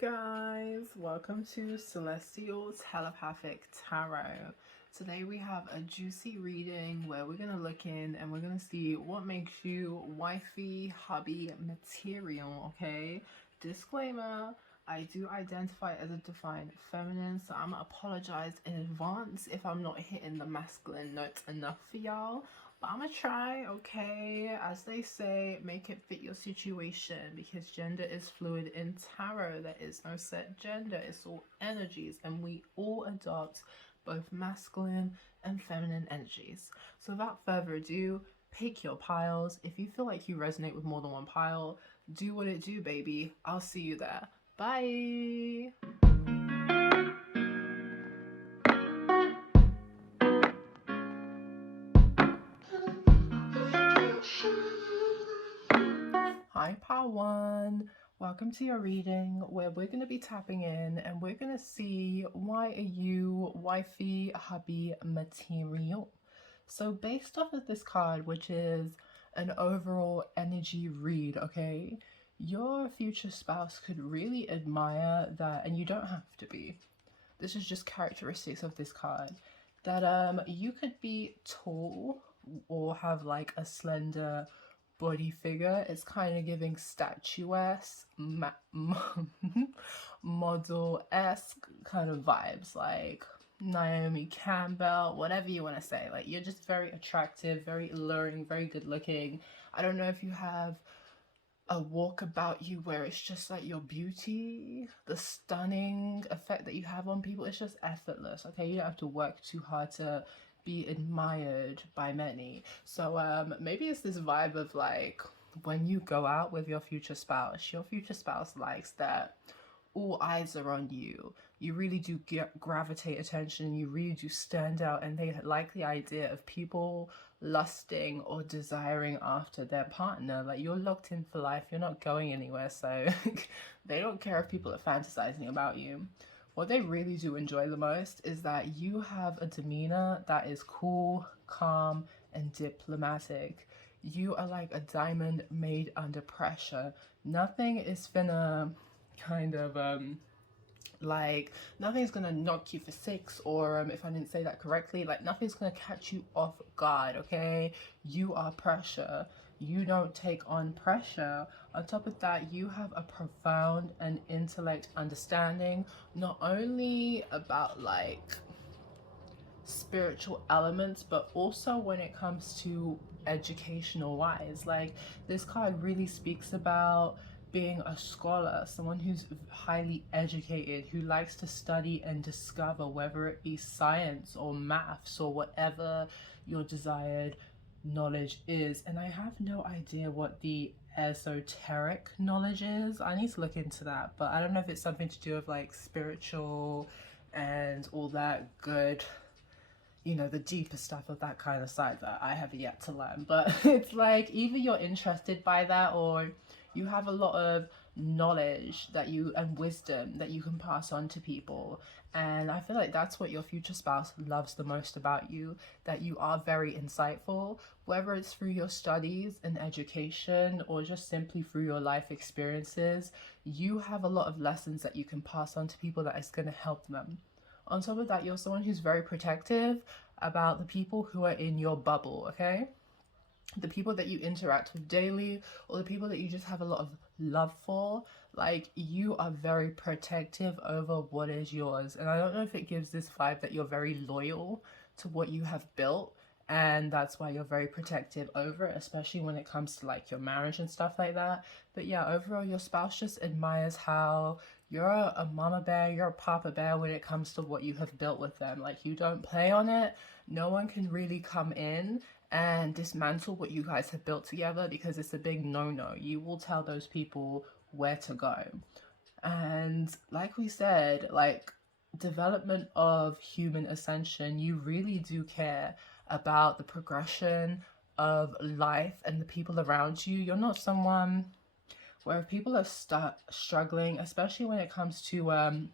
Guys, welcome to Celestial Telepathic Tarot. Today we have a juicy reading where we're going to look in and we're going to see what makes you wifey, hubby material, okay? Disclaimer, I do identify as a divine feminine, so I'm going to apologize in advance if I'm not hitting the masculine notes enough for y'all. But I'm gonna try, okay? As they say, make it fit your situation, because gender is fluid in tarot. There is no set gender, it's all energies, and we all adopt both masculine and feminine energies. So without further ado, pick your piles. If you feel like you resonate with more than one pile, do what it do, baby. I'll see you there. Bye! Hi, Pile 1. Welcome to your reading where we're going to be tapping in and we're going to see why are you wifey, hubby material. So based off of this card, which is an overall energy read, okay, your future spouse could really admire that, and you don't have to be. This is just characteristics of this card. That you could be tall or have like a slender body figure. It's kind of giving statuesque, model-esque kind of vibes, like Naomi Campbell, whatever you want to say. Like, you're just very attractive, very alluring, very good looking. I don't know if you have a walk about you where it's just like your beauty, the stunning effect that you have on people, it's just effortless, okay? You don't have to work too hard to be admired by many. So maybe it's this vibe of like when you go out with your future spouse likes that all eyes are on you. You really do gravitate attention, you really do stand out, and they like the idea of people lusting or desiring after their partner. Like, you're locked in for life, you're not going anywhere, so they don't care if people are fantasizing about you. What they really do enjoy the most is that you have a demeanor that is cool, calm, and diplomatic. You are like a diamond made under pressure. Nothing is finna kind of like, nothing's gonna knock you for six, or if I didn't say that correctly, like nothing's gonna catch you off guard, okay? You are pressure. You don't take on pressure. On top of that, you have a profound and intellect understanding, not only about like spiritual elements, but also when it comes to educational wise. Like, this card really speaks about being a scholar, someone who's highly educated, who likes to study and discover, whether it be science or maths or whatever your desired knowledge is. And I have no idea what the esoteric knowledge is. I need to look into that, but I don't know if it's something to do with like spiritual and all that good, you know, the deeper stuff of that kind of side that I have yet to learn. But it's like, either you're interested by that or you have a lot of knowledge that you and wisdom that you can pass on to people. And I feel like that's what your future spouse loves the most about you, that you are very insightful, whether it's through your studies and education or just simply through your life experiences. You have a lot of lessons that you can pass on to people that is going to help them. On top of that, you're someone who's very protective about the people who are in your bubble, okay? The people that you interact with daily, or the people that you just have a lot of love for. Like, you are very protective over what is yours. And I don't know if it gives this vibe that you're very loyal to what you have built, and that's why you're very protective over it, especially when it comes to like your marriage and stuff like that. But yeah, overall, your spouse just admires how you're a mama bear, you're a papa bear when it comes to what you have built with them. Like, you don't play on it. No one can really come in and dismantle what you guys have built together, because it's a big no-no. You will tell those people where to go. And like we said, like, development of human ascension, you really do care about the progression of life and the people around you. You're not someone where if people are struggling, especially when it comes to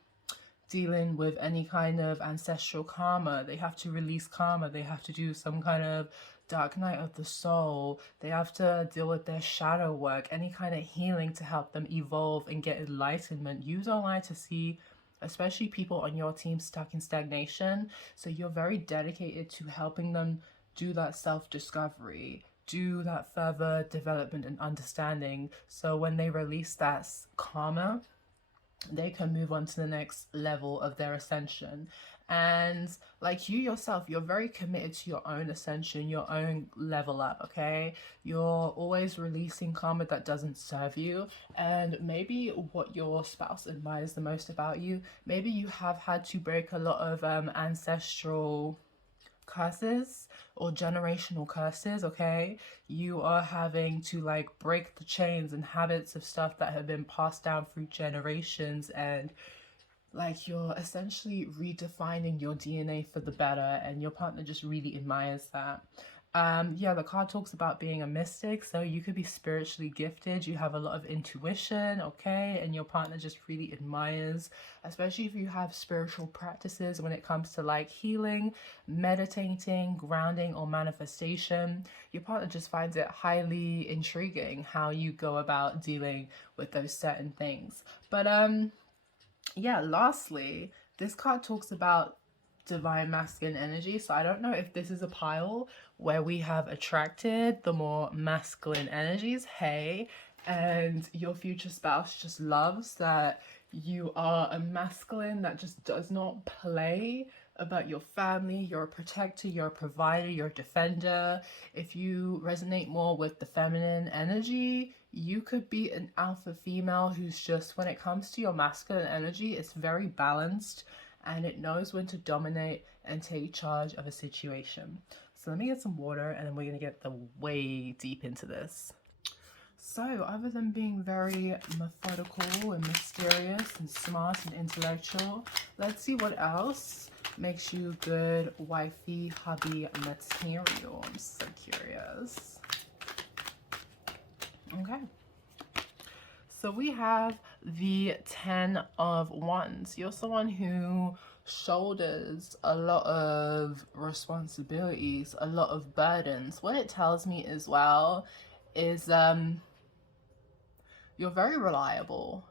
dealing with any kind of ancestral karma, they have to release karma, they have to do some kind of dark night of the soul. They have to deal with their shadow work, any kind of healing to help them evolve and get enlightenment. You don't like to see, especially people on your team, stuck in stagnation. So you're very dedicated to helping them do that self-discovery, do that further development and understanding. So when they release that karma, they can move on to the next level of their ascension. And like you yourself, you're very committed to your own ascension, your own level up, okay? You're always releasing karma that doesn't serve you. And maybe what your spouse admires the most about you, maybe you have had to break a lot of ancestral curses or generational curses, okay? You are having to like break the chains and habits of stuff that have been passed down through generations, and like you're essentially redefining your DNA for the better, and your partner just really admires that. Yeah, the card talks about being a mystic, so you could be spiritually gifted, you have a lot of intuition, okay, and your partner just really admires, especially if you have spiritual practices when it comes to like healing, meditating, grounding, or manifestation. Your partner just finds it highly intriguing how you go about dealing with those certain things. But yeah, lastly, this card talks about divine masculine energy. So I don't know if this is a pile where we have attracted the more masculine energies, hey, and your future spouse just loves that you are a masculine that just does not play about your family. You're a protector, you're a provider, you're a defender. If you resonate more with the feminine energy, you could be an alpha female who's just, when it comes to your masculine energy, it's very balanced and it knows when to dominate and take charge of a situation. So let me get some water and then we're going to get way deep into this. So other than being very methodical and mysterious and smart and intellectual, let's see what else makes you good wifey hubby material. I'm so curious. Okay. So we have the 10 of Wands. You're someone who shoulders a lot of responsibilities, a lot of burdens. What it tells me as well is you're very reliable.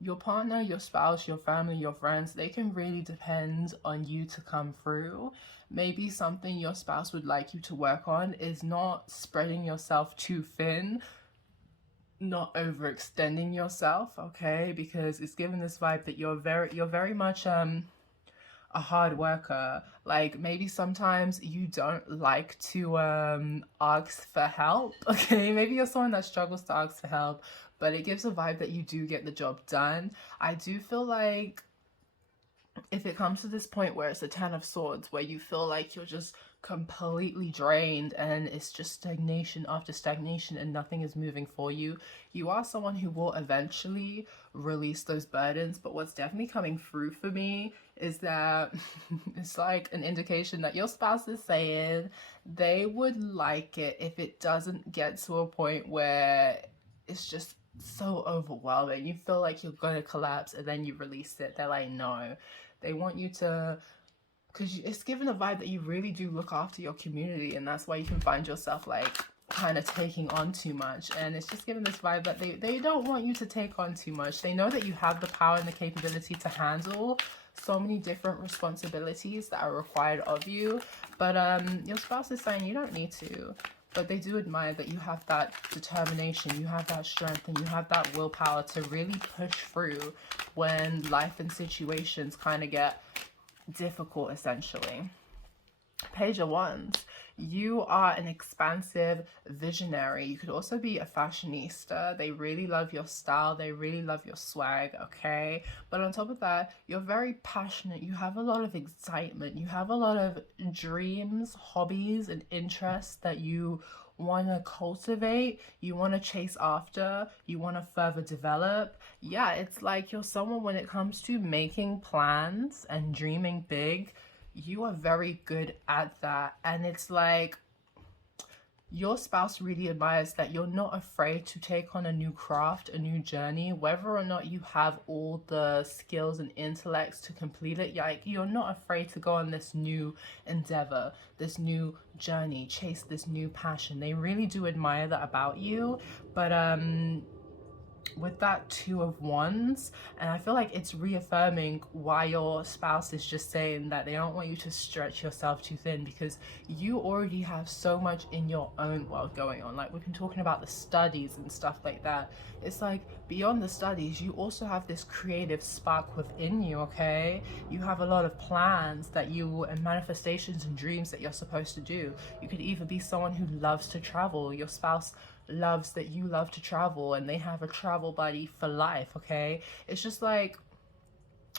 Your partner, your spouse, your family, your friends, they can really depend on you to come through. Maybe something your spouse would like you to work on is not spreading yourself too thin, not overextending yourself, okay? Because it's given this vibe that you're very much a hard worker. Like maybe sometimes you don't like to ask for help, okay? Maybe you're someone that struggles to ask for help, but it gives a vibe that you do get the job done. I do feel like if it comes to this point where it's a 10 of Swords, where you feel like you're just completely drained and it's just stagnation after stagnation and nothing is moving for you, you are someone who will eventually release those burdens. But what's definitely coming through for me is that it's like an indication that your spouse is saying they would like it if it doesn't get to a point where it's just so overwhelming. You feel like you're going to collapse and then you release it. They're like, no. They want you to, because it's given a vibe that you really do look after your community, and that's why you can find yourself like kind of taking on too much. And it's just given this vibe that they don't want you to take on too much. They know that you have the power and the capability to handle so many different responsibilities that are required of you, but your spouse is saying you don't need to. But they do admire that you have that determination, you have that strength, and you have that willpower to really push through when life and situations kind of get difficult, essentially. Page of Wands. You are an expansive visionary. You could also be a fashionista. They really love your style. They really love your swag, okay? But on top of that, you're very passionate. You have a lot of excitement. You have a lot of dreams, hobbies, and interests that you want to cultivate, you want to chase after, you want to further develop. Yeah, it's like you're someone, when it comes to making plans and dreaming big, you are very good at that. And it's like your spouse really admires that you're not afraid to take on a new craft, a new journey, whether or not you have all the skills and intellects to complete it. Like, you're not afraid to go on this new endeavor, this new journey, chase this new passion. They really do admire that about you. But with that Two of Wands, and I feel like it's reaffirming why your spouse is just saying that they don't want you to stretch yourself too thin, because you already have so much in your own world going on. Like, we've been talking about the studies and stuff like that. It's like, beyond the studies, you also have this creative spark within you, okay? You have a lot of plans that you, and manifestations and dreams that you're supposed to do. You could either be someone who loves to travel. Your spouse loves that you love to travel, and they have a travel buddy for life, okay? It's just like,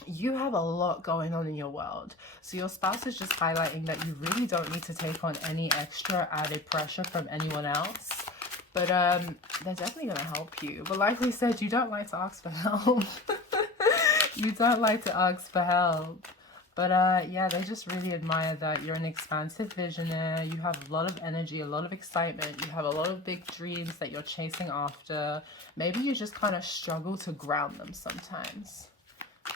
you have a lot going on in your world. So your spouse is just highlighting that you really don't need to take on any extra added pressure from anyone else. But they're definitely going to help you. But like we said, you don't like to ask for help. You don't like to ask for help. But yeah, they just really admire that you're an expansive visionary. You have a lot of energy, a lot of excitement. You have a lot of big dreams that you're chasing after. Maybe you just kind of struggle to ground them sometimes,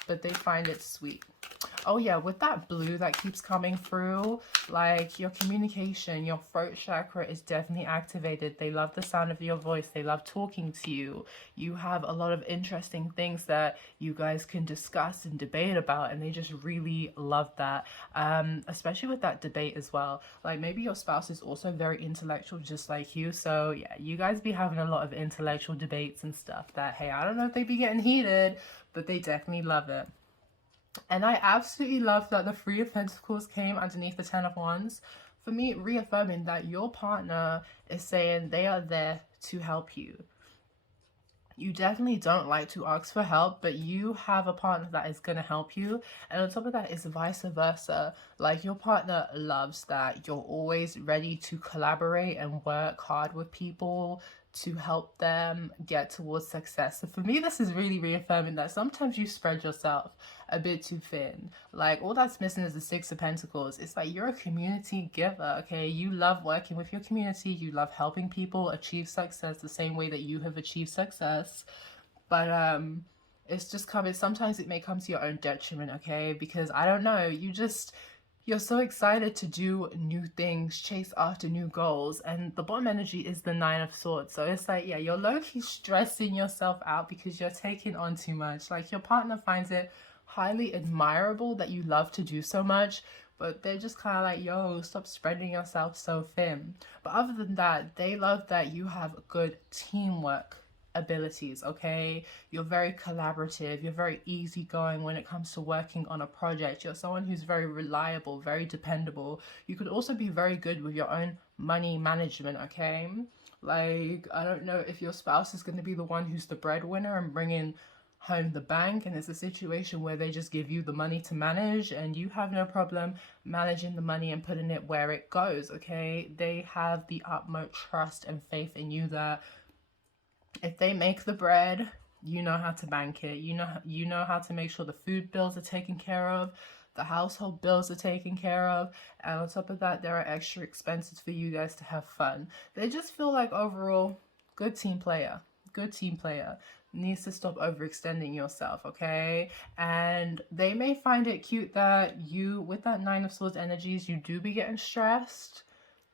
but they find it sweet. Oh yeah, with that blue that keeps coming through, like, your communication, your throat chakra is definitely activated. They love the sound of your voice. They love talking to you. You have a lot of interesting things that you guys can discuss and debate about, and they just really love that. Especially with that debate as well. Like, maybe your spouse is also very intellectual just like you. So yeah, you guys be having a lot of intellectual debates and stuff that, hey, I don't know if they be getting heated, but they definitely love it. And I absolutely love that the Three of Pentacles came underneath the Ten of Wands. For me, reaffirming that your partner is saying they are there to help you. You definitely don't like to ask for help, but you have a partner that is going to help you. And on top of that, it's vice versa. Like, your partner loves that you're always ready to collaborate and work hard with people to help them get towards success. So for me, this is really reaffirming that sometimes you spread yourself a bit too thin. Like, all that's missing is the Six of Pentacles. It's like, you're a community giver, okay? You love working with your community. You love helping people achieve success the same way that you have achieved success. But it's just coming, sometimes it may come to your own detriment, okay? Because I don't know, you're so excited to do new things, chase after new goals, and the bottom energy is the Nine of Swords. So it's like, yeah, you're low-key stressing yourself out because you're taking on too much. Like, your partner finds it highly admirable that you love to do so much, but they're just kind of like, yo, stop spreading yourself so thin. But other than that, they love that you have good teamwork abilities, okay? You're very collaborative, you're very easygoing when it comes to working on a project. You're someone who's very reliable, very dependable. You could also be very good with your own money management, okay? Like, I don't know if your spouse is going to be the one who's the breadwinner and bringing home the bank, and it's a situation where they just give you the money to manage and you have no problem managing the money and putting it where it goes, okay? They have the utmost trust and faith in you that if they make the bread, you know how to bank it. You know how to make sure the food bills are taken care of, the household bills are taken care of, and on top of that, there are extra expenses for you guys to have fun. They just feel like, overall, good team player. Good team player. Needs to stop overextending yourself, okay? And they may find it cute that you, with that Nine of Swords energies, you do be getting stressed.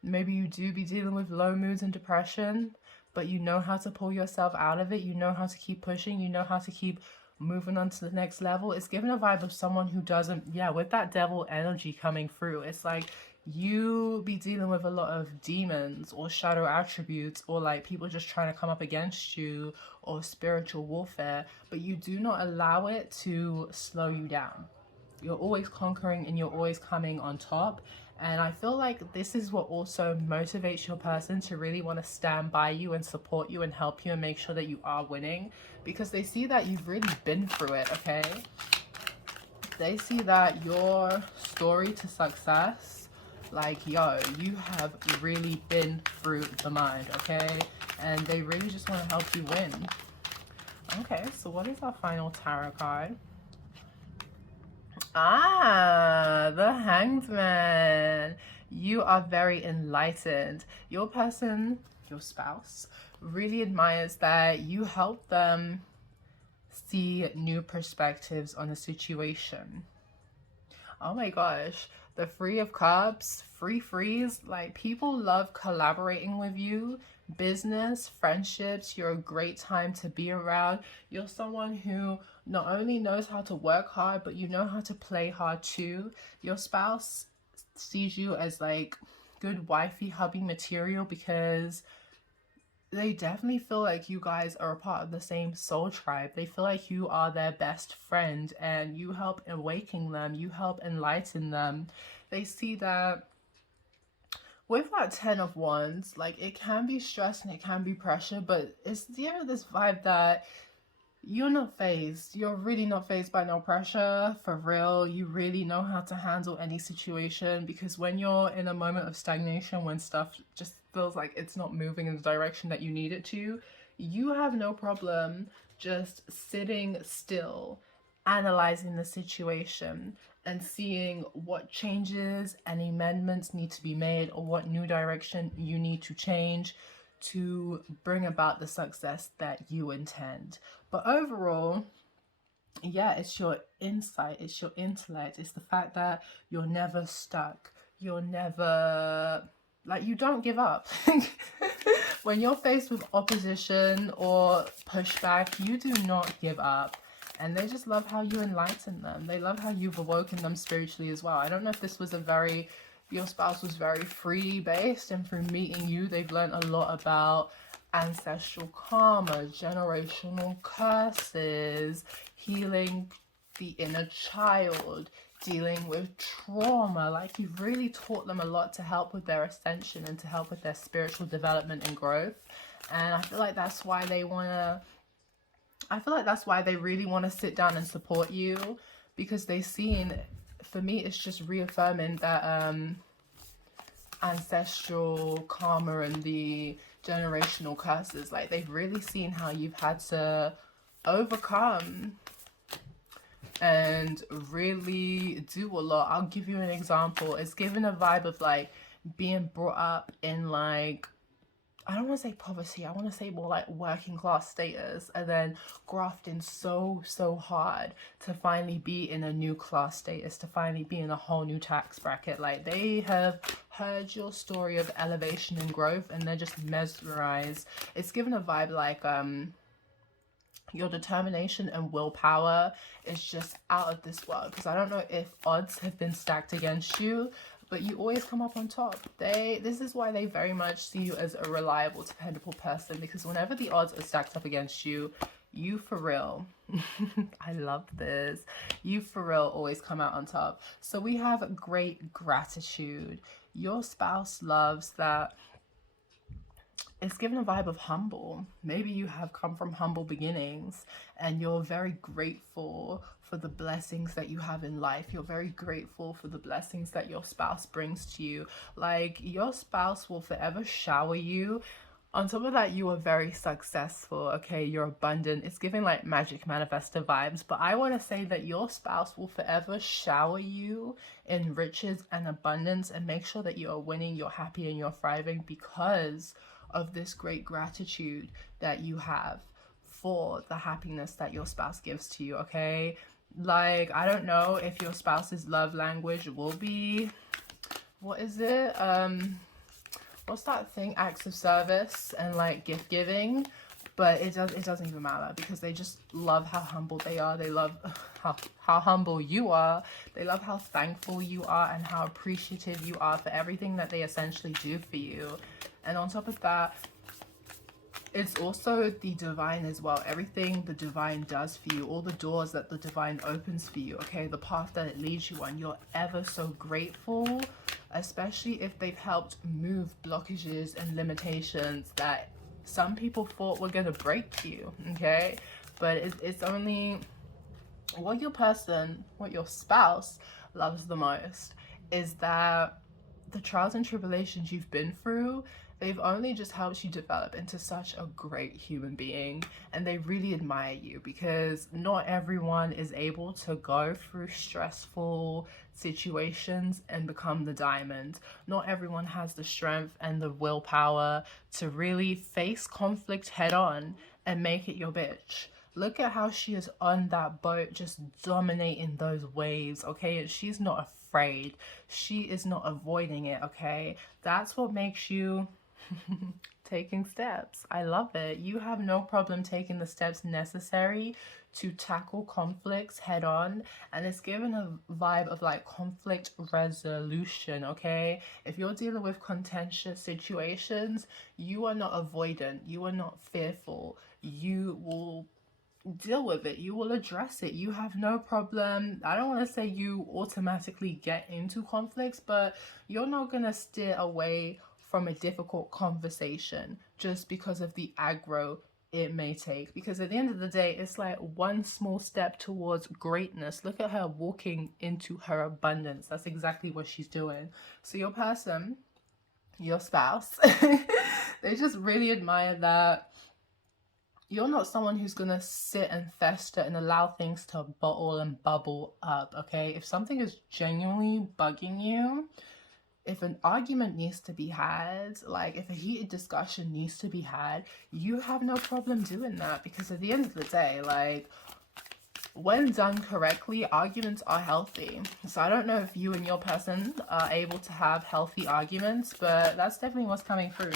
Maybe you do be dealing with low moods and depression, but you know how to pull yourself out of it. You know how to keep pushing. You know how to keep moving on to the next level. It's given a vibe of someone who doesn't, yeah, with that devil energy coming through, it's like you be dealing with a lot of demons or shadow attributes, or like people just trying to come up against you, or spiritual warfare, but you do not allow it to slow you down. You're always conquering and you're always coming on top. And I feel like this is what also motivates your person to really want to stand by you and support you and help you and make sure that you are winning, because they see that you've really been through it, okay? They see that your story to success, like, yo, you have really been through the mud, okay? And they really just want to help you win. Okay, so what is our final tarot card? Ah, the Hanged Man. You are very enlightened. Your person, your spouse, really admires that you help them see new perspectives on a situation. Oh my gosh, the Three of Cups, freeze, like people love collaborating with you. Business, friendships, you're a great time to be around. You're someone who not only knows how to work hard, but you know how to play hard too. Your spouse sees you as like good wifey hubby material because they definitely feel like you guys are a part of the same soul tribe. They feel like you are their best friend and you help awaken them, you help enlighten them. They see that with that 10 of Wands, like it can be stress and it can be pressure, but it's this vibe that you're not phased. You're really not phased by no pressure, for real. You really know how to handle any situation, because when you're in a moment of stagnation, when stuff just feels like it's not moving in the direction that you need it to, you have no problem just sitting still, analyzing the situation and seeing what changes and amendments need to be made, or what new direction you need to change to bring about the success that you intend. But overall, yeah, it's your insight, it's your intellect, it's the fact that you're never stuck, you're never, like, you don't give up. When you're faced with opposition or pushback, you do not give up. And they just love how you enlighten them. They love how you've awoken them spiritually as well. I don't know if this was your spouse was very free based, and through meeting you, they've learned a lot about ancestral karma, generational curses, healing the inner child, dealing with trauma. Like, you've really taught them a lot to help with their ascension and to help with their spiritual development and growth. And I feel like that's why they really want to sit down and support you, because they've seen, for me, it's just reaffirming that ancestral karma and the generational curses, like they've really seen how you've had to overcome and really do a lot. I'll give you an example. It's given a vibe of like being brought up in, like, I don't want to say poverty, I want to say more like working class status, and then grafting so hard to finally be in a new class status, to finally be in a whole new tax bracket. Like, they have heard your story of elevation and growth and they're just mesmerized. It's given a vibe like your determination and willpower is just out of this world, because I don't know if odds have been stacked against you, but you always come up on top. This is why they very much see you as a reliable, dependable person, because whenever the odds are stacked up against you, you for real, I love this, you for real always come out on top. So we have great gratitude. Your spouse loves that. It's given a vibe of humble. Maybe you have come from humble beginnings and you're very grateful for the blessings that you have in life. You're very grateful for the blessings that your spouse brings to you. Like, your spouse will forever shower you. On top of that, you are very successful, okay? You're abundant. It's giving like magic manifestor vibes, but I want to say that your spouse will forever shower you in riches and abundance, and make sure that you are winning, you're happy, and you're thriving because of this great gratitude that you have for the happiness that your spouse gives to you, okay? Like, I don't know if your spouse's love language will be, what is it? What's that thing? Acts of service and like gift giving, but it doesn't even matter, because they just love how humble they are. They love how humble you are. They love how thankful you are and how appreciative you are for everything that they essentially do for you. And on top of that, it's also the divine as well. Everything the divine does for you, all the doors that the divine opens for you, okay, the path that it leads you on, you're ever so grateful, especially if they've helped move blockages and limitations that some people thought were gonna break you, okay? But it's only what your spouse loves the most is that the trials and tribulations you've been through, They've only just helped you develop into such a great human being, and they really admire you because not everyone is able to go through stressful situations and become the diamond. Not everyone has the strength and the willpower to really face conflict head on and make it your bitch. Look at how she is on that boat, just dominating those waves, okay? And she's not afraid. She is not avoiding it, okay? That's what makes you taking steps. I love it. You have no problem taking the steps necessary to tackle conflicts head on, and it's given a vibe of like conflict resolution, okay? If you're dealing with contentious situations, you are not avoidant, you are not fearful, you will deal with it, you will address it. You have no problem. I don't want to say you automatically get into conflicts, but you're not gonna steer away from a difficult conversation just because of the aggro it may take, because at the end of the day, it's like one small step towards greatness. Look at her walking into her abundance. That's exactly what she's doing. So your person, your spouse, they just really admire that you're not someone who's gonna sit and fester and allow things to bottle and bubble up, okay? If something is genuinely bugging you, if an argument needs to be had, like if a heated discussion needs to be had, you have no problem doing that, because at the end of the day, like, when done correctly, arguments are healthy. So I don't know if you and your person are able to have healthy arguments, but that's definitely what's coming through.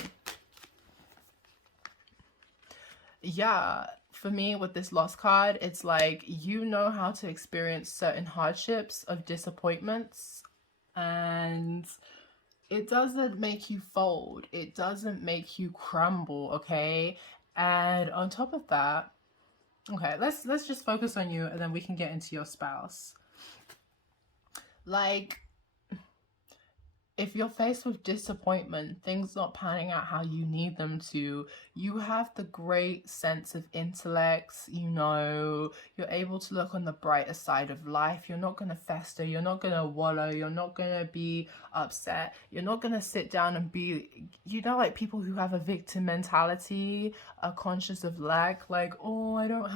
Yeah, for me with this lost card, it's like you know how to experience certain hardships of disappointments, and it doesn't make you fold, it doesn't make you crumble, okay? And on top of that, okay, let's just focus on you, and then we can get into your spouse. Like, if you're faced with disappointment, things not panning out how you need them to, you have the great sense of intellect, you know, you're able to look on the brighter side of life. You're not going to fester, you're not going to wallow, you're not going to be upset, you're not going to sit down and be, you know, like people who have a victim mentality, are conscious of lack, like, oh, I don't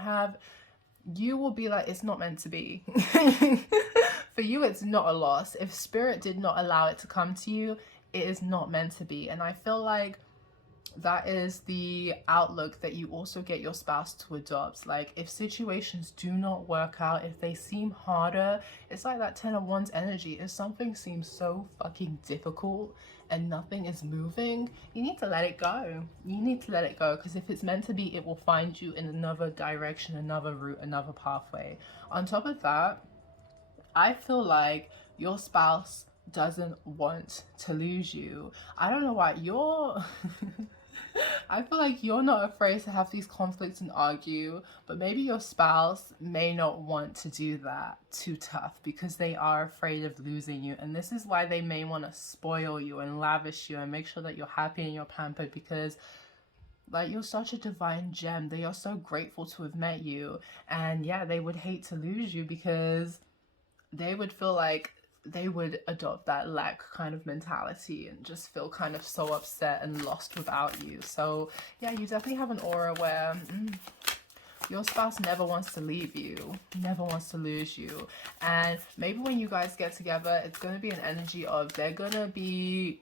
have. You will be like, it's not meant to be. For you, it's not a loss. If spirit did not allow it to come to you, it is not meant to be. And I feel like that is the outlook that you also get your spouse to adopt. Like, if situations do not work out, if they seem harder, it's like that 10 of Wands energy. If something seems so fucking difficult and nothing is moving, you need to let it go. You need to let it go, because if it's meant to be, it will find you in another direction, another route, another pathway. On top of that, I feel like your spouse doesn't want to lose you. I don't know why you're I feel like you're not afraid to have these conflicts and argue, but maybe your spouse may not want to do that too tough because they are afraid of losing you. And this is why they may want to spoil you and lavish you and make sure that you're happy and you're pampered, because like, you're such a divine gem. They are so grateful to have met you. And yeah, they would hate to lose you, because they would feel like they would adopt that lack kind of mentality and just feel kind of so upset and lost without you. So yeah, you definitely have an aura where your spouse never wants to leave you, never wants to lose you. And maybe when you guys get together, it's going to be an energy of they're going to be,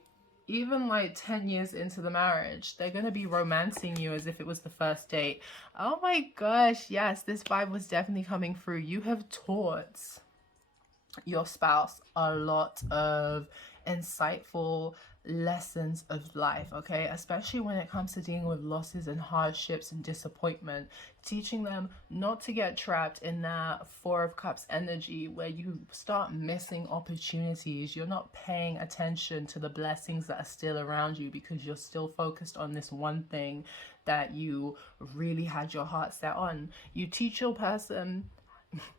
even like 10 years into the marriage, they're going to be romancing you as if it was the first date. Oh my gosh, yes, this vibe was definitely coming through. You have taught your spouse a lot of insightful lessons of life, okay? Especially when it comes to dealing with losses and hardships and disappointment, teaching them not to get trapped in that Four of Cups energy where you start missing opportunities. You're not paying attention to the blessings that are still around you because you're still focused on this one thing that you really had your heart set on. You teach your person,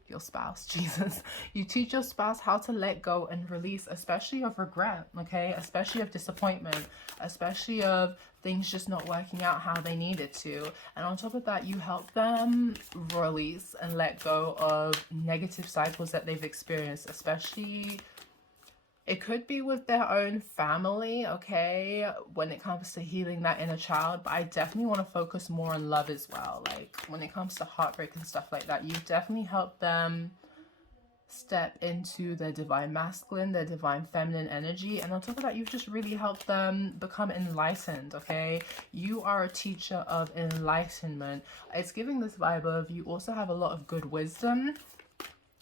your spouse, Jesus, you teach your spouse how to let go and release, especially of regret, okay? Especially of disappointment, especially of things just not working out how they needed to. And on top of that, you help them release and let go of negative cycles that they've experienced, especially It could be with their own family, okay, when it comes to healing that inner child, but I definitely want to focus more on love as well. Like when it comes to heartbreak and stuff like that, you definitely help them step into their divine masculine, their divine feminine energy, and on top of that, you've just really helped them become enlightened, okay? You are a teacher of enlightenment. It's giving this vibe of you also have a lot of good wisdom.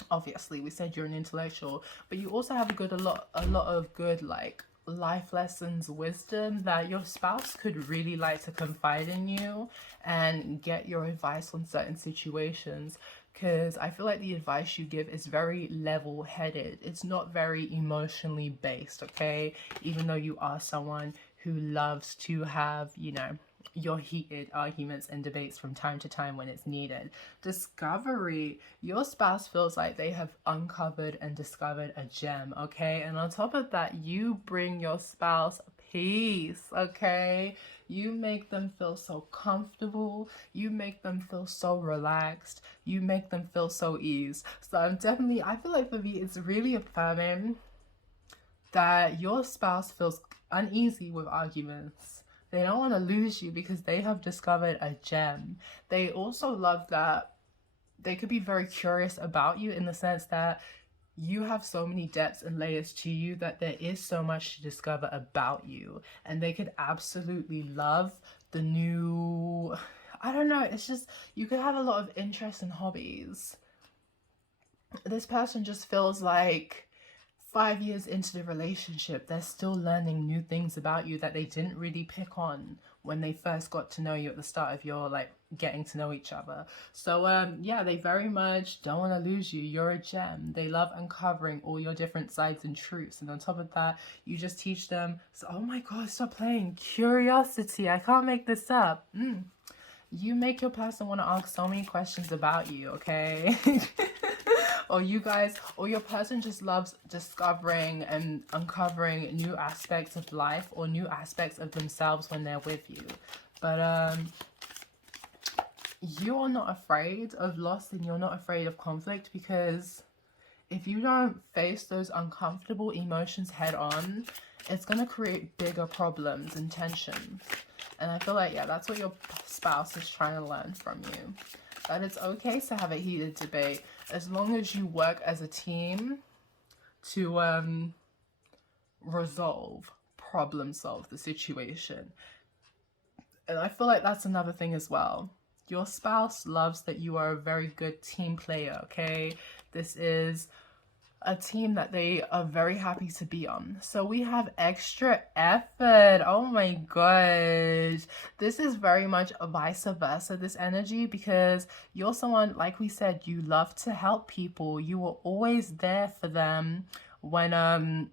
Obviously, we said you're an intellectual, but you also have a lot of good, like, life lessons, wisdom that your spouse could really like to confide in you and get your advice on certain situations, because I feel like the advice you give is very level-headed. It's not very emotionally based, okay? Even though you are someone who loves to have, you know, your heated arguments and debates from time to time when it's needed. Discovery. Your spouse feels like they have uncovered and discovered a gem, okay? And on top of that, you bring your spouse peace, okay? You make them feel so comfortable. You make them feel so relaxed. You make them feel so ease. So I feel like for me, it's really affirming that your spouse feels uneasy with arguments. They don't want to lose you because they have discovered a gem. They also love that they could be very curious about you in the sense that you have so many depths and layers to you that there is so much to discover about you. And they could absolutely love the new, I don't know, it's just, you could have a lot of interests and hobbies. This person just feels like 5 years into the relationship, they're still learning new things about you that they didn't really pick on when they first got to know you at the start of your, like, getting to know each other. So yeah, they very much don't want to lose you. You're a gem. They love uncovering all your different sides and truths, and on top of that, you just teach them, so, oh my god, stop playing, curiosity, I can't make this up. You make your person want to ask so many questions about you, okay? Or you guys, or your person just loves discovering and uncovering new aspects of life or new aspects of themselves when they're with you. But you're not afraid of loss and you're not afraid of conflict, because if you don't face those uncomfortable emotions head on, it's going to create bigger problems and tensions. And I feel like, yeah, that's what your spouse is trying to learn from you. That it's okay to have a heated debate as long as you work as a team to problem solve the situation. And I feel like that's another thing as well. Your spouse loves that you are a very good team player, okay? This is a team that they are very happy to be on. So we have extra effort. Oh my gosh. This is very much a vice versa, this energy, because you're someone, like we said, you love to help people. You are always there for them when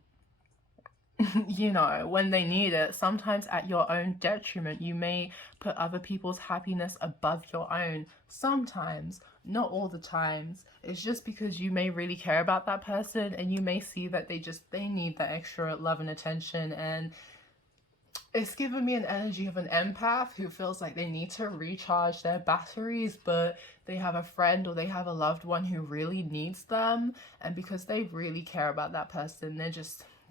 you know, when they need it. Sometimes at your own detriment. You may put other people's happiness above your own. Sometimes, not all the times. It's just because you may really care about that person and you may see that they need that extra love and attention. And it's given me an energy of an empath who feels like they need to recharge their batteries, but they have a friend or they have a loved one who really needs them. And because they really care about that person,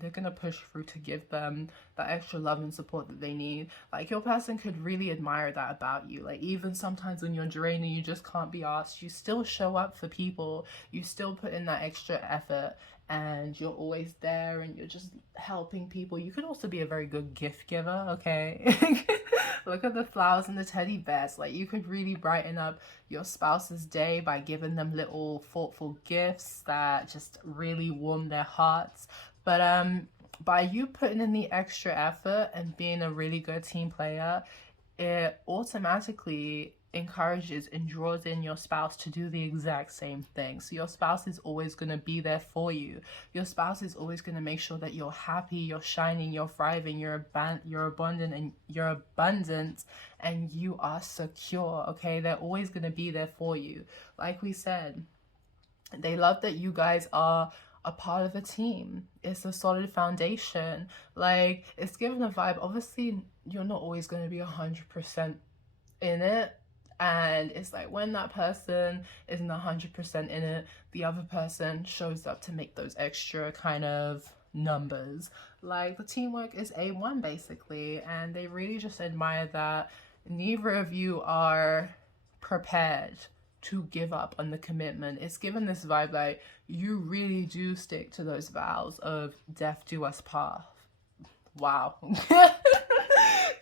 they're going to push through to give them that extra love and support that they need. Like, your person could really admire that about you. Like, even sometimes when you're drained and you just can't be asked, you still show up for people. You still put in that extra effort and you're always there and you're just helping people. You could also be a very good gift giver, okay? Look at the flowers and the teddy bears. Like, you could really brighten up your spouse's day by giving them little thoughtful gifts that just really warm their hearts. But by you putting in the extra effort and being a really good team player, it automatically encourages and draws in your spouse to do the exact same thing. So your spouse is always going to be there for you. Your spouse is always going to make sure that you're happy, you're shining, you're thriving, you're abundant, and you're abundant, and you are secure, okay? They're always going to be there for you. Like we said, they love that you guys are a part of a team. It's a solid foundation. Like, it's given a vibe. Obviously, you're not always going to be 100% in it. And it's like when that person isn't 100% in it, the other person shows up to make those extra kind of numbers. Like, the teamwork is A1 basically, and they really just admire that neither of you are prepared to give up on the commitment. It's given this vibe like you really do stick to those vows of death do us part. Wow.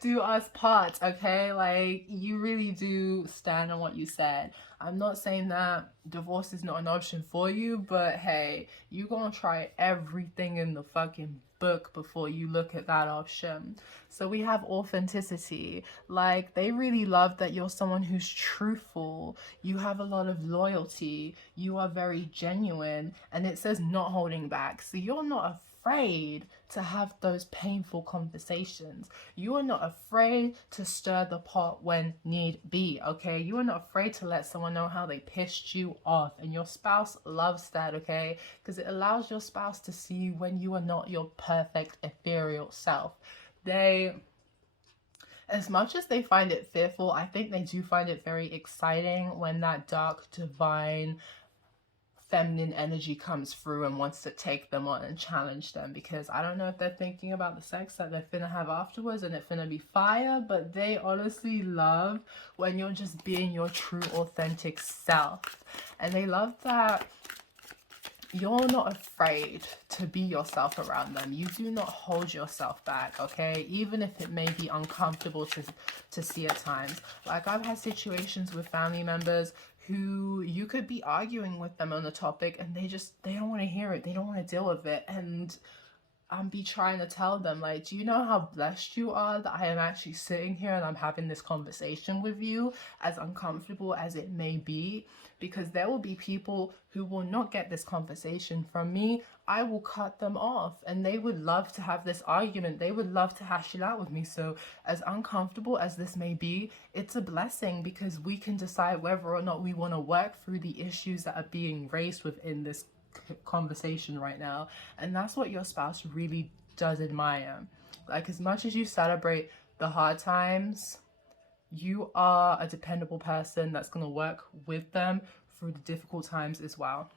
Do us part, okay? Like, you really do stand on what you said. I'm not saying that divorce is not an option for you, but hey, you gonna try everything in the fucking book before you look at that option. So we have authenticity. Like, they really love that you're someone who's truthful. You have a lot of loyalty. You are very genuine, and it says not holding back. So you're not afraid to have those painful conversations. You are not afraid to stir the pot when need be, okay? You are not afraid to let someone know how they pissed you off, and your spouse loves that, okay? Because it allows your spouse to see you when you are not your perfect ethereal self. They, as much as they find it fearful, I think they do find it very exciting when that dark divine feminine energy comes through and wants to take them on and challenge them, because I don't know if they're thinking about the sex that they're finna have afterwards and it's finna be fire, but they honestly love when you're just being your true authentic self. And they love that you're not afraid to be yourself around them. You do not hold yourself back, okay? Even if it may be uncomfortable to see at times. Like, I've had situations with family members who you could be arguing with them on a topic and they don't want to hear it. They don't want to deal with it. And I'm be trying to tell them, like, do you know how blessed you are that I am actually sitting here and I'm having this conversation with you, as uncomfortable as it may be? Because there will be people who will not get this conversation from me. I will cut them off, and they would love to have this argument. They would love to hash it out with me. So as uncomfortable as this may be, it's a blessing, because we can decide whether or not we want to work through the issues that are being raised within this conversation right now. And that's what your spouse really does admire. Like, as much as you celebrate the hard times, you are a dependable person that's going to work with them through the difficult times as well.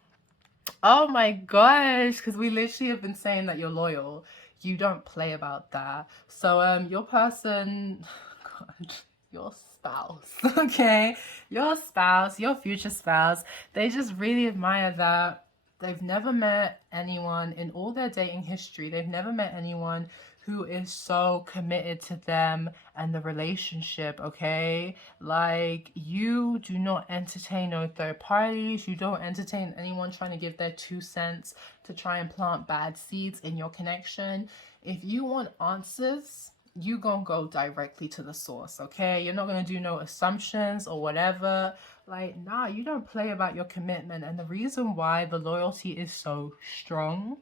Oh my gosh, because we literally have been saying that you're loyal. You don't play about that. So your person, God, your spouse, okay, your spouse, your future spouse, they just really admire that they've never met anyone in all their dating history. They've never met anyone who is so committed to them and the relationship, okay? Like, you do not entertain no third parties. You don't entertain anyone trying to give their 2 cents to try and plant bad seeds in your connection. If you want answers, you gonna go directly to the source, okay? You're not gonna do no assumptions or whatever. Like, nah, you don't play about your commitment. And the reason why the loyalty is so strong,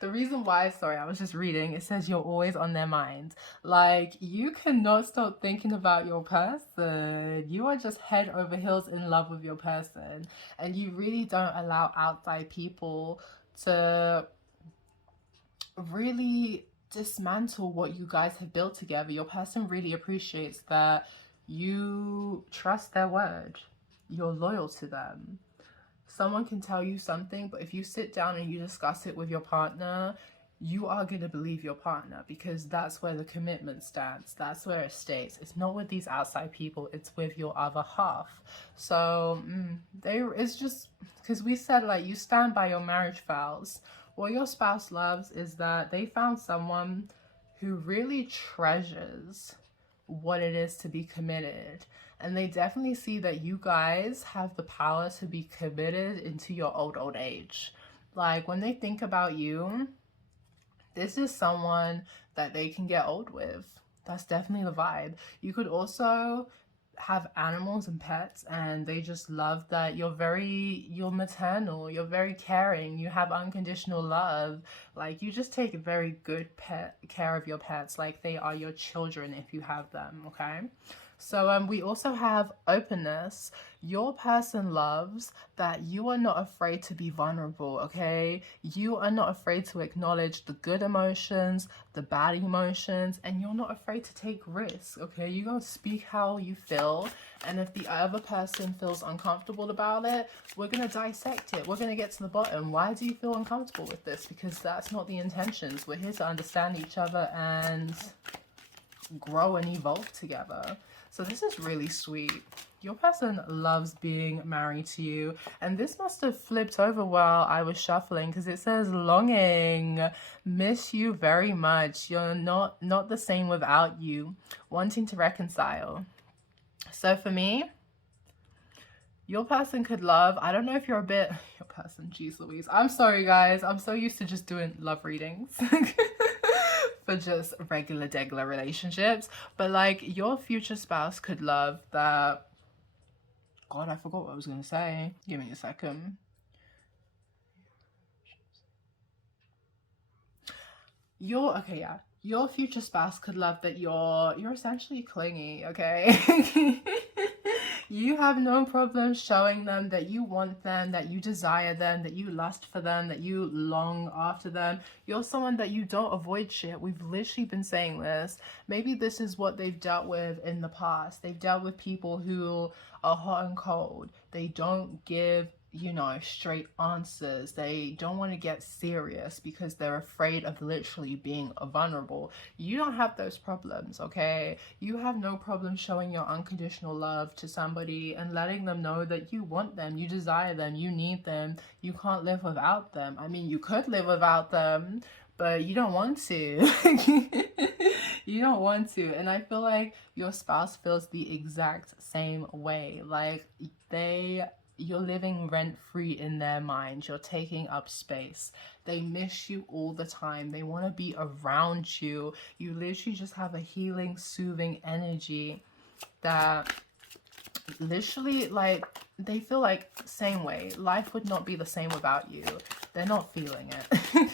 the reason why, sorry, I was just reading, it says you're always on their mind. Like, you cannot stop thinking about your person. You are just head over heels in love with your person, and you really don't allow outside people to really dismantle what you guys have built together. Your person really appreciates that you trust their word. You're loyal to them. Someone can tell you something, but if you sit down and you discuss it with your partner, you are going to believe your partner, because that's where the commitment stands. That's where it stays. It's not with these outside people. It's with your other half. So it's just because we said, like, you stand by your marriage vows. What your spouse loves is that they found someone who really treasures what it is to be committed. And they definitely see that you guys have the power to be committed into your old age. Like, when they think about you, this is someone that they can get old with. That's definitely the vibe. You could also have animals and pets, and they just love that you're maternal, you're very caring, you have unconditional love. Like, you just take very good care of your pets, like they are your children if you have them, okay? So we also have openness. Your person loves that you are not afraid to be vulnerable, okay? You are not afraid to acknowledge the good emotions, the bad emotions, and you're not afraid to take risks, okay? You go speak how you feel, and if the other person feels uncomfortable about it, we're going to dissect it. We're going to get to the bottom. Why do you feel uncomfortable with this? Because that's not the intentions. We're here to understand each other and grow and evolve together. So this is really sweet. Your person loves being married to you, and this must have flipped over while I was shuffling, because it says longing, miss you very much, you're not the same without you, wanting to reconcile. So for me, your person could love, I don't know if you're a bit, your person, geez Louise, I'm sorry guys, I'm so used to just doing love readings for just regular relationships, but like your future spouse could love that, God, I forgot what I was going to say, give me a second. Your future spouse could love that you're essentially clingy, okay? You have no problem showing them that you want them, that you desire them, that you lust for them, that you long after them. You're someone that you don't avoid shit. We've literally been saying this. Maybe this is what they've dealt with in the past. They've dealt with people who are hot and cold. They don't give, you know, straight answers. They don't want to get serious because they're afraid of literally being vulnerable. You don't have those problems, okay? You have no problem showing your unconditional love to somebody and letting them know that you want them, you desire them, you need them, you can't live without them. I mean, you could live without them, but you don't want to. You don't want to. And I feel like your spouse feels the exact same way. Like you're living rent-free in their mind. You're taking up space. They miss you all the time. They want to be around you. You literally just have a healing, soothing energy that literally, like, they feel like same way. Life would not be the same without you. They're not feeling it.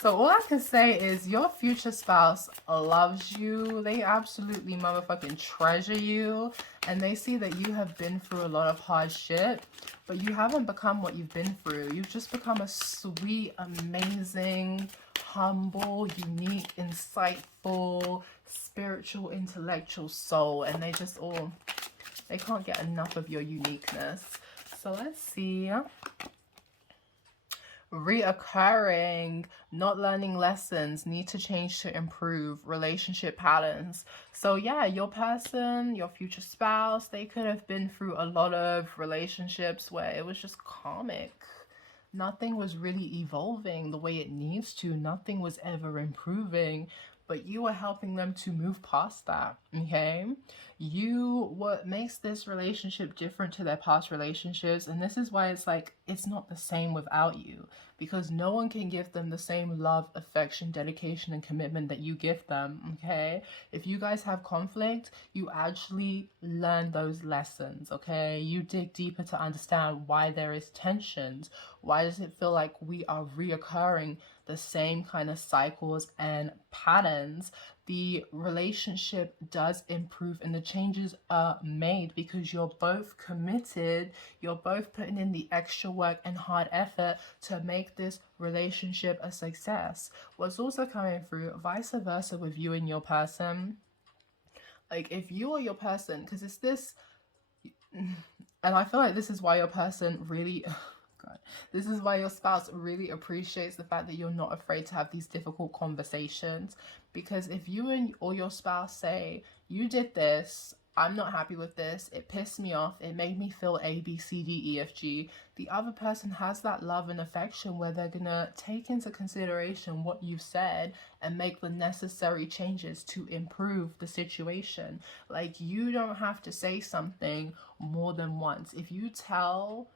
So all I can say is your future spouse loves you. They absolutely motherfucking treasure you. And they see that you have been through a lot of hard shit, but you haven't become what you've been through. You've just become a sweet, amazing, humble, unique, insightful, spiritual, intellectual soul. And they can't get enough of your uniqueness. So let's see. Reoccurring, not learning lessons, need to change to improve, relationship patterns. So yeah, your person, your future spouse, they could have been through a lot of relationships where it was just karmic. Nothing was really evolving the way it needs to. Nothing was ever improving, but you are helping them to move past that, okay? What makes this relationship different to their past relationships, and this is why it's like, it's not the same without you, because no one can give them the same love, affection, dedication, and commitment that you give them, okay? If you guys have conflict, you actually learn those lessons, okay? You dig deeper to understand why there is tensions. Why does it feel like we are reoccurring the same kind of cycles and patterns? The relationship does improve and the changes are made because you're both committed, you're both putting in the extra work and hard effort to make this relationship a success. What's also coming through, vice versa with you and your person, like if you or your person, because it's this, and I feel like this is why your person really, God, this is why your spouse really appreciates the fact that you're not afraid to have these difficult conversations. Because if you or your spouse say, you did this, I'm not happy with this, it pissed me off, it made me feel A, B, C, D, E, F, G, the other person has that love and affection where they're gonna take into consideration what you've said and make the necessary changes to improve the situation. Like, you don't have to say something more than once. If you tell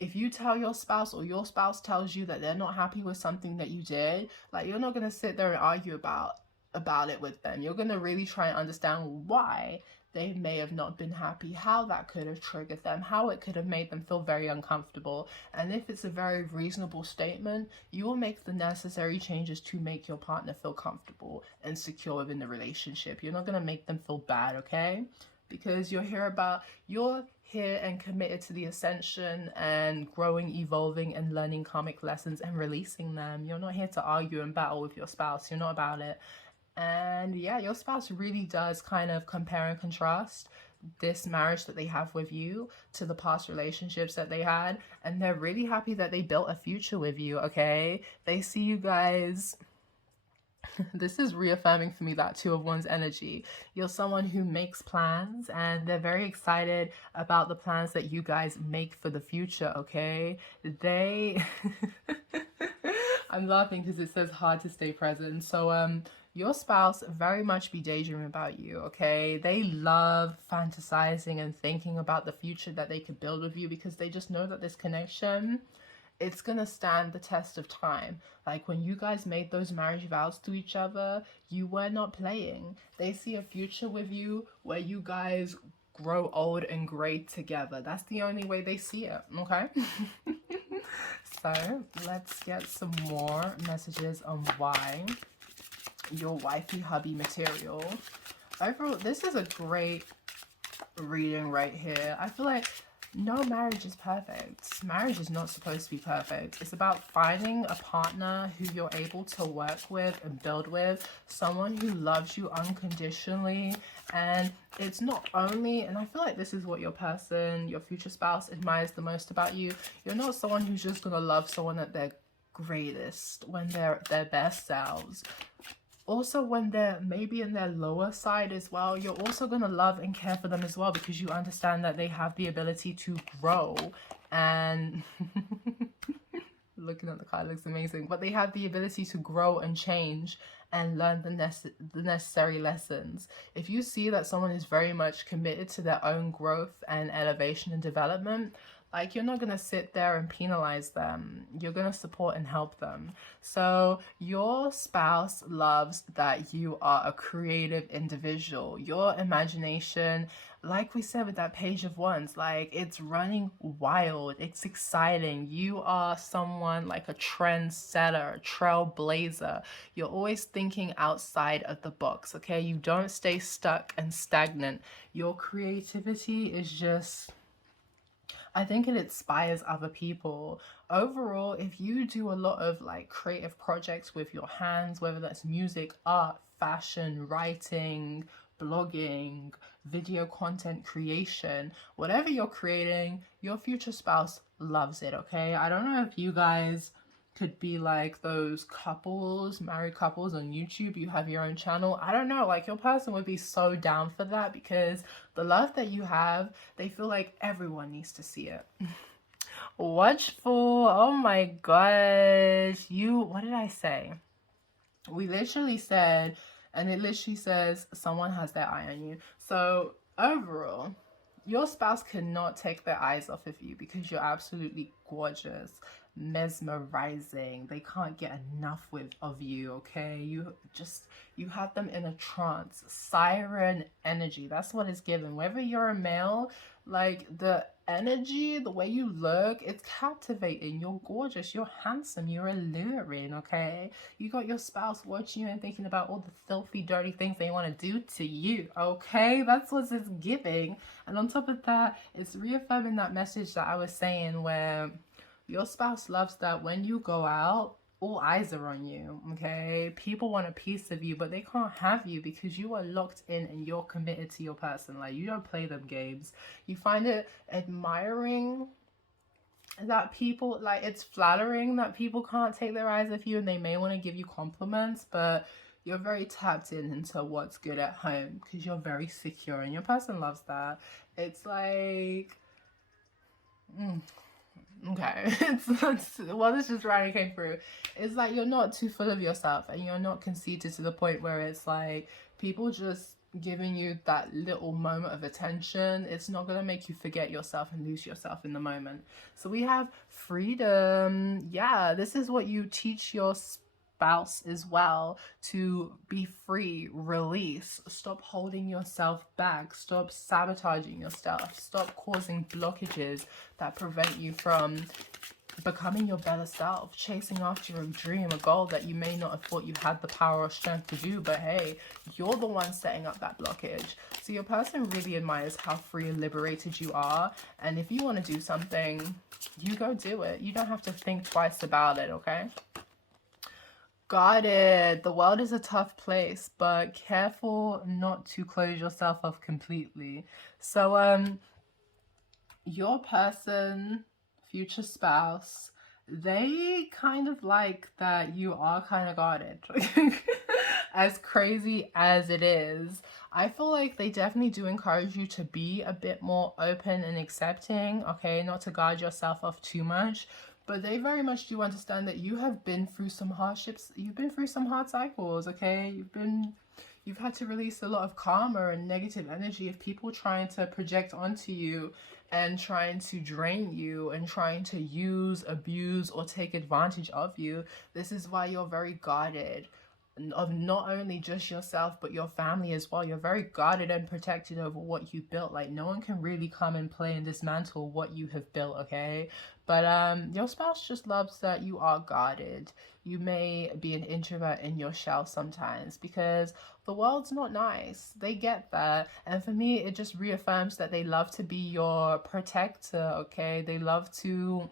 your spouse, or your spouse tells you that they're not happy with something that you did, like, you're not going to sit there and argue about it with them. You're going to really try and understand why they may have not been happy, how that could have triggered them, how it could have made them feel very uncomfortable. And if it's a very reasonable statement, you will make the necessary changes to make your partner feel comfortable and secure within the relationship. You're not going to make them feel bad, okay? Because you're here and committed to the ascension and growing, evolving, and learning karmic lessons and releasing them. You're not here to argue and battle with your spouse. You're not about it. And yeah, your spouse really does kind of compare and contrast this marriage that they have with you to the past relationships that they had, and they're really happy that they built a future with you, okay? They see you guys. This is reaffirming for me that Two of Wands energy. You're someone who makes plans, and they're very excited about the plans that you guys make for the future, okay? They I'm laughing because it says hard to stay present. So your spouse very much be daydreaming about you, okay? They love fantasizing and thinking about the future that they could build with you, because they just know that this connection, it's gonna stand the test of time. Like when you guys made those marriage vows to each other, you were not playing. They see a future with you where you guys grow old and gray together. That's the only way they see it, okay? So let's get some more messages on why your wifey hubby material. Overall, this is a great reading right here. I feel like no marriage is perfect. Marriage is not supposed to be perfect. It's about finding a partner who you're able to work with and build with, someone who loves you unconditionally. And it's not only, and I feel like this is what your person, your future spouse, admires the most about you. You're not someone who's just gonna love someone at their greatest, when they're at their best selves. Also, when they're maybe in their lower side as well, you're also going to love and care for them as well, because you understand that they have the ability to grow. And looking at the card looks amazing, but they have the ability to grow and change and learn the necessary lessons. If you see that someone is very much committed to their own growth and elevation and development, like, you're not going to sit there and penalize them. You're going to support and help them. So your spouse loves that you are a creative individual. Your imagination, like we said with that Page of Wands, like, it's running wild. It's exciting. You are someone like a trendsetter, a trailblazer. You're always thinking outside of the box, okay? You don't stay stuck and stagnant. Your creativity is just, I think it inspires other people. Overall, if you do a lot of like creative projects with your hands, whether that's music, art, fashion, writing, blogging, video content creation, whatever you're creating, your future spouse loves it, okay? I don't know if you guys could be like those couples, married couples on YouTube, you have your own channel. I don't know, like, your person would be so down for that, because the love that you have, they feel like everyone needs to see it. Watchful, oh my gosh, what did I say? We literally said, and it literally says someone has their eye on you. So overall, your spouse cannot take their eyes off of you, because you're absolutely gorgeous, mesmerizing. They can't get enough of you, okay? You have them in a trance. Siren energy, that's what it's given. Whether you're a male, like, the energy, the way you look, it's captivating. You're gorgeous, you're handsome, you're alluring, okay? You got your spouse watching you and thinking about all the filthy, dirty things they want to do to you, okay? That's what it's giving. And on top of that, it's reaffirming that message that I was saying, where your spouse loves that when you go out, all eyes are on you, okay? People want a piece of you, but they can't have you because you are locked in and you're committed to your person. Like, you don't play them games. You find it admiring that people, like, it's flattering that people can't take their eyes off you, and they may want to give you compliments, but you're very tapped into what's good at home because you're very secure, and your person loves that. It's like, okay, well, this just randomly came through. It's like you're not too full of yourself, and you're not conceited to the point where it's like people just giving you that little moment of attention. It's not going to make you forget yourself and lose yourself in the moment. So we have freedom. Yeah, this is what you teach your spouse as well to be free, release, stop holding yourself back, stop sabotaging yourself, stop causing blockages that prevent you from becoming your better self, chasing after your dream, a goal that you may not have thought you had the power or strength to do, but hey, you're the one setting up that blockage. So your person really admires how free and liberated you are, and if you want to do something, you go do it. You don't have to think twice about it, okay? Got it. The world is a tough place, but careful not to close yourself off completely. So your person, future spouse, they kind of like that you are kind of guarded. As crazy as it is, I feel like they definitely do encourage you to be a bit more open and accepting, okay? Not to guard yourself off too much, but they very much do understand that you have been through some hardships, you've been through some hard cycles, okay? You've had to release a lot of karma and negative energy of people trying to project onto you and trying to drain you and trying to use, abuse, or take advantage of you. This is why you're very guarded of not only just yourself but your family as well. You're very guarded and protected over what you built. Like, no one can really come and play and dismantle what you have built, okay? But your spouse just loves that you are guarded. You may be an introvert in your shell sometimes because the world's not nice. They get that. And for me, it just reaffirms that they love to be your protector, okay? They love to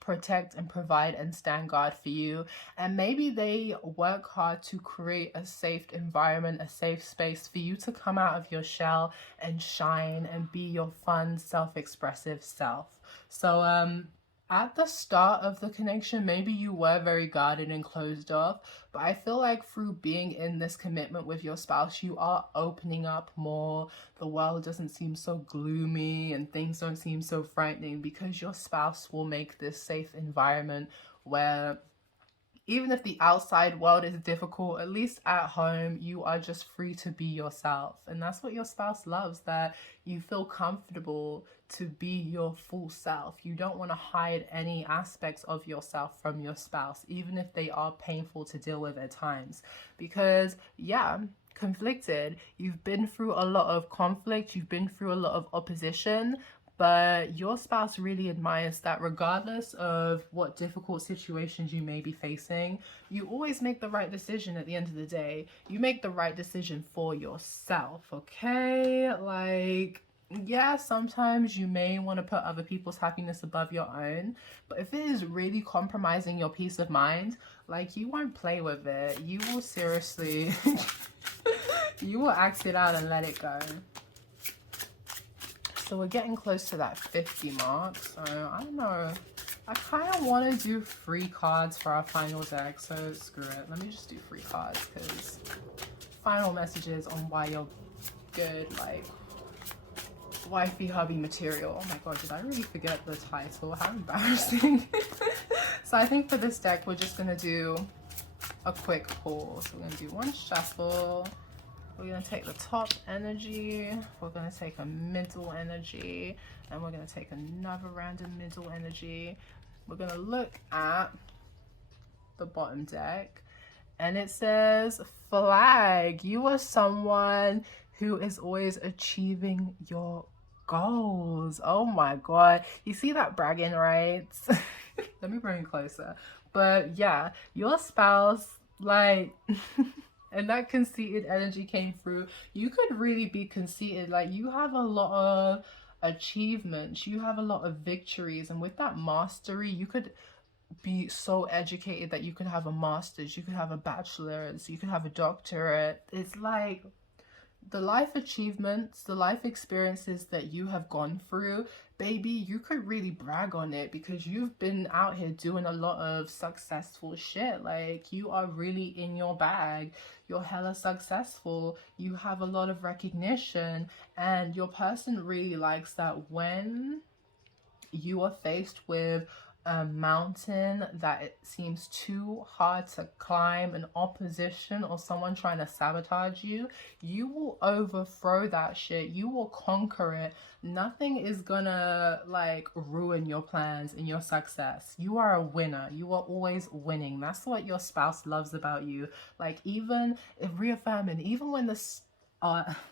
protect and provide and stand guard for you, and maybe they work hard to create a safe environment, a safe space for you to come out of your shell and shine and be your fun, self-expressive self. So at the start of the connection, maybe you were very guarded and closed off, but I feel like through being in this commitment with your spouse, you are opening up more. The world doesn't seem so gloomy and things don't seem so frightening because your spouse will make this safe environment where even if the outside world is difficult, at least at home, you are just free to be yourself. And that's what your spouse loves, that you feel comfortable to be your full self. You don't want to hide any aspects of yourself from your spouse, even if they are painful to deal with at times. Because, yeah, conflicted, you've been through a lot of conflict, you've been through a lot of opposition, but your spouse really admires that regardless of what difficult situations you may be facing, you always make the right decision at the end of the day. You make the right decision for yourself, okay? Like, yeah, sometimes you may want to put other people's happiness above your own, but if it is really compromising your peace of mind, like, you won't play with it. You will seriously, you will act it out and let it go. So we're getting close to that 50 mark, so I don't know. I kind of want to do free cards for our final deck, so screw it. Let me just do free cards, because final messages on why you're good, like wifey hubby material. Oh my god, did I really forget the title? How embarrassing. So I think for this deck, we're just going to do a quick pull. So we're going to do one shuffle. We're going to take the top energy, we're going to take a middle energy, and we're going to take another random middle energy. We're going to look at the bottom deck, and it says, flag, you are someone who is always achieving your goals. Oh my god. You see that bragging, right? Let me bring it closer. But yeah, your spouse, like... and that conceited energy came through. You could really be conceited. Like, you have a lot of achievements. You have a lot of victories. And with that mastery, you could be so educated that you could have a master's. You could have a bachelor's. You could have a doctorate. It's like the life achievements, the life experiences that you have gone through, baby, you could really brag on it because you've been out here doing a lot of successful shit. Like, you are really in your bag. You're hella successful. You have a lot of recognition, and your person really likes that when you are faced with a mountain that it seems too hard to climb, an opposition or someone trying to sabotage you, you will overthrow that shit. You will conquer it. Nothing is gonna like ruin your plans and your success. You are a winner. You are always winning. That's what your spouse loves about you. Like, even if reaffirming, even when the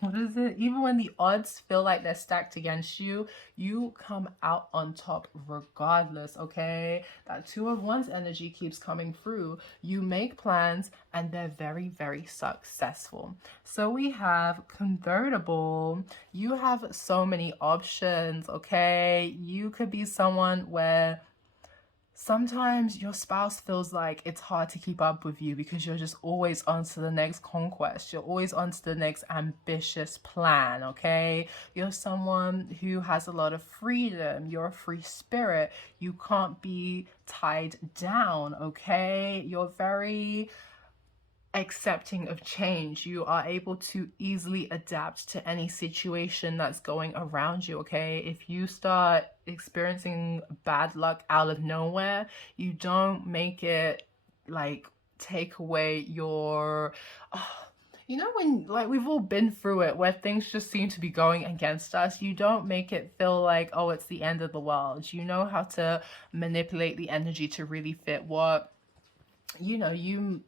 what is it? Even when the odds feel like they're stacked against you, you come out on top regardless, okay? That Two of Wands energy keeps coming through. You make plans and they're very, very successful. So we have convertible. You have so many options, okay? You could be someone where sometimes your spouse feels like it's hard to keep up with you because you're just always on to the next conquest. You're always on to the next ambitious plan, okay? You're someone who has a lot of freedom. You're a free spirit. You can't be tied down, okay? You're very accepting of change. You are able to easily adapt to any situation that's going around you, okay? If you start experiencing bad luck out of nowhere, you don't make it like take away your you know, when like we've all been through it where things just seem to be going against us, you don't make it feel like, oh, it's the end of the world. You know how to manipulate the energy to really fit what, you know, you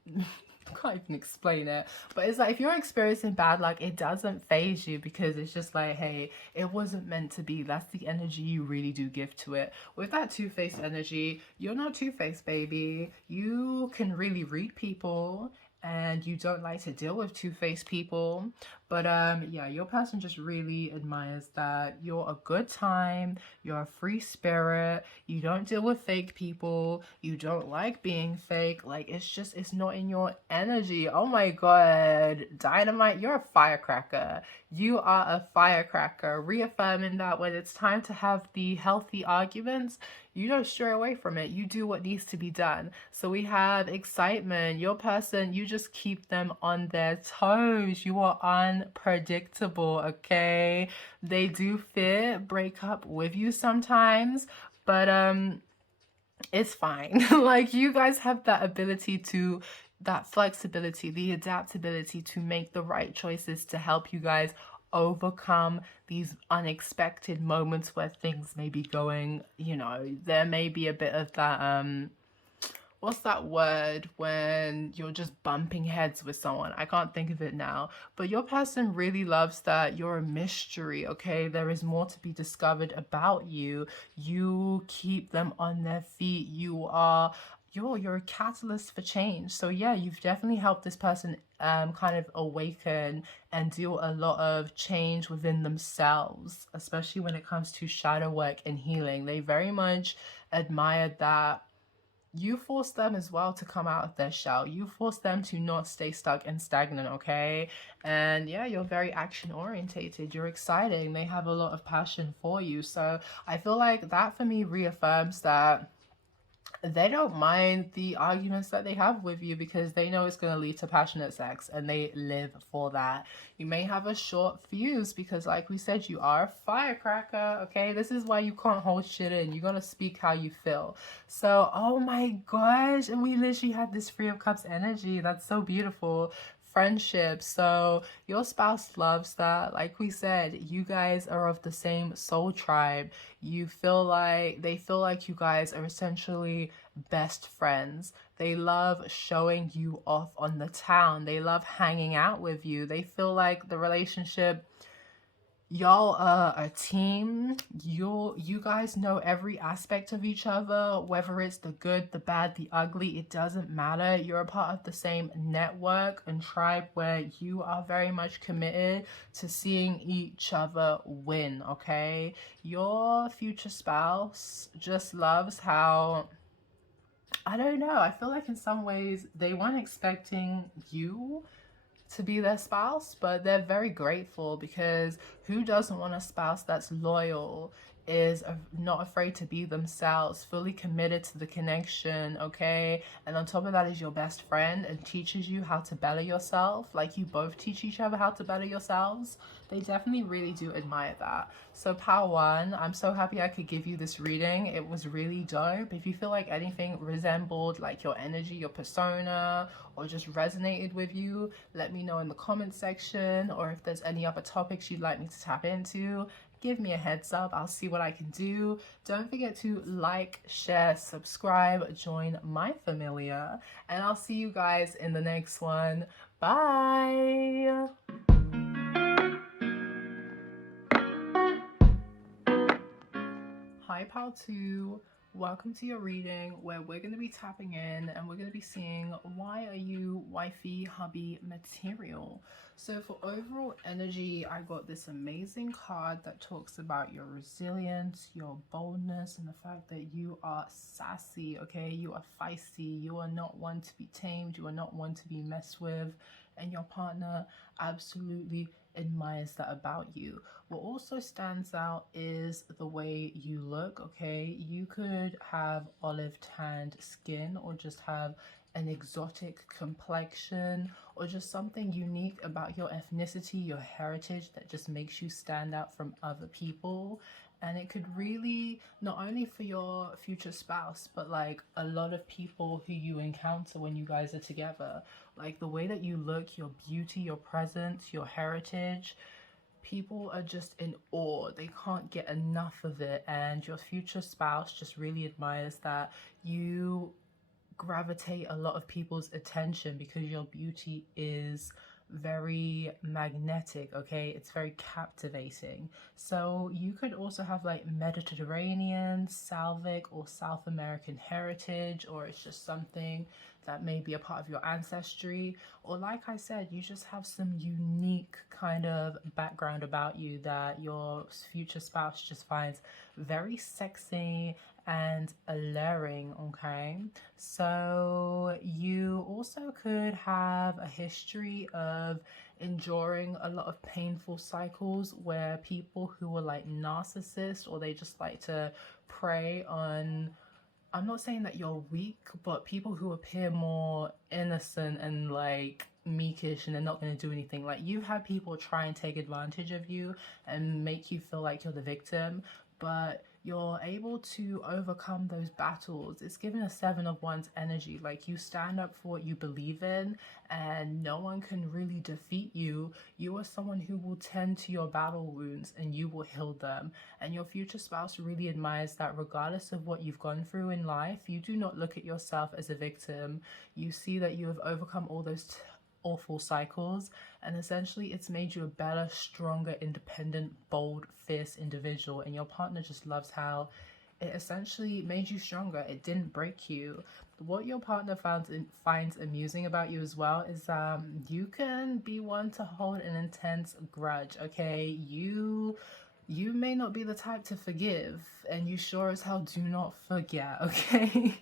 can't even explain it, but it's like if you're experiencing bad luck, it doesn't phase you because it's just like, hey, it wasn't meant to be. That's the energy you really do give to it. With that two-faced energy, you're not two-faced, baby. You can really read people and you don't like to deal with two-faced people. But yeah, your person just really admires that you're a good time, you're a free spirit, you don't deal with fake people, you don't like being fake. Like, it's just, it's not in your energy. Oh my god, Dynamite, you're a firecracker. You are a firecracker. Reaffirming that when it's time to have the healthy arguments, you don't stray away from it. You do what needs to be done. So we have excitement. Your person, you just keep them on their toes. You are unpredictable, okay? They do break up with you sometimes, but it's fine. Like, you guys have that ability to, that flexibility, the adaptability to make the right choices to help you guys overcome these unexpected moments where things may be going, you know, there may be a bit of that what's that word when you're just bumping heads with someone? I can't think of it now. But your person really loves that you're a mystery, okay? There is more to be discovered about you. You keep them on their feet. You're a catalyst for change. So yeah, you've definitely helped this person kind of awaken and do a lot of change within themselves, especially when it comes to shadow work and healing. They very much admired that you force them as well to come out of their shell. You force them to not stay stuck and stagnant, okay? And yeah, you're very action orientated. You're exciting. They have a lot of passion for you. So I feel like that for me reaffirms that they don't mind the arguments that they have with you because they know it's going to lead to passionate sex and they live for that. You may have a short fuse because, like we said, you are a firecracker, okay? This is why you can't hold shit in. You're going to speak how you feel. So, oh my gosh, and we literally had this Three of Cups energy. That's so beautiful. Friendship. So your spouse loves that. Like we said, you guys are of the same soul tribe. They feel like you guys are essentially best friends. They love showing you off on the town. They love hanging out with you. They feel like the relationship, y'all are a team. You guys know every aspect of each other, whether it's the good, the bad, the ugly, it doesn't matter. You're a part of the same network and tribe where you are very much committed to seeing each other win, okay? Your future spouse just loves how, I don't know, I feel like in some ways they weren't expecting you to be their spouse, but they're very grateful because who doesn't want a spouse that's loyal is not afraid to be themselves, fully committed to the connection, okay? And on top of that is your best friend and teaches you how to better yourself, like you both teach each other how to better yourselves. They definitely really do admire that. So Power One, I'm so happy I could give you this reading. It was really dope. If you feel like anything resembled like your energy, your persona, or just resonated with you, let me know in the comment section, or if there's any other topics you'd like me to tap into, give me a heads up. I'll see what I can do. Don't forget to like, share, subscribe, join my familia, and I'll see you guys in the next one. Bye. Hi Pal 2, welcome to your reading where we're going to be tapping in and we're going to be seeing why are you wifey hubby material. So for overall energy, I got this amazing card that talks about your resilience, your boldness, and the fact that you are sassy, okay? You are feisty, you are not one to be tamed, you are not one to be messed with, and your partner absolutely admires that about you. What also stands out is the way you look, okay? You could have olive tanned skin or just have an exotic complexion or just something unique about your ethnicity, your heritage that just makes you stand out from other people. And it could really, not only for your future spouse, but like a lot of people who you encounter when you guys are together. Like the way that you look, your beauty, your presence, your heritage, people are just in awe. They can't get enough of it. And your future spouse just really admires that. You gravitate a lot of people's attention because your beauty is very magnetic, okay? It's very captivating. So you could also have like Mediterranean, Slavic, or South American heritage, or it's just something that may be a part of your ancestry, or like I said, you just have some unique kind of background about you that your future spouse just finds very sexy and alluring, okay? So you also could have a history of enduring a lot of painful cycles where people who are like narcissists or they just like to prey on, I'm not saying that you're weak, but people who appear more innocent and like meekish and they're not going to do anything. Like you've had people try and take advantage of you and make you feel like you're the victim, but you're able to overcome those battles. It's given a 7 of Wands energy. Like you stand up for what you believe in and no one can really defeat you. You are someone who will tend to your battle wounds and you will heal them. And your future spouse really admires that regardless of what you've gone through in life, you do not look at yourself as a victim. You see that you have overcome all those awful cycles, and essentially it's made you a better, stronger, independent, bold, fierce individual, and your partner just loves how it essentially made you stronger. It didn't break you. What your partner finds amusing about you as well is you can be one to hold an intense grudge, okay? You may not be the type to forgive, and you sure as hell do not forget, okay?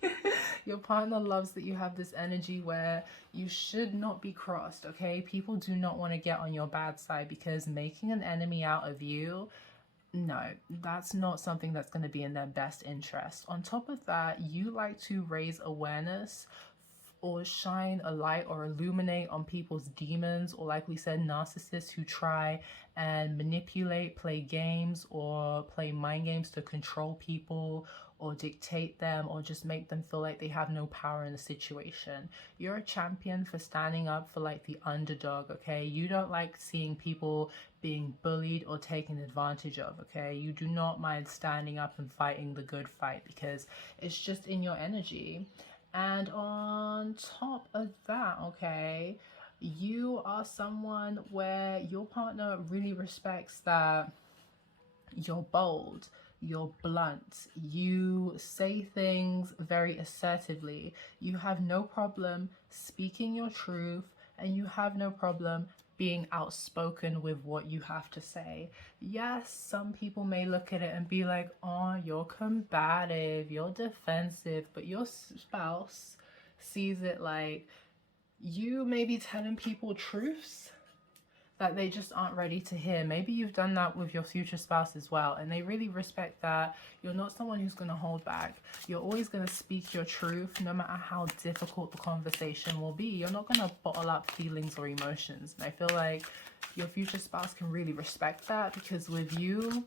Your partner loves that you have this energy where you should not be crossed, okay? People do not want to get on your bad side because making an enemy out of you, no, that's not something that's going to be in their best interest. On top of that, you like to raise awareness or shine a light or illuminate on people's demons, or like we said, narcissists who try and manipulate, play games or play mind games to control people or dictate them or just make them feel like they have no power in a situation. You're a champion for standing up for like the underdog, okay? You don't like seeing people being bullied or taken advantage of, okay? You do not mind standing up and fighting the good fight because it's just in your energy. And on top of that, okay, you are someone where your partner really respects that you're bold, you're blunt, you say things very assertively, you have no problem speaking your truth, and you have no problem being outspoken with what you have to say. Yes, some people may look at it and be like, oh, you're combative, you're defensive, but your spouse sees it like you may be telling people truths that they just aren't ready to hear. Maybe you've done that with your future spouse as well, and they really respect that you're not someone who's going to hold back. You're always going to speak your truth, no matter how difficult the conversation will be. You're not going to bottle up feelings or emotions. And I feel like your future spouse can really respect that, because with you,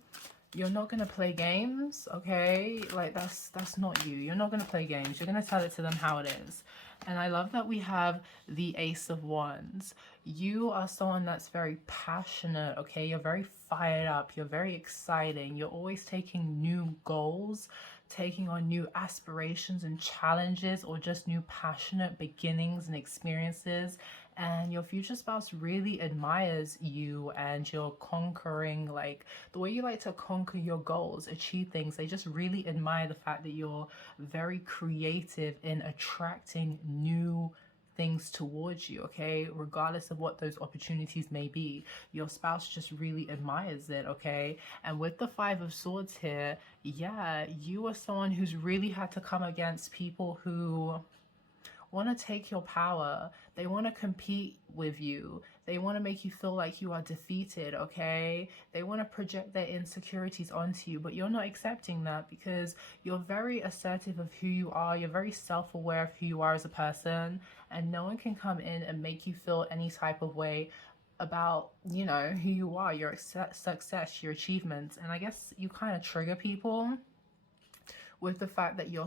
you're not going to play games, okay? Like, that's not you. You're not going to play games. You're going to tell it to them how it is. And I love that we have the Ace of Wands. You are someone that's very passionate, okay? You're very fired up. You're very exciting. You're always taking new goals, taking on new aspirations and challenges, or just new passionate beginnings and experiences. And your future spouse really admires you and your conquering, like the way you like to conquer your goals, achieve things. They just really admire the fact that you're very creative in attracting new things towards you, okay? Regardless of what those opportunities may be, your spouse just really admires it, okay? And with the Five of Swords here, yeah, you are someone who's really had to come against people who want to take your power. They want to compete with you. They want to make you feel like you are defeated, okay? They want to project their insecurities onto you, but you're not accepting that, because you're very assertive of who you are. You're very self-aware of who you are as a person, and no one can come in and make you feel any type of way about, you know, who you are, your success, your achievements. And I guess you kind of trigger people with the fact that you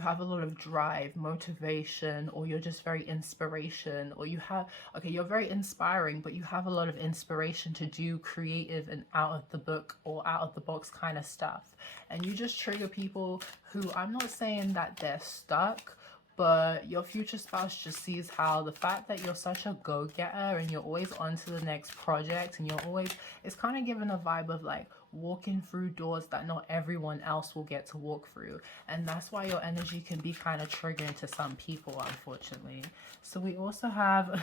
have a lot of drive, motivation, or you're just very inspiration, or you're very inspiring, but you have a lot of inspiration to do creative and out of the box kind of stuff. And you just trigger people who, I'm not saying that they're stuck, but your future spouse just sees how the fact that you're such a go-getter and you're always on to the next project, and it's kind of given a vibe of like walking through doors that not everyone else will get to walk through. And that's why your energy can be kind of triggering to some people, unfortunately. So we also have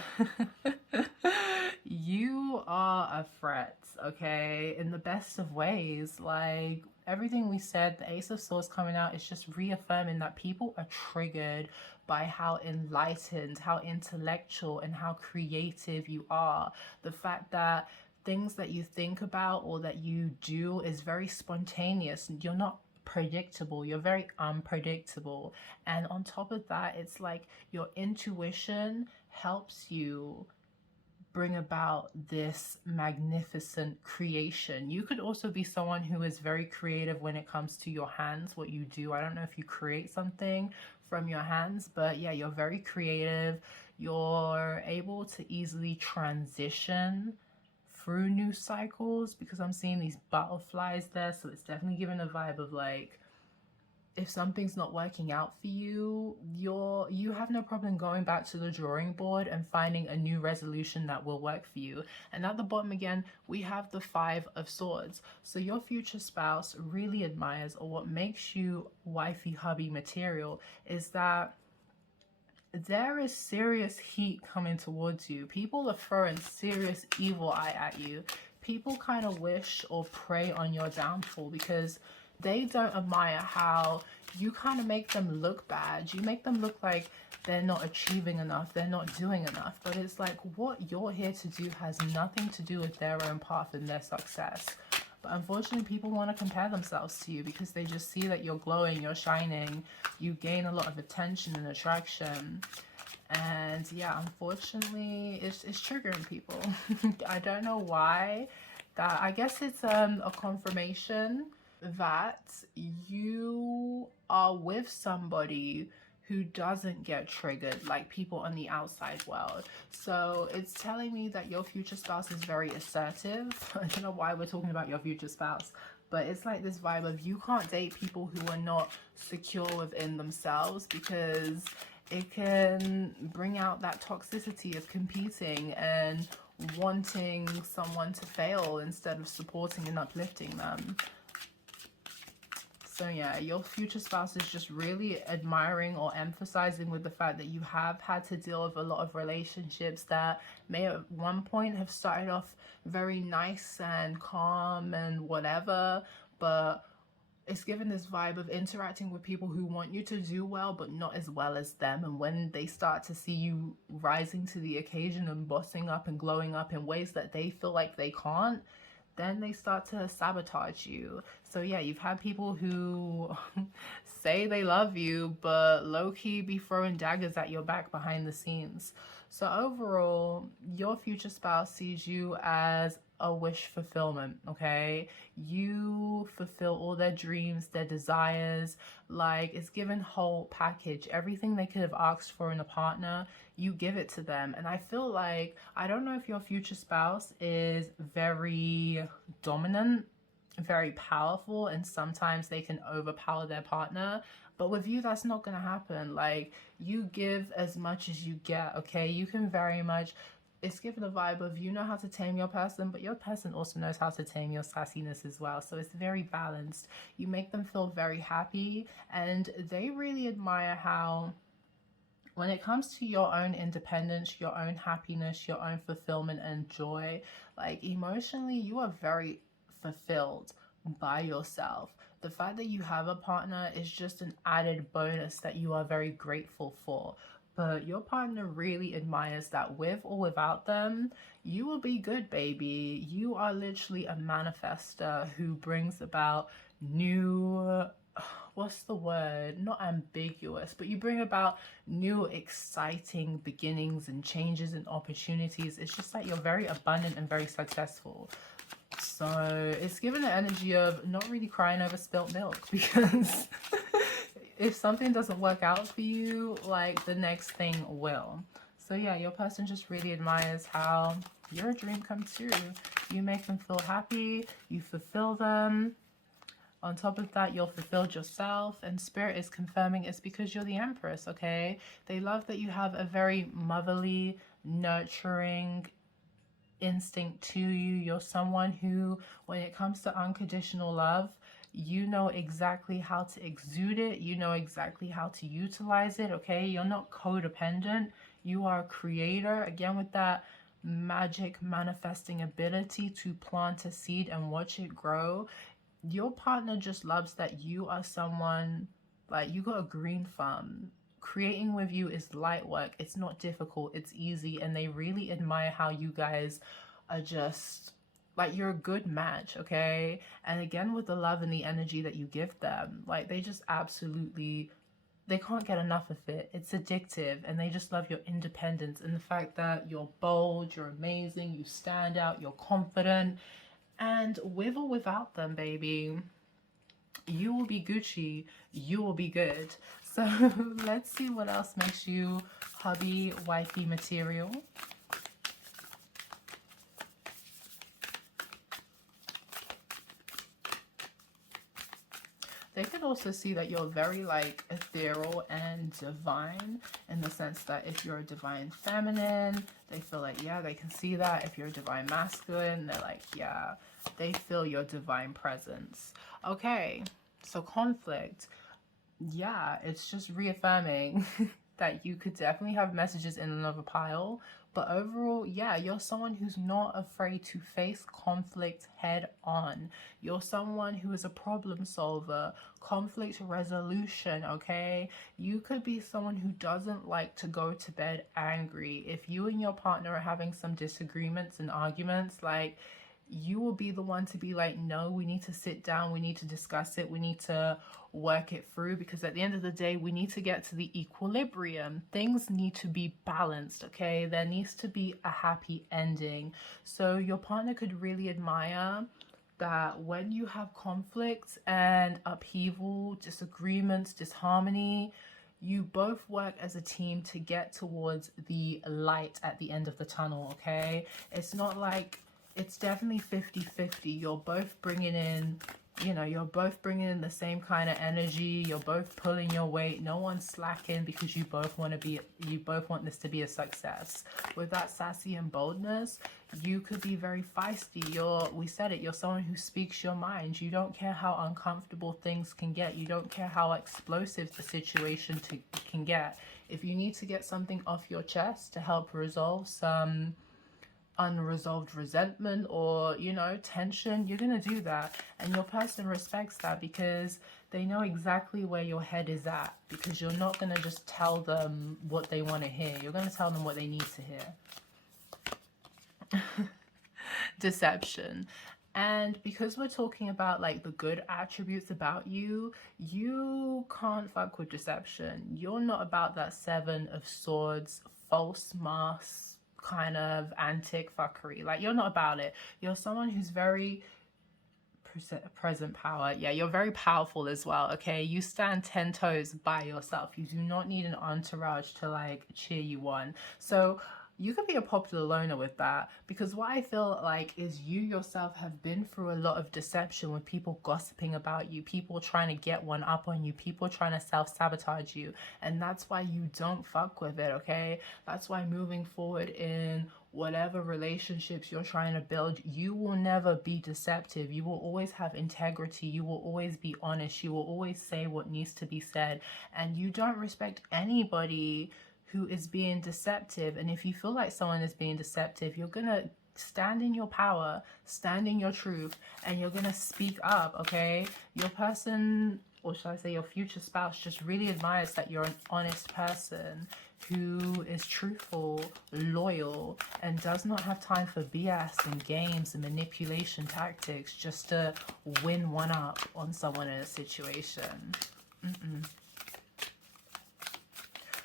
you are a threat, okay, in the best of ways. Like, everything we said, the Ace of Swords coming out is just reaffirming that people are triggered by how enlightened, how intellectual, and how creative you are. The fact that things that you think about or that you do is very spontaneous. You're not predictable. You're very unpredictable. And on top of that, it's like your intuition helps you bring about this magnificent creation. You could also be someone who is very creative when it comes to your hands, what you do. I don't know if you create something from your hands, but yeah, you're very creative. You're able to easily transition through new cycles, because I'm seeing these butterflies there, so it's definitely giving a vibe of like, if something's not working out for you, you have no problem going back to the drawing board and finding a new resolution that will work for you. And at the bottom again, we have the Five of Swords. So your future spouse really admires, or what makes you wifey hubby material, is that there is serious heat coming towards you. People are throwing serious evil eye at you. People kind of wish or prey on your downfall, because they don't admire how you kind of make them look bad. You make them look like they're not achieving enough, they're not doing enough. But it's like, what you're here to do has nothing to do with their own path and their success. But unfortunately, people want to compare themselves to you because they just see that you're glowing, you're shining, you gain a lot of attention and attraction. And yeah, unfortunately, it's triggering people. I don't know why. I guess it's a confirmation that you are with somebody who doesn't get triggered like people on the outside world. So it's telling me that your future spouse is very assertive. I don't know why we're talking about your future spouse, but it's like this vibe of you can't date people who are not secure within themselves, because it can bring out that toxicity of competing and wanting someone to fail instead of supporting and uplifting them. So yeah, your future spouse is just really admiring or emphasizing with the fact that you have had to deal with a lot of relationships that may at one point have started off very nice and calm and whatever, but it's given this vibe of interacting with people who want you to do well, but not as well as them. And when they start to see you rising to the occasion and bossing up and glowing up in ways that they feel like they can't, then they start to sabotage you. So yeah, you've had people who say they love you, but low-key be throwing daggers at your back behind the scenes. So overall, your future spouse sees you as a wish fulfillment, okay? You fulfill all their dreams, their desires. Like, it's given whole package. Everything they could have asked for in a partner, you give it to them. And I feel like, I don't know if your future spouse is very dominant, very powerful, and sometimes they can overpower their partner. But with you, that's not going to happen. Like, you give as much as you get, okay? You can very much, it's given a vibe of you know how to tame your person, but your person also knows how to tame your sassiness as well. So it's very balanced. You make them feel very happy, and they really admire how, when it comes to your own independence, your own happiness, your own fulfillment and joy, like emotionally, you are very fulfilled by yourself. The fact that you have a partner is just an added bonus that you are very grateful for. But your partner really admires that with or without them, you will be good, baby. You are literally a manifester who brings about new, what's the word? Not ambiguous, but you bring about new exciting beginnings and changes and opportunities. It's just that you're very abundant and very successful. So it's given the energy of not really crying over spilt milk, because if something doesn't work out for you, like, the next thing will. So yeah, your person just really admires how your dream comes true. You make them feel happy, you fulfill them. On top of that, you're fulfilled yourself, and Spirit is confirming it's because you're the Empress, okay? They love that you have a very motherly, nurturing instinct to you. You're someone who, when it comes to unconditional love, you know exactly how to exude it. You know exactly how to utilize it, okay? You're not codependent. You are a creator. Again, with that magic manifesting ability to plant a seed and watch it grow. Your partner just loves that you are someone, like, you got a green thumb. Creating with you is light work. It's not difficult. It's easy. And they really admire how you guys are just, like, you're a good match, okay? And again, with the love and the energy that you give them, like, they just absolutely, they can't get enough of it. It's addictive, and they just love your independence and the fact that you're bold, you're amazing, you stand out, you're confident. And with or without them, baby, you will be Gucci, you will be good. So let's see what else makes you hubby, wifey material. They could also see that you're very, like, ethereal and divine, in the sense that if you're a divine feminine, they feel like, yeah, they can see that. If you're a divine masculine, they're like, yeah, they feel your divine presence. Okay, so conflict. Yeah, it's just reaffirming that you could definitely have messages in another pile. But overall, yeah, you're someone who's not afraid to face conflict head on. You're someone who is a problem solver, conflict resolution, okay? You could be someone who doesn't like to go to bed angry. If you and your partner are having some disagreements and arguments, like, you will be the one to be like, no, we need to sit down, we need to discuss it, we need to work it through, because at the end of the day, we need to get to the equilibrium. Things need to be balanced, okay? There needs to be a happy ending. So your partner could really admire that when you have conflicts and upheaval, disagreements, disharmony, you both work as a team to get towards the light at the end of the tunnel, okay? It's not like, it's definitely 50-50. You're both bringing in, you know, you're both bringing in the same kind of energy. You're both pulling your weight. No one's slacking, because you both want this to be a success. With that sassy and boldness, you could be very feisty. We said it, you're someone who speaks your mind. You don't care how uncomfortable things can get. You don't care how explosive the situation can get. If you need to get something off your chest to help resolve some unresolved resentment or, you know, tension, you're going to do that. And your person respects that because they know exactly where your head is at, because you're not going to just tell them what they want to hear. You're going to tell them what they need to hear. Deception. And because we're talking about like the good attributes about you, you can't fuck with deception. You're not about that Seven of Swords, false mask kind of antic fuckery. Like, you're not about it. You're someone who's very present power. Yeah, you're very powerful as well, okay? You stand 10 toes by yourself. You do not need an entourage to like cheer you on. So you could be a popular loner with that, because what I feel like is you yourself have been through a lot of deception with people gossiping about you, people trying to get one up on you, people trying to self-sabotage you, and that's why you don't fuck with it, okay? That's why moving forward in whatever relationships you're trying to build, you will never be deceptive. You will always have integrity. You will always be honest. You will always say what needs to be said, and you don't respect anybody who is being deceptive. And if you feel like someone is being deceptive, you're gonna stand in your power, stand in your truth, and you're gonna speak up, okay? Your person, or should I say your future spouse, just really admires that you're an honest person who is truthful, loyal, and does not have time for BS and games and manipulation tactics just to win one up on someone in a situation.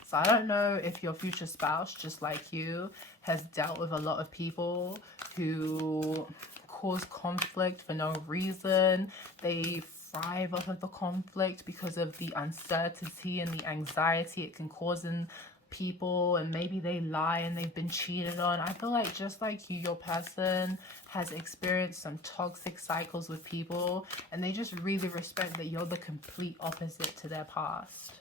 So I don't know if your future spouse, just like you, has dealt with a lot of people who cause conflict for no reason. They thrive off of the conflict because of the uncertainty and the anxiety it can cause in people, and maybe they lie and they've been cheated on. I feel like just like you, your person has experienced some toxic cycles with people, and they just really respect that you're the complete opposite to their past.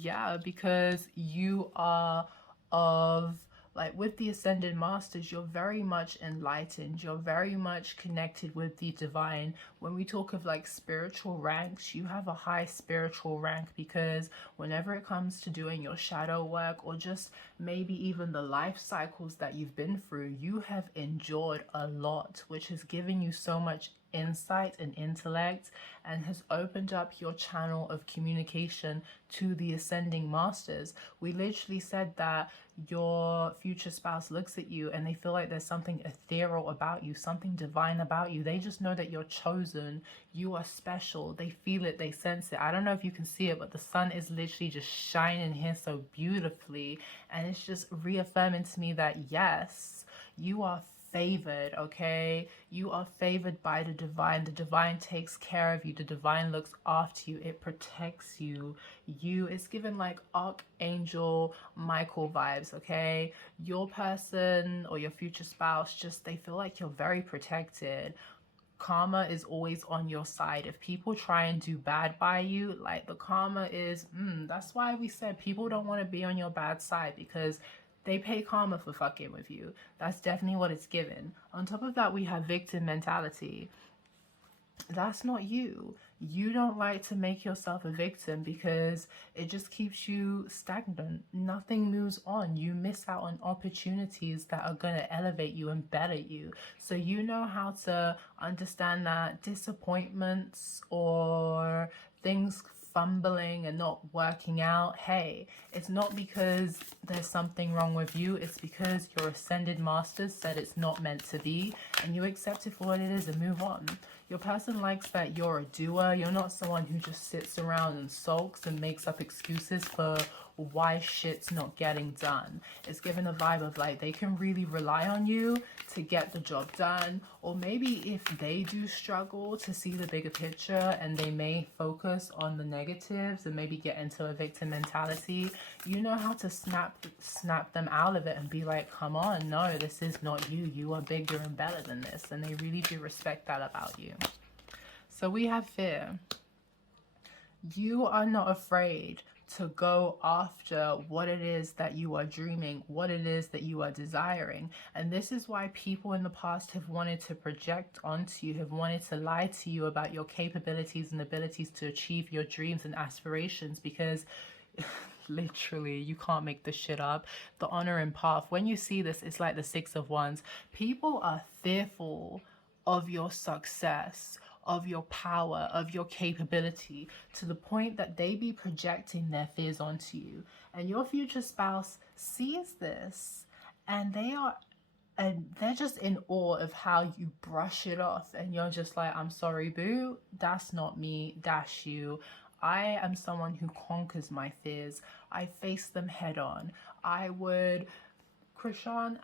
Yeah, because you are of, like, with the Ascended Masters, you're very much enlightened. You're very much connected with the divine. When we talk of like spiritual ranks, you have a high spiritual rank, because whenever it comes to doing your shadow work, or just maybe even the life cycles that you've been through, you have endured a lot, which has given you so much insight and intellect, and has opened up your channel of communication to the Ascending Masters. We literally said that your future spouse looks at you and they feel like there's something ethereal about you, something divine about you. They just know that you're chosen, you are special. They feel it, they sense it. I don't know if you can see it, but the sun is literally just shining here so beautifully, and it's just reaffirming to me that yes, you are favored, okay? You are favored by the divine. The divine takes care of you. The divine looks after you. It protects you. It's given like Archangel Michael vibes, okay? Your person or your future spouse, just, they feel like you're very protected. Karma is always on your side. If people try and do bad by you, like, the karma is, that's why we said people don't want to be on your bad side, because they pay karma for fucking with you. That's definitely what it's given. On top of that, we have victim mentality. That's not you. You don't like to make yourself a victim, because it just keeps you stagnant. Nothing moves on. You miss out on opportunities that are going to elevate you and better you. So you know how to understand that disappointments or things fumbling and not working out, hey, it's not because there's something wrong with you. It's because your Ascended Masters said it's not meant to be, and you accept it for what it is and move on. Your person likes that you're a doer. You're not someone who just sits around and sulks and makes up excuses for why shit's not getting done. It's given a vibe of like they can really rely on you to get the job done, or maybe if they do struggle to see the bigger picture and they may focus on the negatives and maybe get into a victim mentality, you know how to snap them out of it and be like, come on, no, this is not you. You are bigger and better than this. And they really do respect that about you. So we have fear. You are not afraid to go after what it is that you are dreaming, what it is that you are desiring. And this is why people in the past have wanted to project onto you, have wanted to lie to you about your capabilities and abilities to achieve your dreams and aspirations, because Literally, you can't make this shit up. The honor and path. When you see this, it's like the Six of Wands. People are fearful of your success, of your power, of your capability, to the point that they be projecting their fears onto you. And your future spouse sees this, and they're just in awe of how you brush it off. And you're just like, I'm sorry, boo, that's not me, that's you. I am someone who conquers my fears. I face them head on. Chrisean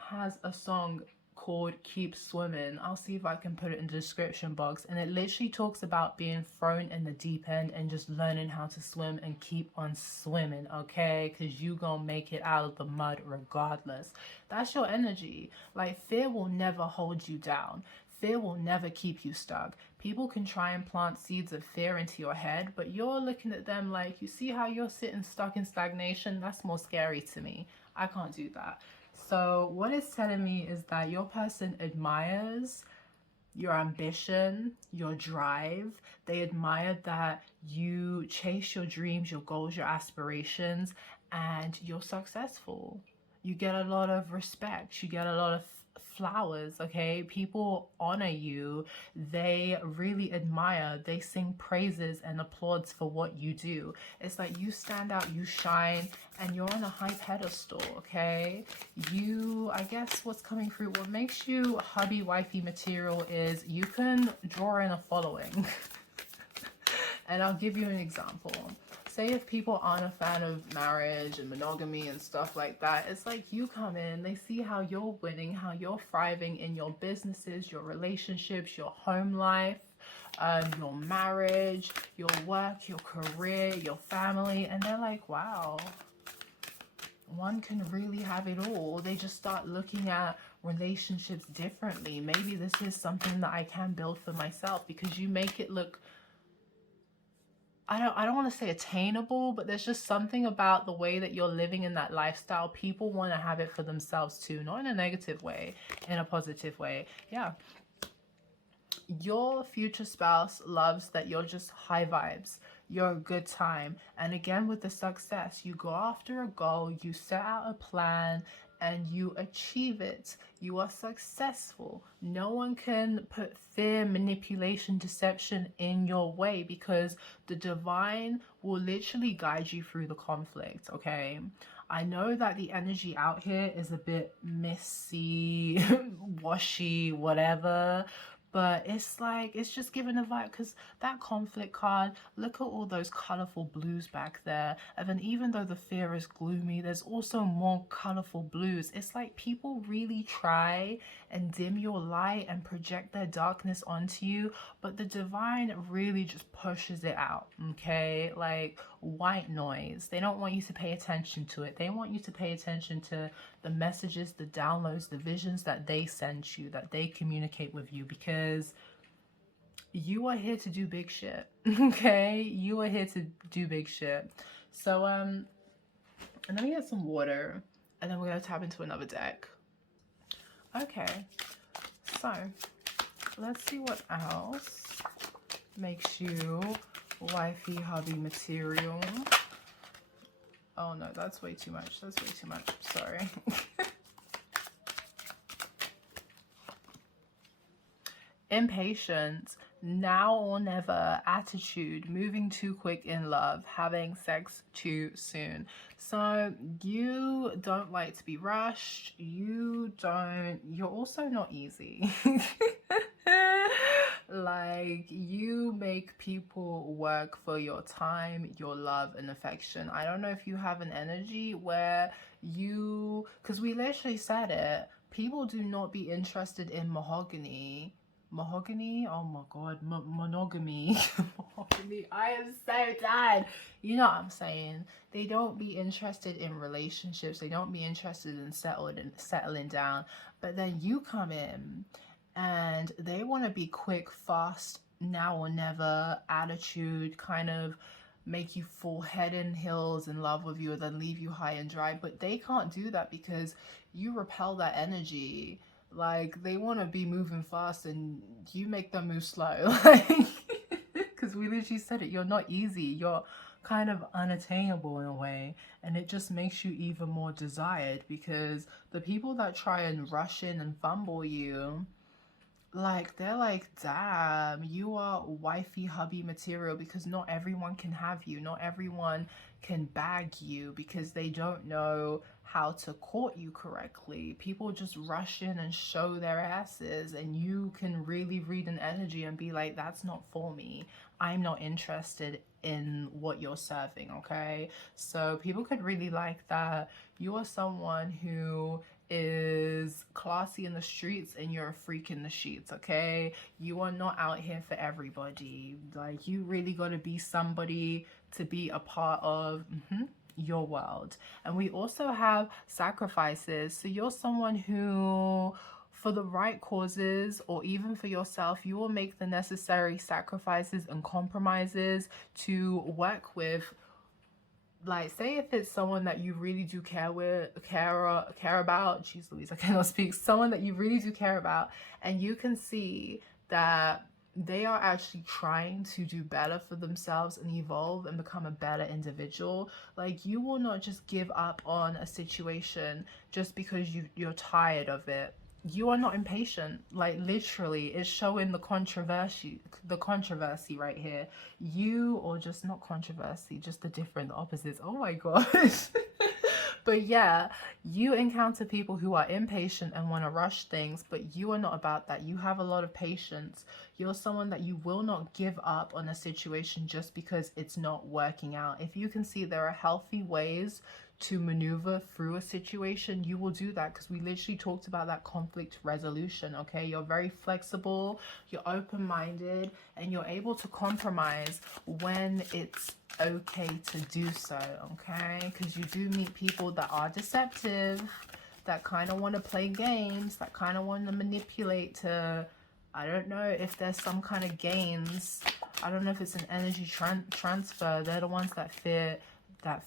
has a song called Keep Swimming. I'll see if I can put it in the description box. And it literally talks about being thrown in the deep end and just learning how to swim and keep on swimming, okay? Because you gonna make it out of the mud regardless. That's your energy. Like, fear will never hold you down. Fear will never keep you stuck. People can try and plant seeds of fear into your head, but you're looking at them like, you see how you're sitting stuck in stagnation? That's more scary to me. I can't do that. So what it's telling me is that your person admires your ambition, your drive. They admire that you chase your dreams, your goals, your aspirations, and you're successful. You get a lot of respect. You get a lot of flowers, okay? People honor you. They really admire. They sing praises and applauds for what you do. It's like you stand out, you shine, and you're on a high pedestal, okay? I guess what's coming through, what makes you hubby wifey material is you can draw in a following. And I'll give you an example. Say if people aren't a fan of marriage and monogamy and stuff like that, it's like you come in, they see how you're winning, how you're thriving in your businesses, your relationships, your home life, your marriage, your work, your career, your family, and they're like, wow, one can really have it all. They just start looking at relationships differently. Maybe this is something that I can build for myself, because you make it look, I don't want to say attainable, but there's just something about the way that you're living in that lifestyle. People want to have it for themselves too, not in a negative way, in a positive way. Yeah. Your future spouse loves that you're just high vibes. You're a good time. And again, with the success, you go after a goal, you set out a plan, and you achieve it. You are successful. No one can put fear, manipulation, deception in your way, because the divine will literally guide you through the conflict, okay? I know that the energy out here is a bit messy, washy, whatever, but it's like, it's just giving a vibe, because that conflict card, look at all those colorful blues back there. And then even though the fear is gloomy, there's also more colorful blues. It's like people really try and dim your light and project their darkness onto you, but the divine really just pushes it out, okay? Like white noise. They don't want you to pay attention to it. They want you to pay attention to the messages, the downloads, the visions that they send you, that they communicate with you, because you are here to do big shit, okay? You are here to do big shit. So let me get some water, and then we're gonna tap into another deck. Okay, so let's see what else makes you wifey hubby material. Oh no, that's way too much. That's way too much. Sorry. Impatient, now or never attitude, moving too quick in love, having sex too soon. So you don't like to be rushed. You're also not easy. Like, you make people work for your time, your love, and affection. I don't know if you have an energy where because we literally said it, people do not be interested in mahogany. Oh my god, monogamy. Monogamy. I am so tired. You know what I'm saying? They don't be interested in relationships. They don't be interested in settling down. But then you come in and they want to be quick, fast, now or never attitude, kind of make you fall head and heels in love with you and then leave you high and dry. But they can't do that because you repel that energy. Like, they want to be moving fast and you make them move slow. Like, because we literally said it, you're not easy. You're kind of unattainable in a way, and it just makes you even more desired, because the people that try and rush in and fumble you, like, they're like, damn, you are wifey hubby material, because not everyone can have you, not everyone can bag you, because they don't know how to court you correctly. People just rush in and show their asses, and you can really read an energy and be like, that's not for me, I'm not interested in what you're serving. Okay, so people could really like that you are someone who is classy in the streets and you're a freak in the sheets. Okay, you are not out here for everybody. Like, you really got to be somebody to be a part of your world. And we also have sacrifices. So you're someone who, for the right causes or even for yourself, you will make the necessary sacrifices and compromises to work with, like, say if it's someone that you really do care about, jeez Louise, I cannot speak, someone that you really do care about, and you can see that they are actually trying to do better for themselves and evolve and become a better individual. Like, you will not just give up on a situation just because you're tired of it. You are not impatient. Like, literally, it's showing the controversy right here. You, or just not controversy, just the different, the opposites. Oh my gosh. But yeah, you encounter people who are impatient and want to rush things, but you are not about that. You have a lot of patience. You're someone that you will not give up on a situation just because it's not working out. If you can see there are healthy ways to maneuver through a situation, you will do that, because we literally talked about that conflict resolution. Okay, you're very flexible, you're open-minded, and you're able to compromise when it's okay to do so. Okay, because you do meet people that are deceptive, that kind of want to play games, that kind of want to manipulate to, I don't know if there's some kind of gains, I don't know if it's an energy transfer. They're the ones that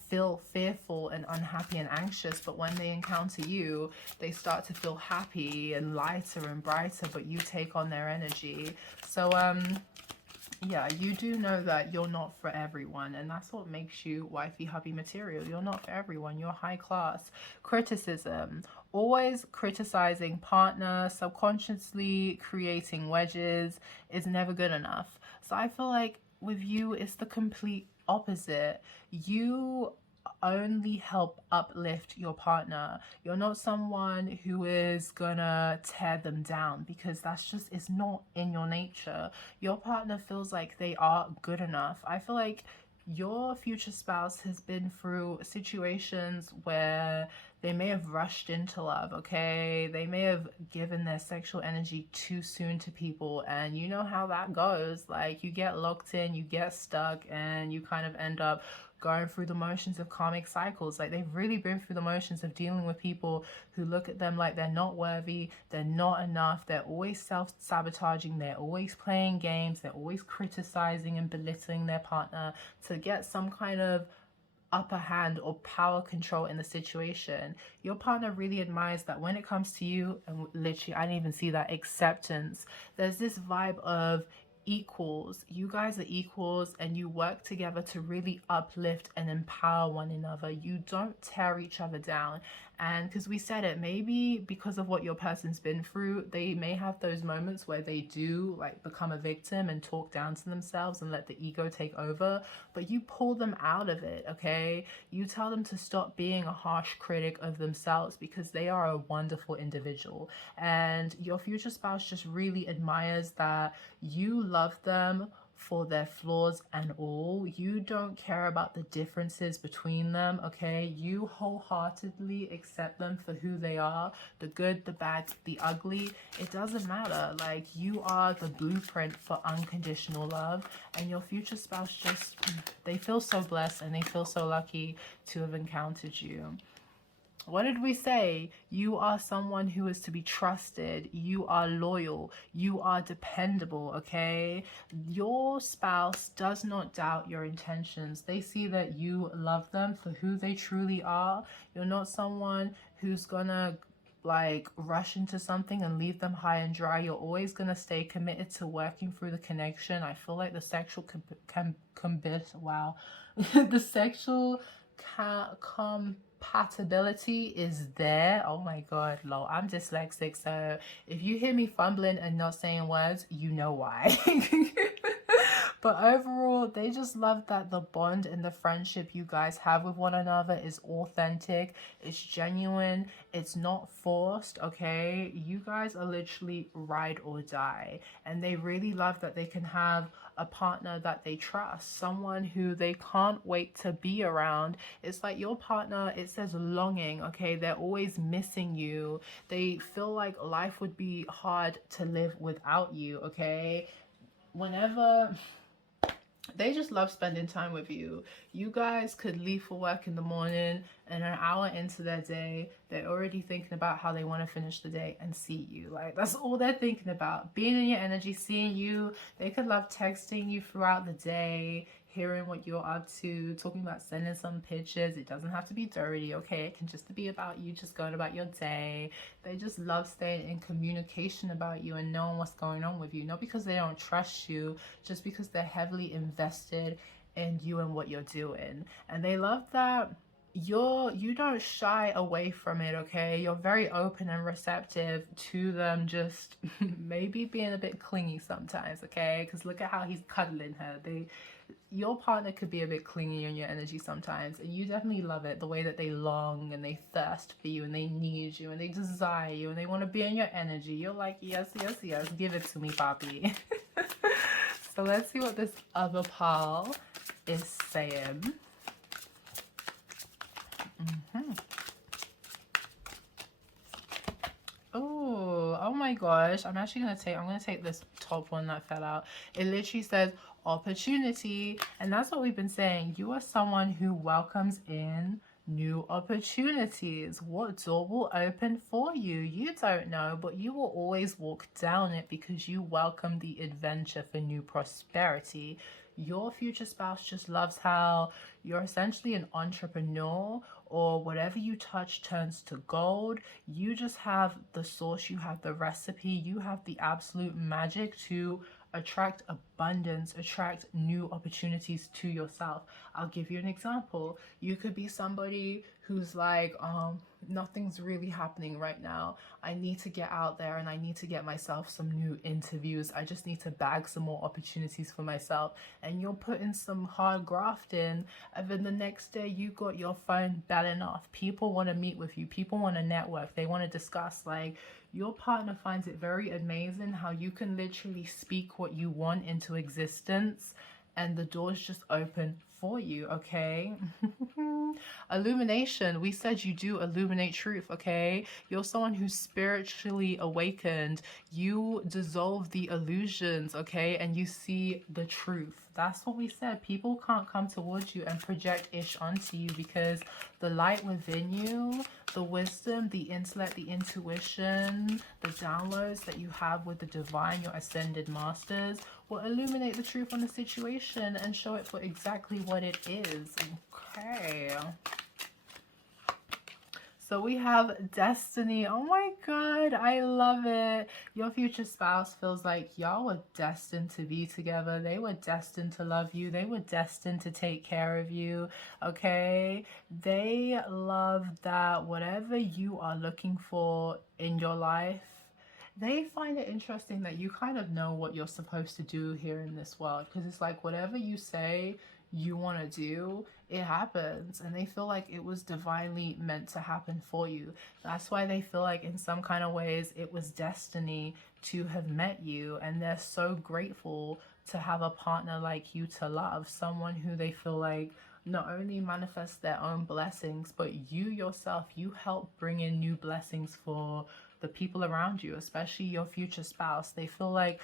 feel fearful and unhappy and anxious, but when they encounter you, they start to feel happy and lighter and brighter, but you take on their energy. So yeah, you do know that you're not for everyone, and that's what makes you wifey hubby material. You're not for everyone. You're high class. Criticism, always criticizing partner, subconsciously creating wedges is never good enough. So I feel like with you, it's the complete opposite. You only help uplift your partner. You're not someone who is gonna tear them down, because that's just, it's not in your nature. Your partner feels like they are good enough. I feel like your future spouse has been through situations where they may have rushed into love, okay? They may have given their sexual energy too soon to people, and you know how that goes. Like, you get locked in, you get stuck, and you kind of end up going through the motions of karmic cycles. Like, they've really been through the motions of dealing with people who look at them like they're not worthy, they're not enough, they're always self-sabotaging, they're always playing games, they're always criticizing and belittling their partner to get some kind of upper hand or power control in the situation. Your partner really admires that when it comes to you, and literally I didn't even see that, acceptance. There's this vibe of equals. You guys are equals, and you work together to really uplift and empower one another. You don't tear each other down. And because we said it, maybe because of what your person's been through, they may have those moments where they do like become a victim and talk down to themselves and let the ego take over, but you pull them out of it. Okay, you tell them to stop being a harsh critic of themselves, because they are a wonderful individual, and your future spouse just really admires that you love them for their flaws and all. You don't care about the differences between them, okay? You wholeheartedly accept them for who they are, the good, the bad, the ugly. It doesn't matter. Like, you are the blueprint for unconditional love, and your future spouse just, they feel so blessed and they feel so lucky to have encountered you. What did we say? You are someone who is to be trusted. You are loyal. You are dependable, okay? Your spouse does not doubt your intentions. They see that you love them for who they truly are. You're not someone who's gonna like rush into something and leave them high and dry. You're always going to stay committed to working through the connection. I feel like the sexual wow the sexual compatibility is there. Oh my god, lol, I'm dyslexic, so if you hear me fumbling and not saying words, you know why. But overall, they just love that the bond and the friendship you guys have with one another is authentic, it's genuine, it's not forced, okay? You guys are literally ride or die, and they really love that they can have a partner that they trust, someone who they can't wait to be around. It's like your partner, it says longing, okay? They're always missing you. They feel like life would be hard to live without you, okay? Whenever they just love spending time with you. You guys could leave for work in the morning, and an hour into their day, they're already thinking about how they want to finish the day and see you. Like, that's all they're thinking about. Being in your energy, seeing you. They could love texting you throughout the day, hearing what you're up to, talking about sending some pictures. It doesn't have to be dirty, okay? It can just be about you just going about your day. They just love staying in communication about you and knowing what's going on with you. Not because they don't trust you, just because they're heavily invested in you and what you're doing. And they love that you don't shy away from it, okay? You're very open and receptive to them, just maybe being a bit clingy sometimes, okay? Because look at how he's cuddling her. Your partner could be a bit clingy on your energy sometimes, and you definitely love it, the way that they long and they thirst for you and they need you and they desire you and they want to be in your energy. You're like, yes, yes, yes, give it to me, papi. So let's see what this other pal is saying. Oh my gosh, I'm gonna take this top one that fell out. It literally says opportunity, and that's what we've been saying. You are someone who welcomes in new opportunities. What door will open for you? You don't know, but you will always walk down it because you welcome the adventure for new prosperity. Your future spouse just loves how you're essentially an entrepreneur, or whatever you touch turns to gold. You just have the sauce, you have the recipe, you have the absolute magic to attract abundance, attract new opportunities to yourself. I'll give you an example. You could be somebody who's like, nothing's really happening right now. I need to get out there and I need to get myself some new interviews. I just need to bag some more opportunities for myself. And you're putting some hard graft in, and then the next day you got your phone belling off. People want to meet with you. People want to network. They want to discuss. Like, your partner finds it very amazing how you can literally speak what you want into existence and the doors just open for you, okay? Illumination. We said you do illuminate truth, okay? You're someone who's spiritually awakened. You dissolve the illusions, okay? And you see the truth. That's what we said. People can't come towards you and project ish onto you because the light within you, the wisdom, the intellect, the intuition, the downloads that you have with the divine, your ascended masters, will illuminate the truth on the situation and show it for exactly what it is. Okay. So we have destiny. Oh my god, I love it. Your future spouse feels like y'all were destined to be together. They were destined to love you. They were destined to take care of you, okay? They love that whatever you are looking for in your life, they find it interesting that you kind of know what you're supposed to do here in this world, because it's like whatever you say you want to do, it happens, and they feel like it was divinely meant to happen for you. That's why they feel like in some kind of ways it was destiny to have met you, and they're so grateful to have a partner like you to love, someone who they feel like not only manifests their own blessings, but you yourself, you help bring in new blessings for the people around you, especially your future spouse. They feel like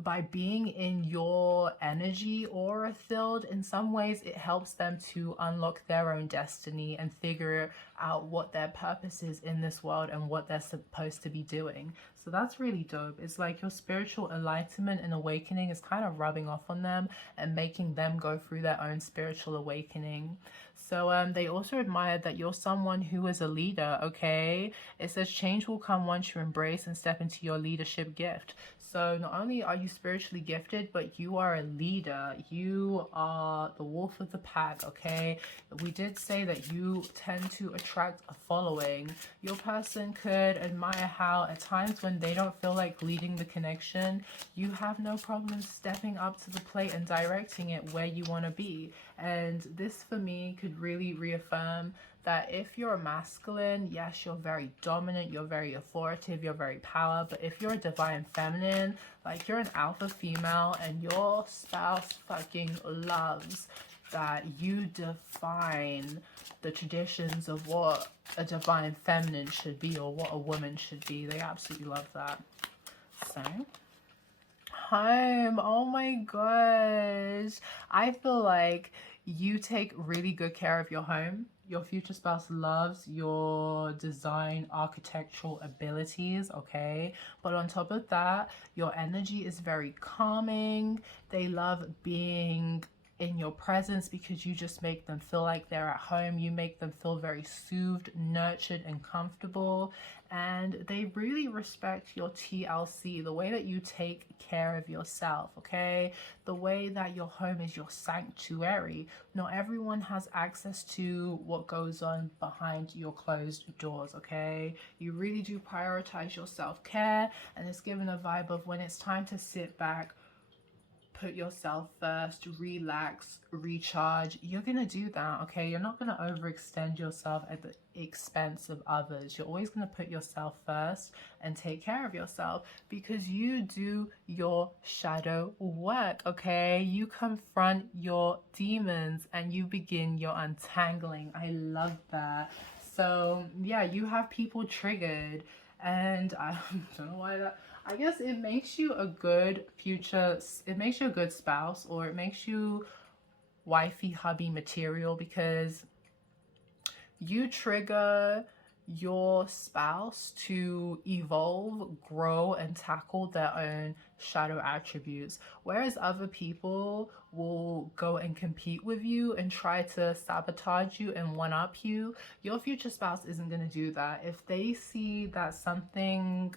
by being in your energy aura field, in some ways it helps them to unlock their own destiny and figure out what their purpose is in this world and what they're supposed to be doing. So that's really dope. It's like your spiritual enlightenment and awakening is kind of rubbing off on them and making them go through their own spiritual awakening. So they also admire that you're someone who is a leader, okay? It says change will come once you embrace and step into your leadership gift. So not only are you spiritually gifted, but you are a leader. You are the wolf of the pack, okay? We did say that you tend to attract a following. Your person could admire how at times when they don't feel like leading the connection, you have no problem stepping up to the plate and directing it where you want to be. And this for me could really reaffirm that if you're a masculine, yes, you're very dominant, you're very authoritative, you're very power. But if you're a divine feminine, like you're an alpha female and your spouse fucking loves that you define the traditions of what a divine feminine should be or what a woman should be. They absolutely love that. So home, oh my gosh, I feel like you take really good care of your home. Your future spouse loves your design architectural abilities, okay? But on top of that, your energy is very calming. They love being in your presence because you just make them feel like they're at home. You make them feel very soothed, nurtured, and comfortable. And they really respect your TLC, the way that you take care of yourself, okay? The way that your home is your sanctuary. Not everyone has access to what goes on behind your closed doors, okay? You really do prioritize your self-care, and it's given a vibe of when it's time to sit back, put yourself first, relax, recharge. You're gonna do that, okay? You're not gonna overextend yourself at the expense of others. You're always gonna put yourself first and take care of yourself because you do your shadow work, okay? You confront your demons and you begin your untangling. I love that. So yeah, you have people triggered, and I don't know why that, I guess it makes you a good future, it makes you a good spouse, or it makes you wifey hubby material because you trigger your spouse to evolve, grow, and tackle their own shadow attributes. Whereas other people will go and compete with you and try to sabotage you and one-up you, your future spouse isn't going to do that. If they see that something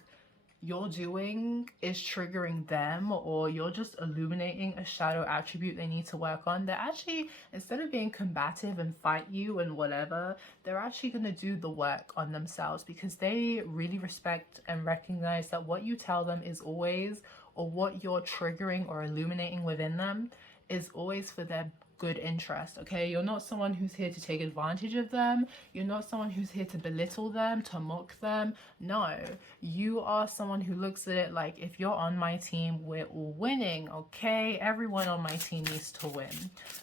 you're doing is triggering them, or you're just illuminating a shadow attribute they need to work on, they're actually, instead of being combative and fight you and whatever, they're actually going to do the work on themselves because they really respect and recognize that what you tell them is always, or what you're triggering or illuminating within them is always for their good interest, okay? You're not someone who's here to take advantage of them. You're not someone who's here to belittle them, to mock them. No, you are someone who looks at it like, if you're on my team, we're all winning, okay? Everyone on my team needs to win.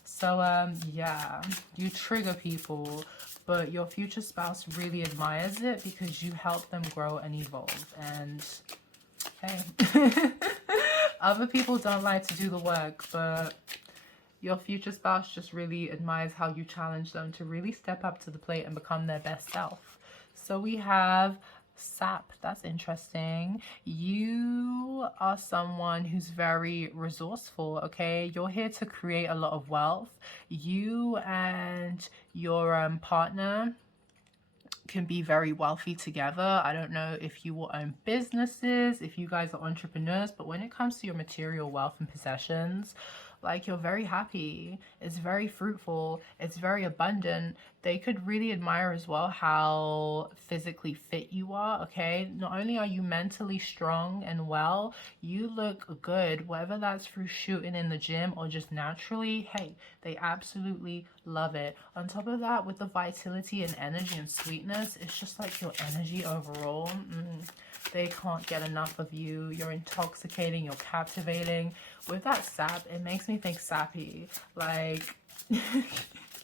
So yeah, you trigger people, but your future spouse really admires it because you help them grow and evolve. And hey, other people don't like to do the work, but your future spouse just really admires how you challenge them to really step up to the plate and become their best self. So we have sap. That's interesting. You are someone who's very resourceful, okay? You're here to create a lot of wealth. You and your partner can be very wealthy together. I don't know if you will own businesses, if you guys are entrepreneurs, but when it comes to your material wealth and possessions, like, you're very happy, it's very fruitful, it's very abundant. They could really admire as well how physically fit you are, okay? Not only are you mentally strong and well, you look good, whether that's through shooting in the gym or just naturally. Hey, they absolutely love it. On top of that, with the vitality and energy and sweetness, it's just like your energy overall. They can't get enough of you. You're intoxicating, you're captivating. With that sap, it makes me think sappy. Like,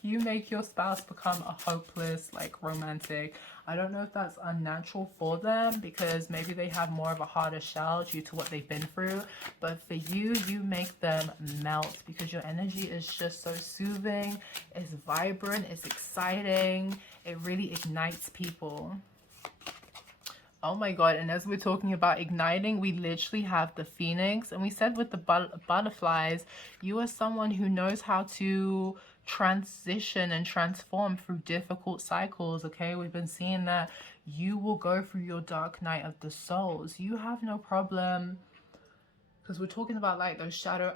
you make your spouse become a hopeless, like, romantic. I don't know if that's unnatural for them because maybe they have more of a harder shell due to what they've been through. But for you, you make them melt because your energy is just so soothing. It's vibrant, it's exciting. It really ignites people. Oh my god, and as we're talking about igniting, we literally have the phoenix. And we said with the butterflies, you are someone who knows how to transition and transform through difficult cycles. Okay, we've been seeing that you will go through your dark night of the souls. You have no problem, because we're talking about like those shadow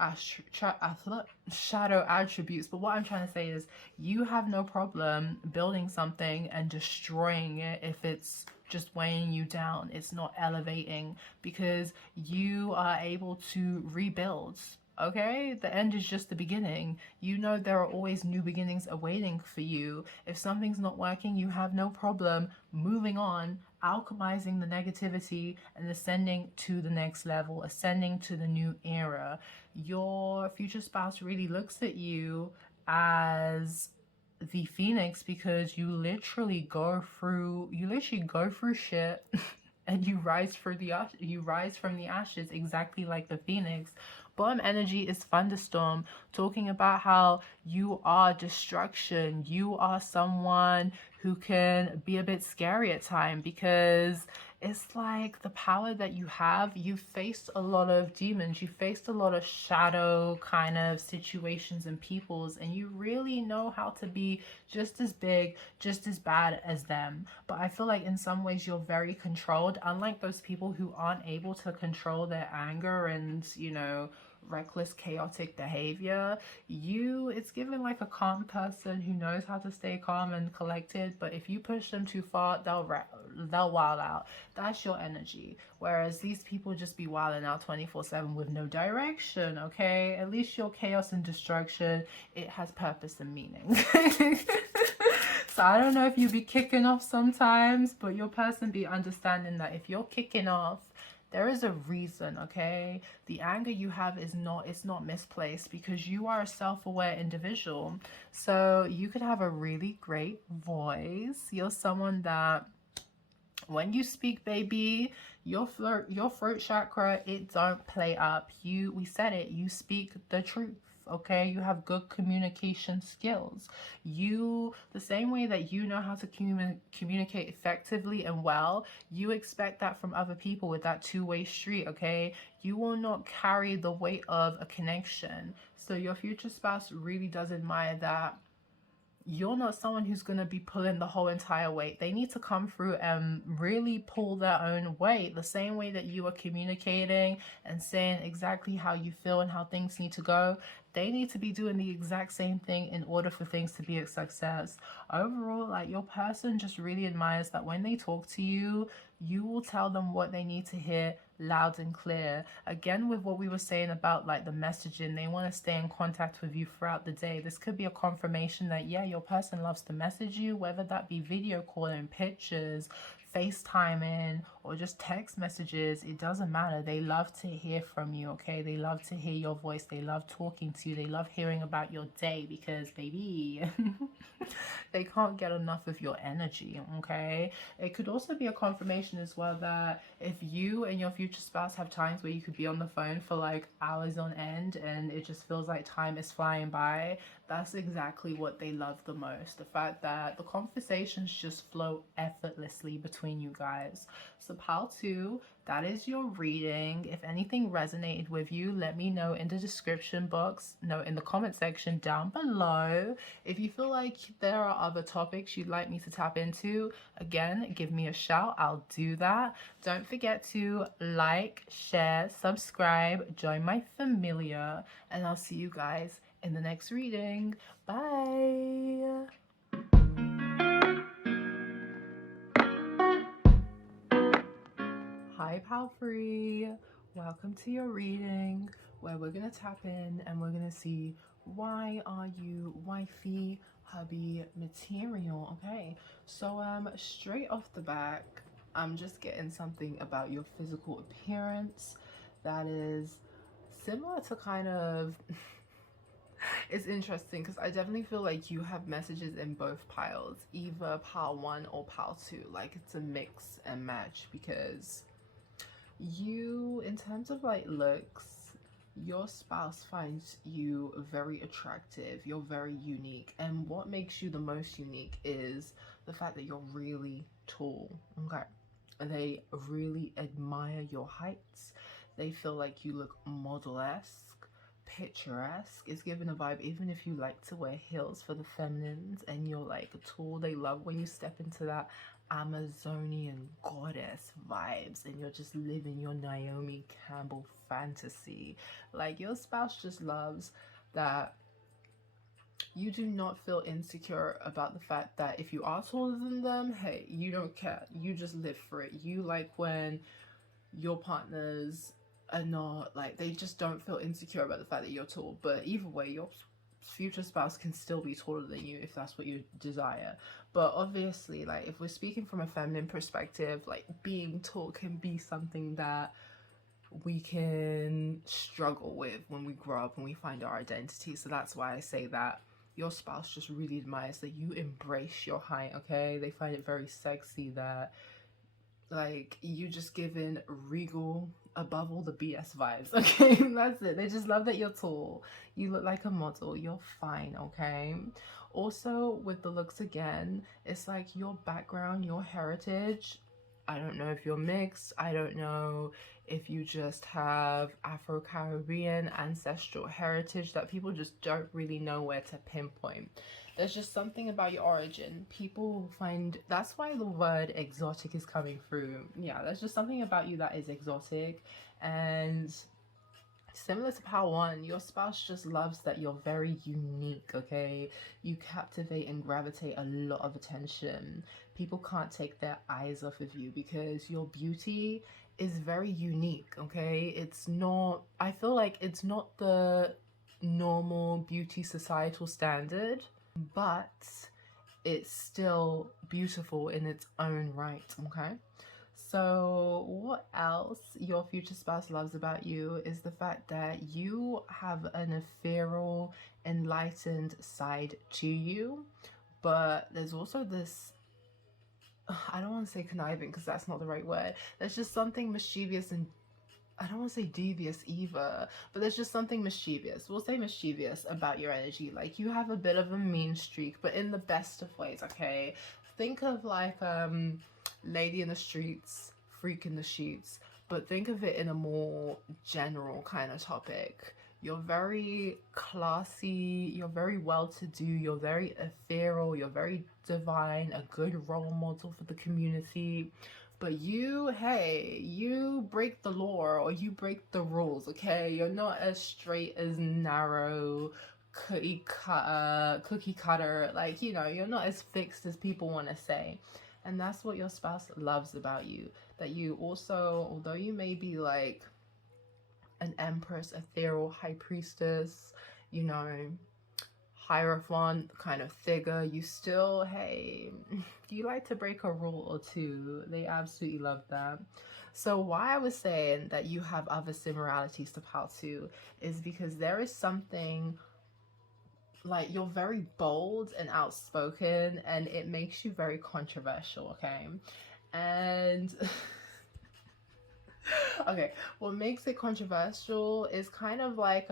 attributes, but what I'm trying to say is you have no problem building something and destroying it if it's just weighing you down, it's not elevating, because you are able to rebuild. Okay, the end is just the beginning. You know there are always new beginnings awaiting for you. If something's not working, you have no problem moving on, alchemizing the negativity and ascending to the next level, ascending to the new era. Your future spouse really looks at you as the phoenix, because you literally go through shit and you rise from the ashes exactly like the phoenix. Bottom energy is thunderstorm, talking about how you are destruction. You are someone who can be a bit scary at times, because it's like the power that you have. You faced a lot of demons, you faced a lot of shadow kind of situations and peoples, and you really know how to be just as big, just as bad as them. But I feel like in some ways you're very controlled, unlike those people who aren't able to control their anger and, you know, reckless, chaotic behavior. It's given like a calm person who knows how to stay calm and collected, but if you push them too far, they'll wild out. That's your energy. Whereas these people just be wilding out 24/7 with no direction. Okay, at least your chaos and destruction, it has purpose and meaning. So I don't know if you be kicking off sometimes, but your person be understanding that if you're kicking off, there is a reason. Okay, the anger you have is not misplaced, because you are a self-aware individual. So you could have a really great voice. You're someone that when you speak, baby, your throat chakra, it don't play up. We said it, you speak the truth. Okay, you have good communication skills. The same way that you know how to communicate effectively and well, you expect that from other people with that two-way street. Okay, you will not carry the weight of a connection. So your future spouse really does admire that you're not someone who's going to be pulling the whole entire weight. They need to come through and really pull their own weight, the same way that you are communicating and saying exactly how you feel and how things need to go. They need to be doing the exact same thing in order for things to be a success. Overall, like, your person just really admires that when they talk to you, you will tell them what they need to hear loud and clear. Again, with what we were saying about like the messaging, they want to stay in contact with you throughout the day. This could be a confirmation that, yeah, your person loves to message you, whether that be video calling, pictures, FaceTiming, or just text messages. It doesn't matter. They love to hear from you. Okay, they love to hear your voice. They love talking to you. They love hearing about your day, because baby they can't get enough of your energy. Okay, it could also be a confirmation as well that if you and your future spouse have times where you could be on the phone for like hours on end and it just feels like time is flying by, that's exactly what they love the most. The fact that the conversations just flow effortlessly between you guys. So pile 2, that is your reading. If anything resonated with you, let me know in the description box, in the comment section down below. If you feel like there are other topics you'd like me to tap into, again, give me a shout. I'll do that. Don't forget to like, share, subscribe, join my familia, and I'll see you guys in the next reading. Bye. Hi, pal free. Welcome to your reading, where we're gonna tap in and we're gonna see, why are you wifey, hubby material? Okay, so straight off the back, I'm just getting something about your physical appearance that is similar to kind of it's interesting, because I definitely feel like you have messages in both piles, either pile 1 or pile 2. Like, it's a mix and match, because you, in terms of like looks, your spouse finds you very attractive. You're very unique, and what makes you the most unique is the fact that you're really tall. Okay, they really admire your heights. They feel like you look model-esque. picturesque. It's given a vibe, even if you like to wear heels for the feminines and you're like tall, they love when you step into that Amazonian goddess vibes and you're just living your Naomi Campbell fantasy. Like, your spouse just loves that you do not feel insecure about the fact that if you are taller than them, hey, you don't care. You just live for it. You like when your partners are not, like, they just don't feel insecure about the fact that you're tall. But either way, your future spouse can still be taller than you if that's what you desire. But obviously, like, if we're speaking from a feminine perspective, like, being tall can be something that we can struggle with when we grow up and we find our identity. So that's why I say that your spouse just really admires that you embrace your height, okay? They find it very sexy that, like, you just giving regal above all the BS vibes, okay? That's it. They just love that you're tall. You look like a model. You're fine, okay? Also, with the looks again, it's like your background, your heritage. I don't know if you're mixed. I don't know if you just have Afro-Caribbean ancestral heritage that people just don't really know where to pinpoint. There's just something about your origin. People find, that's why the word exotic is coming through. Yeah, there's just something about you that is exotic. And similar to Power One, your spouse just loves that you're very unique, okay? You captivate and gravitate a lot of attention. People can't take their eyes off of you because your beauty is very unique, okay? It's not, I feel like it's not the normal beauty societal standard, but it's still beautiful in its own right, okay? So what else your future spouse loves about you is the fact that you have an ethereal, enlightened side to you, but there's also this, I don't want to say conniving because that's not the right word. There's just something mischievous and, I don't want to say devious either, but there's just something mischievous. We'll say mischievous about your energy. Like, you have a bit of a mean streak, but in the best of ways, okay? Think of like Lady in the Streets, Freak in the Sheets, but think of it in a more general kind of topic. You're very classy, you're very well-to-do, you're very ethereal, you're very divine, a good role model for the community. But you, hey, you break the law or you break the rules, okay? You're not as straight as narrow, cookie cutter, like, you know, you're not as fixed as people want to say. And that's what your spouse loves about you. That you also, although you may be like an empress, ethereal high priestess, you know, Hierophant kind of figure, you still, hey, you like to break a rule or two. They absolutely love that. So why I was saying that you have other similarities to Pal 2 is because there is something, like, you're very bold and outspoken and it makes you very controversial, okay? And okay, what makes it controversial is kind of like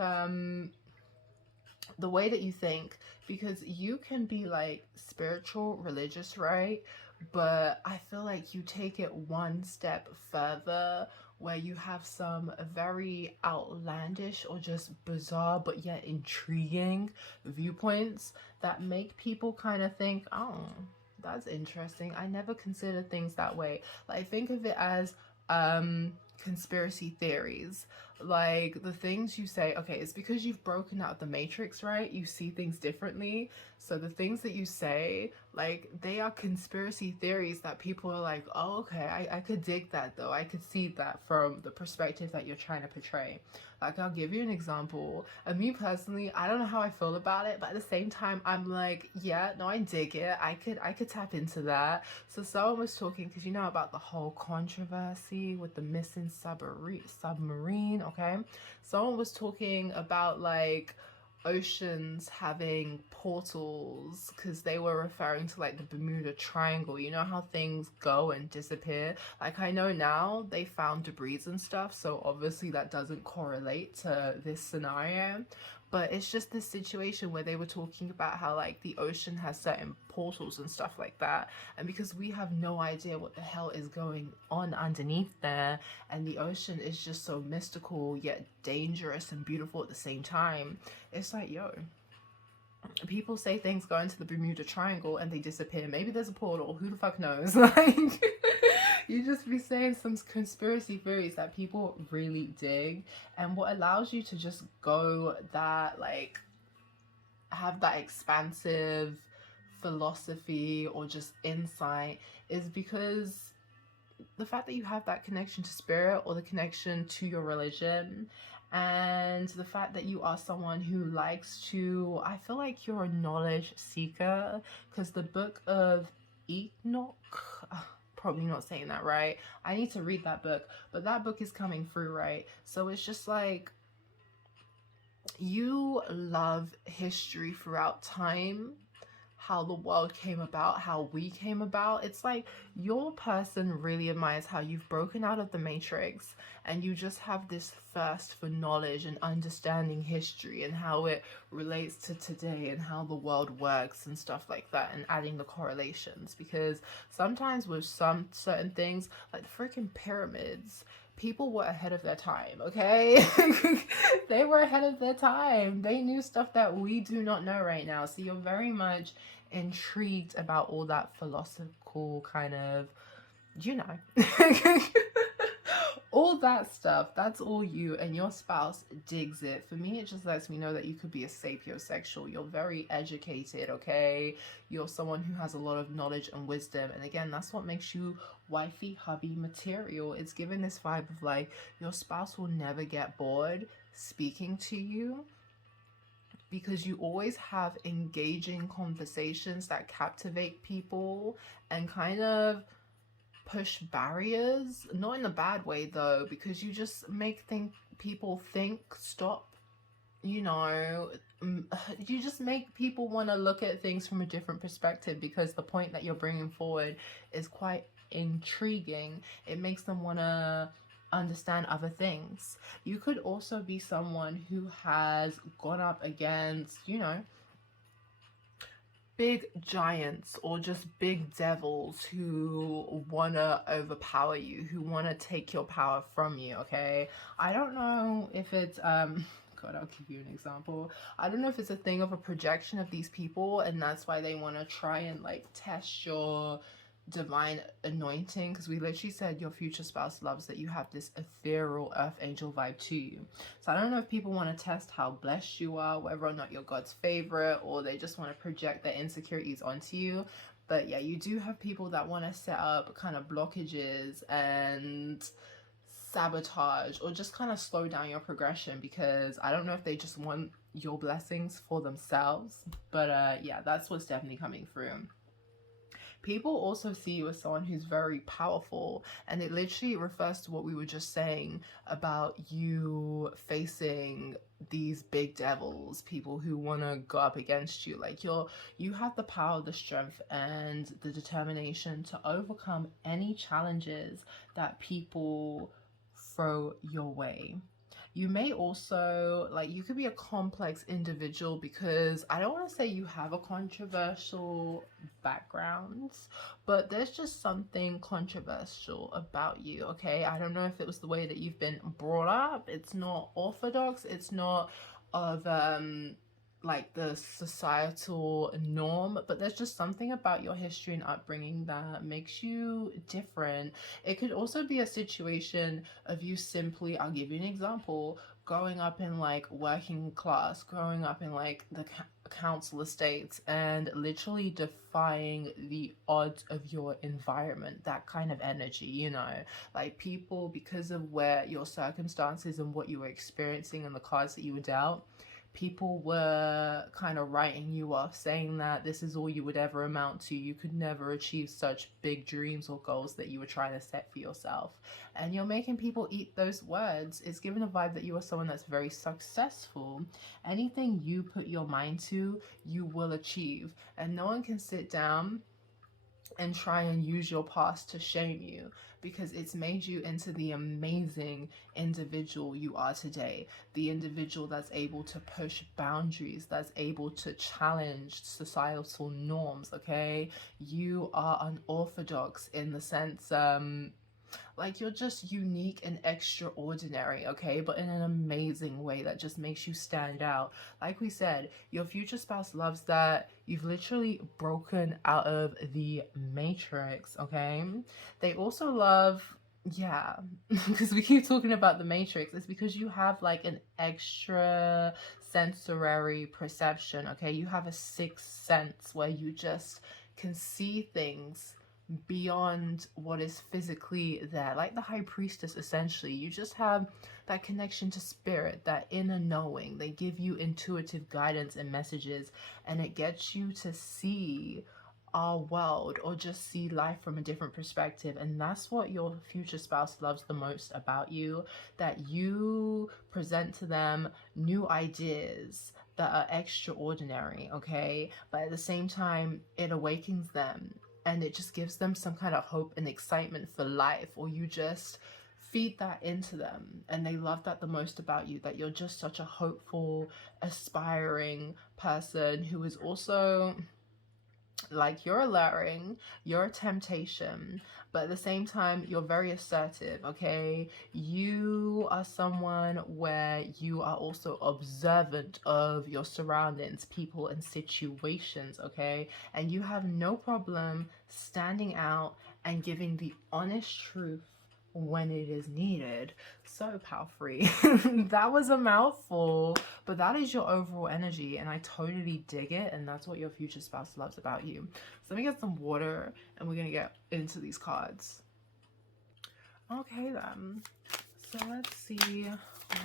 the way that you think, because you can be like spiritual, religious, right? But I feel like you take it one step further where you have some very outlandish or just bizarre but yet intriguing viewpoints that make people kind of think, oh, that's interesting. I never considered things that way. Like, think of it as conspiracy theories. Like, the things you say, okay, it's because you've broken out the matrix, right? You see things differently. So the things that you say, like, they are conspiracy theories that people are like, oh, okay, I could dig that though. I could see that from the perspective that you're trying to portray. Like, I'll give you an example. And me personally, I don't know how I feel about it, but at the same time, I'm like, yeah, no, I dig it. I could tap into that. So someone was talking, because you know about the whole controversy with the missing submarine, okay? Someone was talking about like oceans having portals because they were referring to like the Bermuda Triangle. You know how things go and disappear? Like, I know now they found debris and stuff, so obviously that doesn't correlate to this scenario, But it's just this situation where they were talking about how like the ocean has certain portals and stuff like that, and because we have no idea what the hell is going on underneath there, and the ocean is just so mystical yet dangerous and beautiful at the same time, it's like, yo, people say things go into the Bermuda Triangle and they disappear. Maybe there's a portal, who the fuck knows? Like, you just be saying some conspiracy theories that people really dig, and what allows you to just go that, like, have that expansive philosophy or just insight is because the fact that you have that connection to spirit or the connection to your religion, and the fact that you are someone who likes to, I feel like you're a knowledge seeker, because the book of ℙ𝕒𝕚𝕕, probably not saying that right, I need to read that book, but that book is coming through, right? So it's just like, you love history throughout time, how the world came about, how we came about. It's like your person really admires how you've broken out of the matrix and you just have this thirst for knowledge and understanding history and how it relates to today and how the world works and stuff like that, and adding the correlations. Because sometimes with some certain things, like the freaking pyramids, people were ahead of their time, okay? They were ahead of their time. They knew stuff that we do not know right now. So you're very much intrigued about all that philosophical kind of, you know, all that stuff. That's all you, and your spouse digs it. For me, it just lets me know that you could be a sapiosexual. You're very educated, okay? You're someone who has a lot of knowledge and wisdom, and again, that's what makes you wifey hubby material. It's given this vibe of like, your spouse will never get bored speaking to you, because you always have engaging conversations that captivate people and kind of push barriers, not in a bad way though, because you just make people think, stop, you know, you just make people want to look at things from a different perspective, because the point that you're bringing forward is quite intriguing. It makes them want to understand other things. You could also be someone who has gone up against, you know, big giants or just big devils who want to overpower you, who want to take your power from you, okay? I don't know if it's God, I'll give you an example. I don't know if it's a thing of a projection of these people, and that's why they want to try and like test your divine anointing, because we literally said your future spouse loves that you have this ethereal earth angel vibe to you. So I don't know if people want to test how blessed you are, whether or not you're God's favorite, or they just want to project their insecurities onto you. But yeah, you do have people that want to set up kind of blockages and sabotage, or just kind of slow down your progression, because I don't know if they just want your blessings for themselves. But yeah, that's what's definitely coming through. People also see you as someone who's very powerful, and it literally refers to what we were just saying about you facing these big devils, people who want to go up against you. Like you have the power, the strength, and the determination to overcome any challenges that people throw your way. You may also, like, you could be a complex individual, because I don't want to say you have a controversial background, but there's just something controversial about you, okay? I don't know if it was the way that you've been brought up. It's not orthodox. It's not of like the societal norm, but there's just something about your history and upbringing that makes you different. It could also be a situation of you simply, I'll give you an example, growing up in like working class, growing up in like the council estates, and literally defying the odds of your environment. That kind of energy, you know, like people, because of where your circumstances and what you were experiencing and the cards that you were dealt, people were kind of writing you off, saying that this is all you would ever amount to. You could never achieve such big dreams or goals that you were trying to set for yourself. And you're making people eat those words. It's given a vibe that you are someone that's very successful. Anything you put your mind to, you will achieve. And no one can sit down and try and use your past to shame you, because it's made you into the amazing individual you are today. The individual that's able to push boundaries, that's able to challenge societal norms, okay? You are unorthodox in the sense, like, you're just unique and extraordinary, okay? But in an amazing way that just makes you stand out. Like we said, your future spouse loves that you've literally broken out of the matrix, okay? They also love, yeah, because we keep talking about the matrix, it's because you have like an extra sensory perception, okay? You have a sixth sense where you just can see things beyond what is physically there, like the high priestess. Essentially, you just have that connection to spirit, that inner knowing. They give you intuitive guidance and messages, and it gets you to see our world or just see life from a different perspective. And that's what your future spouse loves the most about you, that you present to them new ideas that are extraordinary, okay? But at the same time, it awakens them and it just gives them some kind of hope and excitement for life, or you just feed that into them and they love that the most about you, that you're just such a hopeful, aspiring person who is also like, you're alluring, you're a temptation, but at the same time, you're very assertive, okay? You are someone where you are also observant of your surroundings, people and situations, okay? And you have no problem standing out and giving the honest truth when it is needed. So power-free. That was a mouthful, but that is your overall energy, and I totally dig it, and that's what your future spouse loves about you. So let me get some water and we're gonna get into these cards. Okay then, so let's see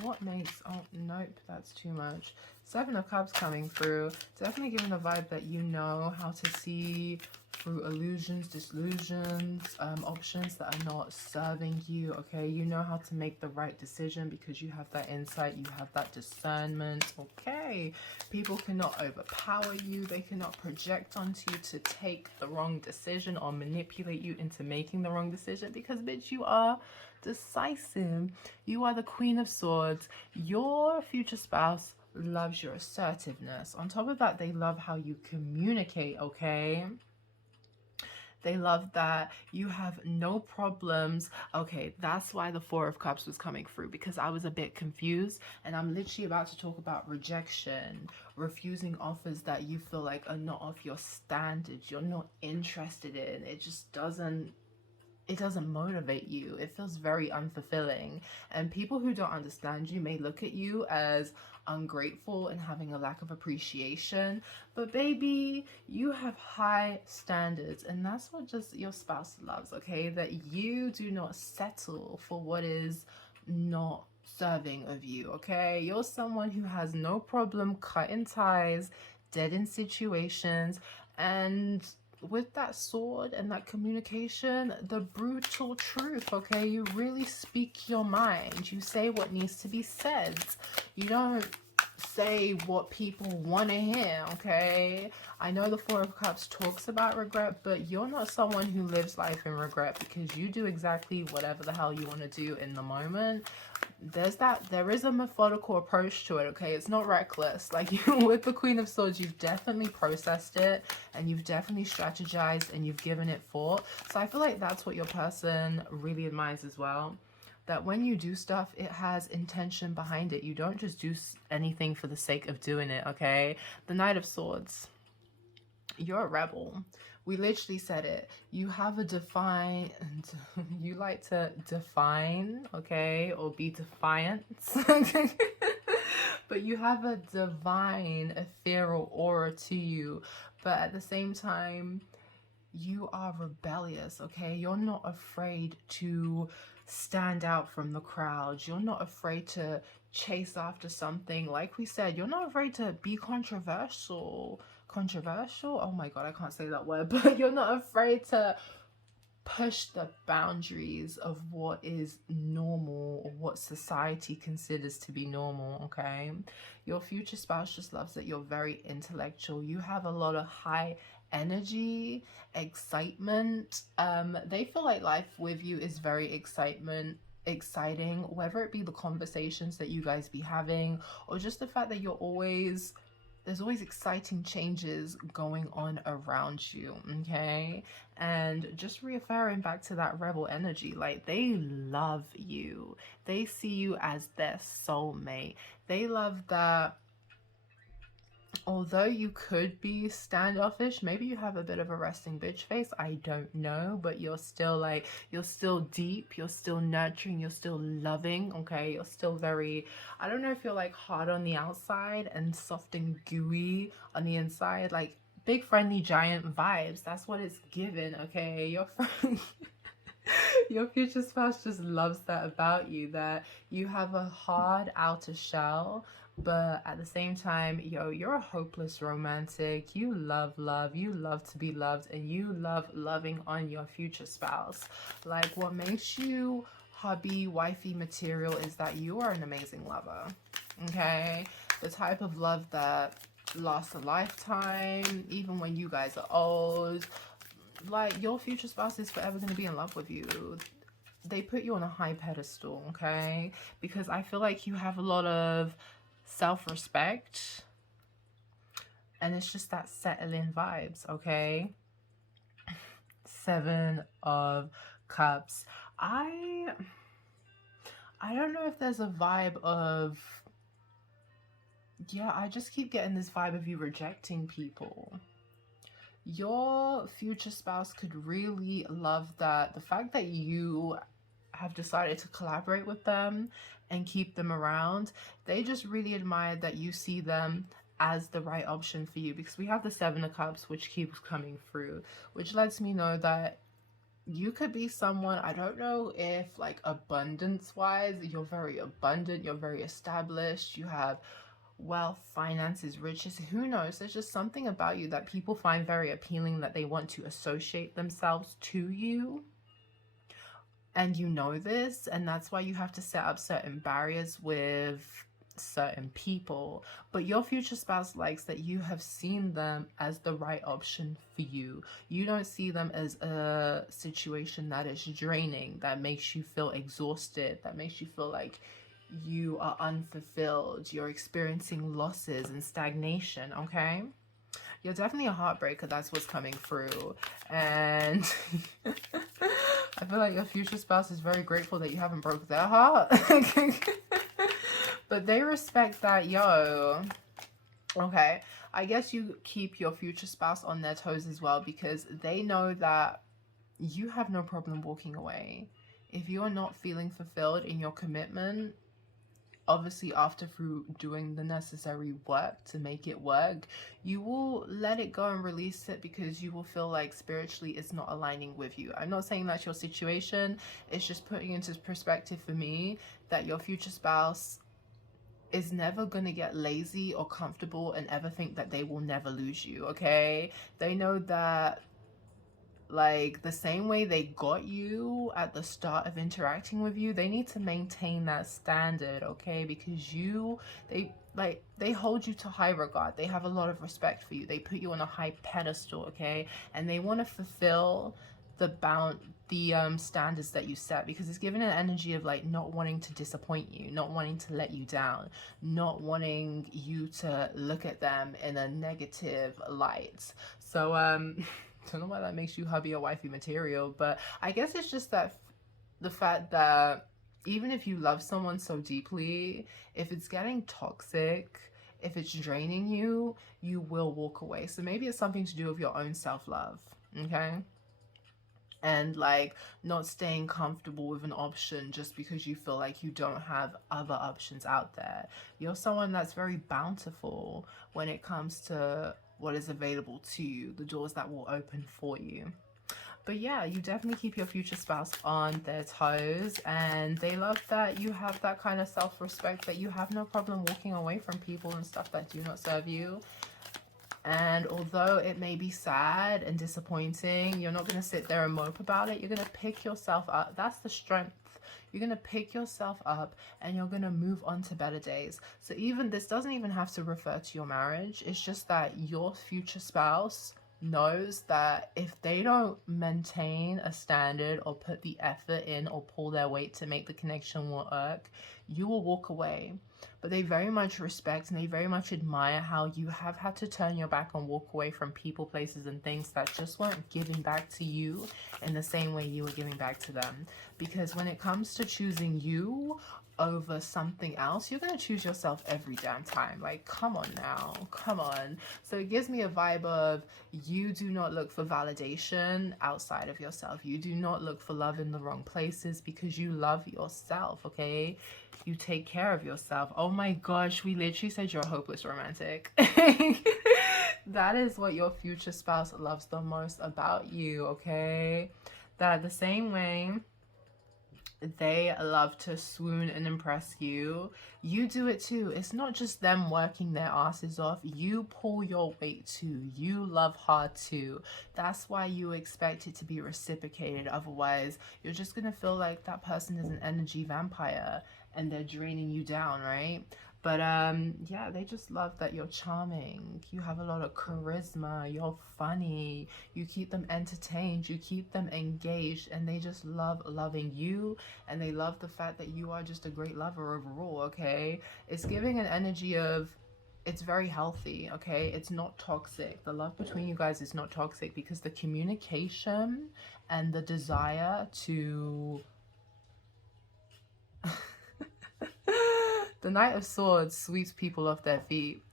what makes, oh nope, that's too much. Seven of Cups coming through, definitely giving the vibe that you know how to see through illusions, disillusions, options that are not serving you, okay? You know how to make the right decision because you have that insight, you have that discernment, okay? People cannot overpower you, they cannot project onto you to take the wrong decision or manipulate you into making the wrong decision, because bitch, you are decisive. You are the Queen of Swords. Your future spouse loves your assertiveness. On top of that, they love how you communicate, okay? They love that you have no problems. Okay, that's why the Four of Cups was coming through, because I was a bit confused, and I'm literally about to talk about rejection, refusing offers that you feel like are not of your standards, you're not interested in. It just doesn't motivate you. It feels very unfulfilling, and people who don't understand you may look at you as ungrateful and having a lack of appreciation, but baby, you have high standards, and that's what just your spouse loves, okay? That you do not settle for what is not serving of you, okay? You're someone who has no problem cutting ties, dead in situations, and with that sword and that communication, the brutal truth, okay? You really speak your mind. You say what needs to be said. You don't say what people want to hear, okay? I know the Four of Cups talks about regret, but you're not someone who lives life in regret, because you do exactly whatever the hell you want to do in the moment. There is a methodical approach to it, okay? It's not reckless. Like, you with the Queen of Swords, you've definitely processed it, and you've definitely strategized, and you've given it thought. So I feel like that's what your person really admires as well, that when you do stuff, it has intention behind it. You don't just do anything for the sake of doing it, okay? The Knight of Swords, you're a rebel. We literally said it. You have a defined, you like to define, okay, or be defiant. But you have a divine, ethereal aura to you. But at the same time, you are rebellious, okay? You're not afraid to stand out from the crowd. You're not afraid to chase after something. Like we said, you're not afraid to be controversial. Oh my god, I can't say that word. But you're not afraid to push the boundaries of what is normal or what society considers to be normal, okay? Your future spouse just loves that you're very intellectual. You have a lot of high energy, excitement. They feel like life with you is very exciting, whether it be the conversations that you guys be having, or just the fact that there's always exciting changes going on around you, okay? And just referring back to that rebel energy, like, they love you. They see you as their soulmate. They love that although you could be standoffish, maybe you have a bit of a resting bitch face, I don't know, but you're still deep, you're still nurturing, you're still loving, okay? You're still very, I don't know if you're like hard on the outside and soft and gooey on the inside, like big friendly giant vibes. That's what it's given, okay? Your friend your future spouse just loves that about you, that you have a hard outer shell, but at the same time, you're a hopeless romantic. You love love, you love to be loved, and you love loving on your future spouse. Like, what makes you hubby wifey material is that you are an amazing lover, okay? The type of love that lasts a lifetime, even when you guys are old. Like, your future spouse is forever going to be in love with you. They put you on a high pedestal, okay? Because I feel like you have a lot of self-respect, and it's just that settling vibes, okay? 7 of Cups. I don't know if there's a vibe of, yeah, I just keep getting this vibe of you rejecting people. Your future spouse could really love that, the fact that you have decided to collaborate with them and keep them around. They just really admire that you see them as the right option for you, because we have the 7 of Cups, which keeps coming through, which lets me know that you could be someone, I don't know if like abundance wise, you're very abundant, you're very established, you have wealth, finances, riches, who knows? There's just something about you that people find very appealing, that they want to associate themselves to you. And you know this, and that's why you have to set up certain barriers with certain people. But your future spouse likes that you have seen them as the right option for you. You don't see them as a situation that is draining, that makes you feel exhausted, that makes you feel like you are unfulfilled, you're experiencing losses and stagnation, okay? You're definitely a heartbreaker, that's what's coming through. And I feel like your future spouse is very grateful that you haven't broke their heart. But they respect that, yo. Okay, I guess you keep your future spouse on their toes as well, because they know that you have no problem walking away. If you are not feeling fulfilled in your commitment, obviously after through doing the necessary work to make it work, you will let it go and release it, because you will feel like spiritually it's not aligning with you. I'm not saying that's your situation, it's just putting into perspective for me that your future spouse is never going to get lazy or comfortable and ever think that they will never lose you, okay? They know that, like, the same way they got you at the start of interacting with you, they need to maintain that standard, okay? Because they hold you to high regard. They have a lot of respect for you. They put you on a high pedestal, okay? And they want to fulfill the standards that you set, because it's given an energy of like not wanting to disappoint you, not wanting to let you down, not wanting you to look at them in a negative light. So don't know why that makes you hubby or wifey material, but I guess it's just that the fact that even if you love someone so deeply, if it's getting toxic, if it's draining you, you will walk away. So maybe it's something to do with your own self-love, okay? And like not staying comfortable with an option just because you feel like you don't have other options out there. You're someone that's very bountiful when it comes to what is available to you, the doors that will open for you. But yeah, you definitely keep your future spouse on their toes, and they love that you have that kind of self-respect, that you have no problem walking away from people and stuff that do not serve you. And although it may be sad and disappointing, you're not going to sit there and mope about it. You're going to pick yourself up. That's the strength. You're going to pick yourself up and you're going to move on to better days. So even this doesn't even have to refer to your marriage. It's just that your future spouse knows that if they don't maintain a standard or put the effort in or pull their weight to make the connection work, you will walk away. But they very much respect and they very much admire how you have had to turn your back and walk away from people, places, and things that just weren't giving back to you in the same way you were giving back to them. Because when it comes to choosing you over something else, you're going to choose yourself every damn time. Like, come on now, come on. So it gives me a vibe of, you do not look for validation outside of yourself. You do not look for love in the wrong places, because you love yourself, okay? You take care of yourself. Oh my gosh, we literally said you're a hopeless romantic. That is what your future spouse loves the most about you, okay? That the same way they love to swoon and impress you, you do it too. It's not just them working their asses off. You pull your weight too. You love hard too. That's why you expect it to be reciprocated. Otherwise, you're just gonna feel like that person is an energy vampire and they're draining you down, right? But yeah, they just love that you're charming. You have a lot of charisma. You're funny. You keep them entertained. You keep them engaged. And they just love loving you. And they love the fact that you are just a great lover overall, okay? It's giving an energy of, it's very healthy, okay? It's not toxic. The love between you guys is not toxic, because the communication and the desire to... The Knight of Swords sweeps people off their feet.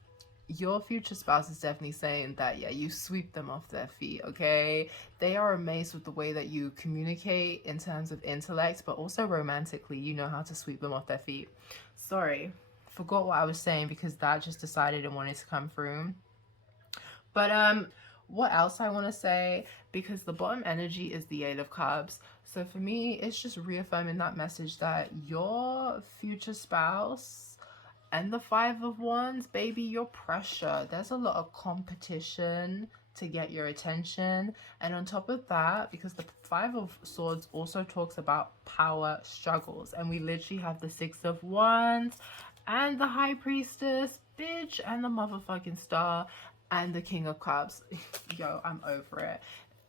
Your future spouse is definitely saying that, yeah, you sweep them off their feet, okay? They are amazed with the way that you communicate in terms of intellect, but also romantically, you know how to sweep them off their feet. Sorry, forgot what I was saying because that just decided and wanted to come through. But what else I want to say, because the bottom energy is the 8 of Cups. So for me, it's just reaffirming that message that your future spouse and the 5 of Wands, baby, your pressure. There's a lot of competition to get your attention. And on top of that, because the 5 of Swords also talks about power struggles. And we literally have the 6 of Wands and the High Priestess, bitch, and the motherfucking Star and the King of Cups. Yo, I'm over it.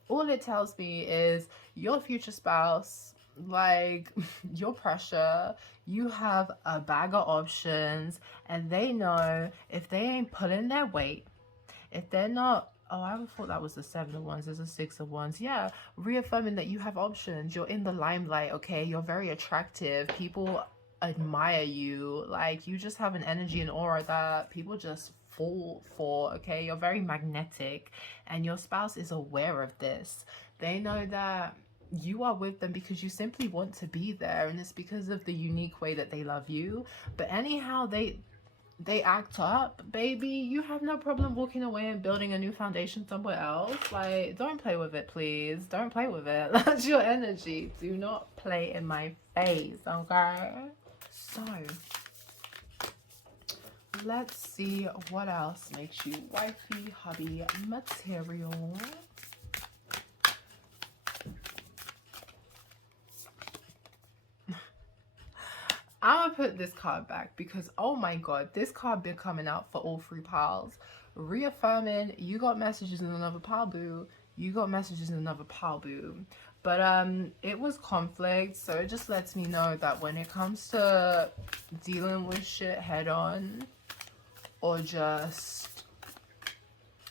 All it tells me is your future spouse, like, your pressure, you have a bag of options, and they know if they ain't pulling their weight, if they're not, oh, I thought that was the 7 of Wands, there's a 6 of Wands. Yeah, reaffirming that you have options. You're in the limelight, okay? You're very attractive. People admire you. Like, you just have an energy and aura that people just fall for, okay? You're very magnetic, and your spouse is aware of this. They know that you are with them because you simply want to be there, and it's because of the unique way that they love you. But anyhow, they act up, baby, you have no problem walking away and building a new foundation somewhere else. Like, don't play with it, please. Don't play with it. That's your energy. Do not play in my face, okay? So let's see what else makes you wifey, hubby material. I'm gonna put this card back because, oh my god, this card been coming out for all 3 piles. Reaffirming, you got messages in another pile, boo. You got messages in another pile, boo. But it was conflict, so it just lets me know that when it comes to dealing with shit head on, or just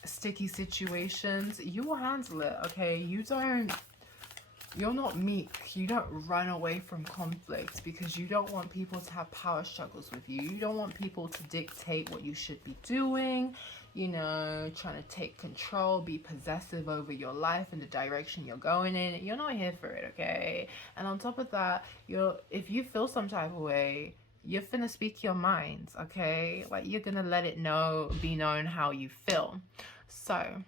sticky situations, you will handle it, okay? You're not meek. You don't run away from conflict because you don't want people to have power struggles with you. You don't want people to dictate what you should be doing, you know, trying to take control, be possessive over your life and the direction you're going in. You're not here for it, okay? And on top of that, if you feel some type of way, you're finna speak your mind, okay? Like, you're gonna let it be known how you feel. So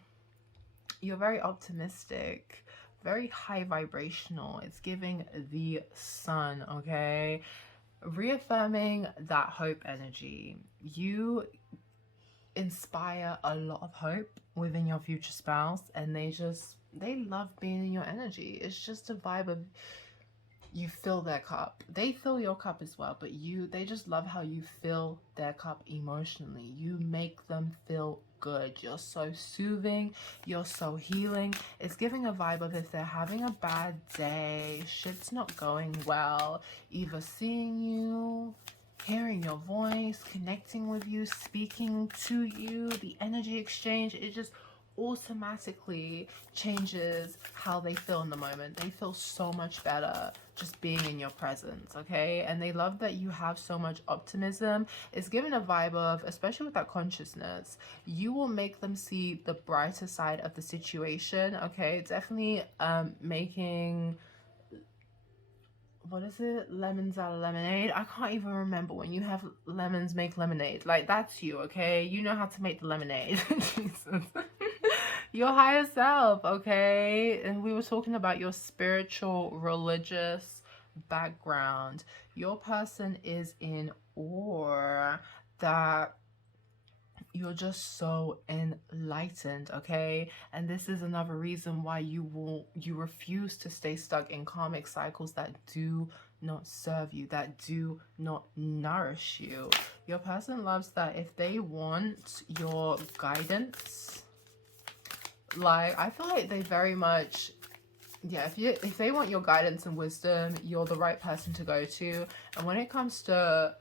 you're very optimistic, very high vibrational. It's giving the sun, okay? Reaffirming that hope energy. You inspire a lot of hope within your future spouse, and they love being in your energy. It's just a vibe of, you fill their cup. They fill your cup as well, but they just love how you fill their cup emotionally. You make them feel good. You're so soothing. You're so healing. It's giving a vibe of if they're having a bad day, shit's not going well, either seeing you, hearing your voice, connecting with you, speaking to you, the energy exchange, it just automatically changes how they feel in the moment. They feel so much better just being in your presence, okay? And they love that you have so much optimism. It's given a vibe of, especially with that consciousness, you will make them see the brighter side of the situation, okay? Definitely making, what is it, lemons out of lemonade. I can't even remember. When you have lemons make lemonade, like, that's you, okay? You know how to make the lemonade. Jesus. Your higher self, okay? And we were talking about your spiritual, religious background. Your person is in awe that you're just so enlightened, okay? And this is another reason why you refuse to stay stuck in karmic cycles that do not serve you, that do not nourish you. Your person loves that if they want your guidance, like, I feel like they very much, yeah, if they want your guidance and wisdom, you're the right person to go to. And when it comes to,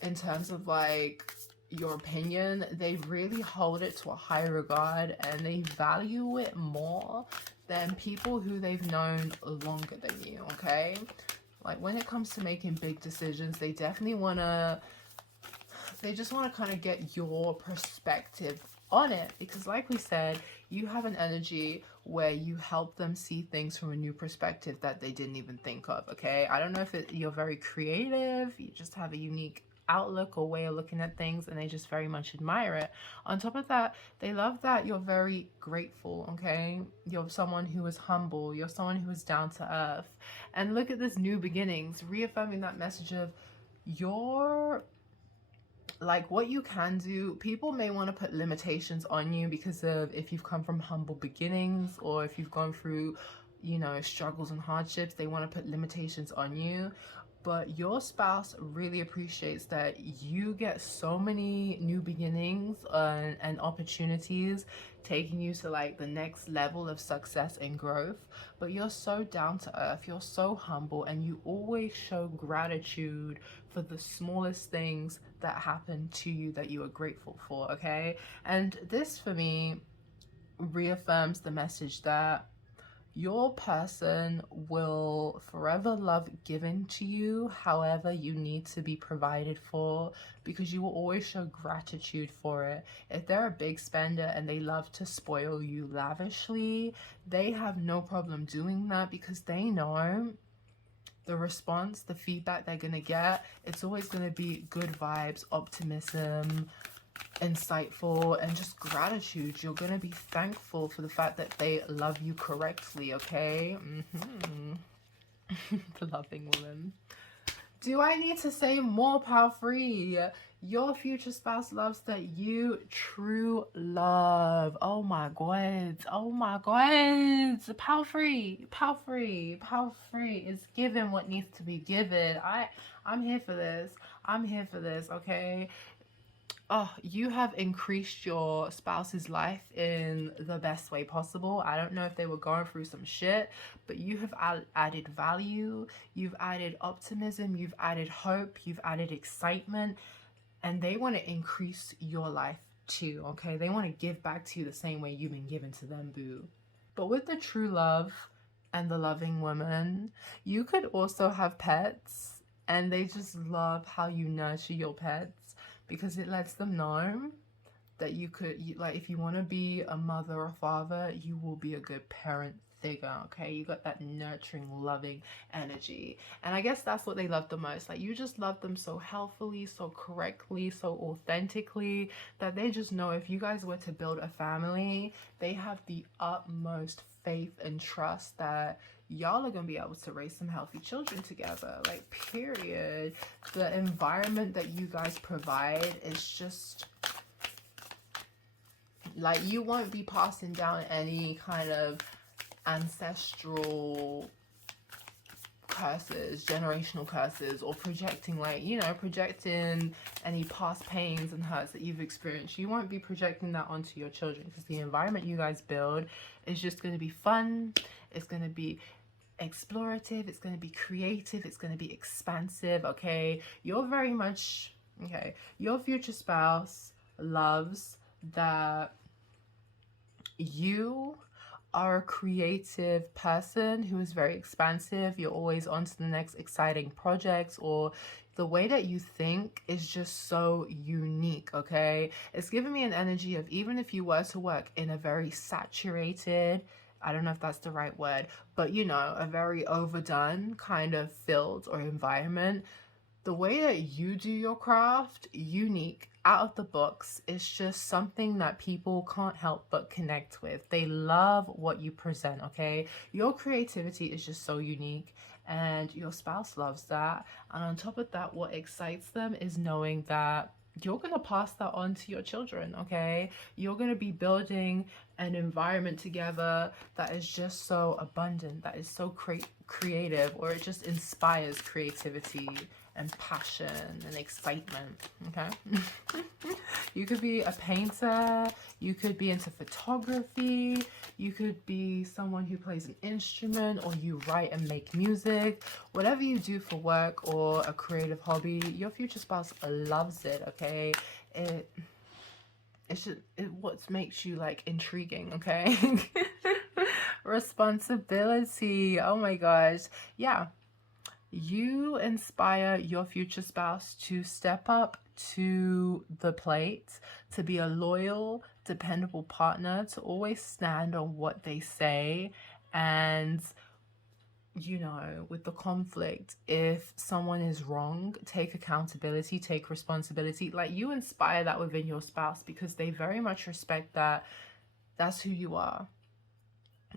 in terms of like your opinion, they really hold it to a high regard and they value it more than people who they've known longer than you, okay? Like, when it comes to making big decisions, they definitely want to, they just want to kind of get your perspective on it, because like we said, you have an energy where you help them see things from a new perspective that they didn't even think of, okay? I don't know if you're very creative, you just have a unique outlook or way of looking at things, and they just very much admire it. On top of that, they love that you're very grateful, okay? You're someone who is humble, you're someone who is down to earth. And look at this new beginnings, reaffirming that message of your, like, what you can do. People may want to put limitations on you because of if you've come from humble beginnings, or if you've gone through, you know, struggles and hardships, they want to put limitations on you. But your spouse really appreciates that you get so many new beginnings and opportunities, taking you to like the next level of success and growth. But you're so down to earth, you're so humble, and you always show gratitude for the smallest things that happen to you that you are grateful for, okay? And this, for me, reaffirms the message that your person will forever love given to you however you need to be provided for, because you will always show gratitude for it. If they're a big spender and they love to spoil you lavishly, they have no problem doing that, because they know the response, the feedback they're gonna get, it's always gonna be good vibes, optimism, insightful, and just gratitude. You're gonna be thankful for the fact that they love you correctly, okay? The loving woman. Do I need to say more, power free? Your future spouse loves that you true love. Oh my god, oh my god. Power free, power free, power free. It's given what needs to be given. I'm here for this. I'm here for this, okay? Oh, you have increased your spouse's life in the best way possible. I don't know if they were going through some shit, but you have added value, you've added optimism, you've added hope, you've added excitement, and they want to increase your life too, okay? They want to give back to you the same way you've been given to them, boo. But with the true love and the loving woman, you could also have pets, and they just love how you nurture your pets, because it lets them know that you could, like, if you want to be a mother or father, you will be a good parent figure, okay? You got that nurturing, loving energy. And I guess that's what they love the most. Like, you just love them so healthily, so correctly, so authentically, that they just know if you guys were to build a family, they have the utmost faith and trust that y'all are gonna be able to raise some healthy children together, like, period. The environment that you guys provide is just, like, you won't be passing down any kind of ancestral curses, generational curses, or projecting, like, you know, projecting any past pains and hurts that you've experienced. You won't be projecting that onto your children, because the environment you guys build is just going to be fun. It's going to be explorative. It's going to be creative. It's going to be expansive. Okay, you're very much, okay, your future spouse loves that you are a creative person who is very expansive. You're always on to the next exciting projects, or the way that you think is just so unique. Okay, it's giving me an energy of, even if you were to work in a very saturated, I don't know if that's the right word, but you know, a very overdone kind of field or environment, the way that you do your craft, unique, out of the box, is just something that people can't help but connect with. They love what you present, okay? Your creativity is just so unique, and your spouse loves that. And on top of that, what excites them is knowing that you're going to pass that on to your children, okay? You're going to be building an environment together that is just so abundant, that is so creative, or it just inspires creativity and passion and excitement, okay? You could be a painter, you could be into photography, you could be someone who plays an instrument, or you write and make music. Whatever you do for work or a creative hobby, your future spouse loves it, okay? It's just what makes you like intriguing, okay? Responsibility, oh my gosh, yeah. You inspire your future spouse to step up to the plate, to be a loyal, dependable partner, to always stand on what they say. And, you know, with the conflict, if someone is wrong, take accountability, take responsibility. Like, you inspire that within your spouse, because they very much respect that. That's who you are.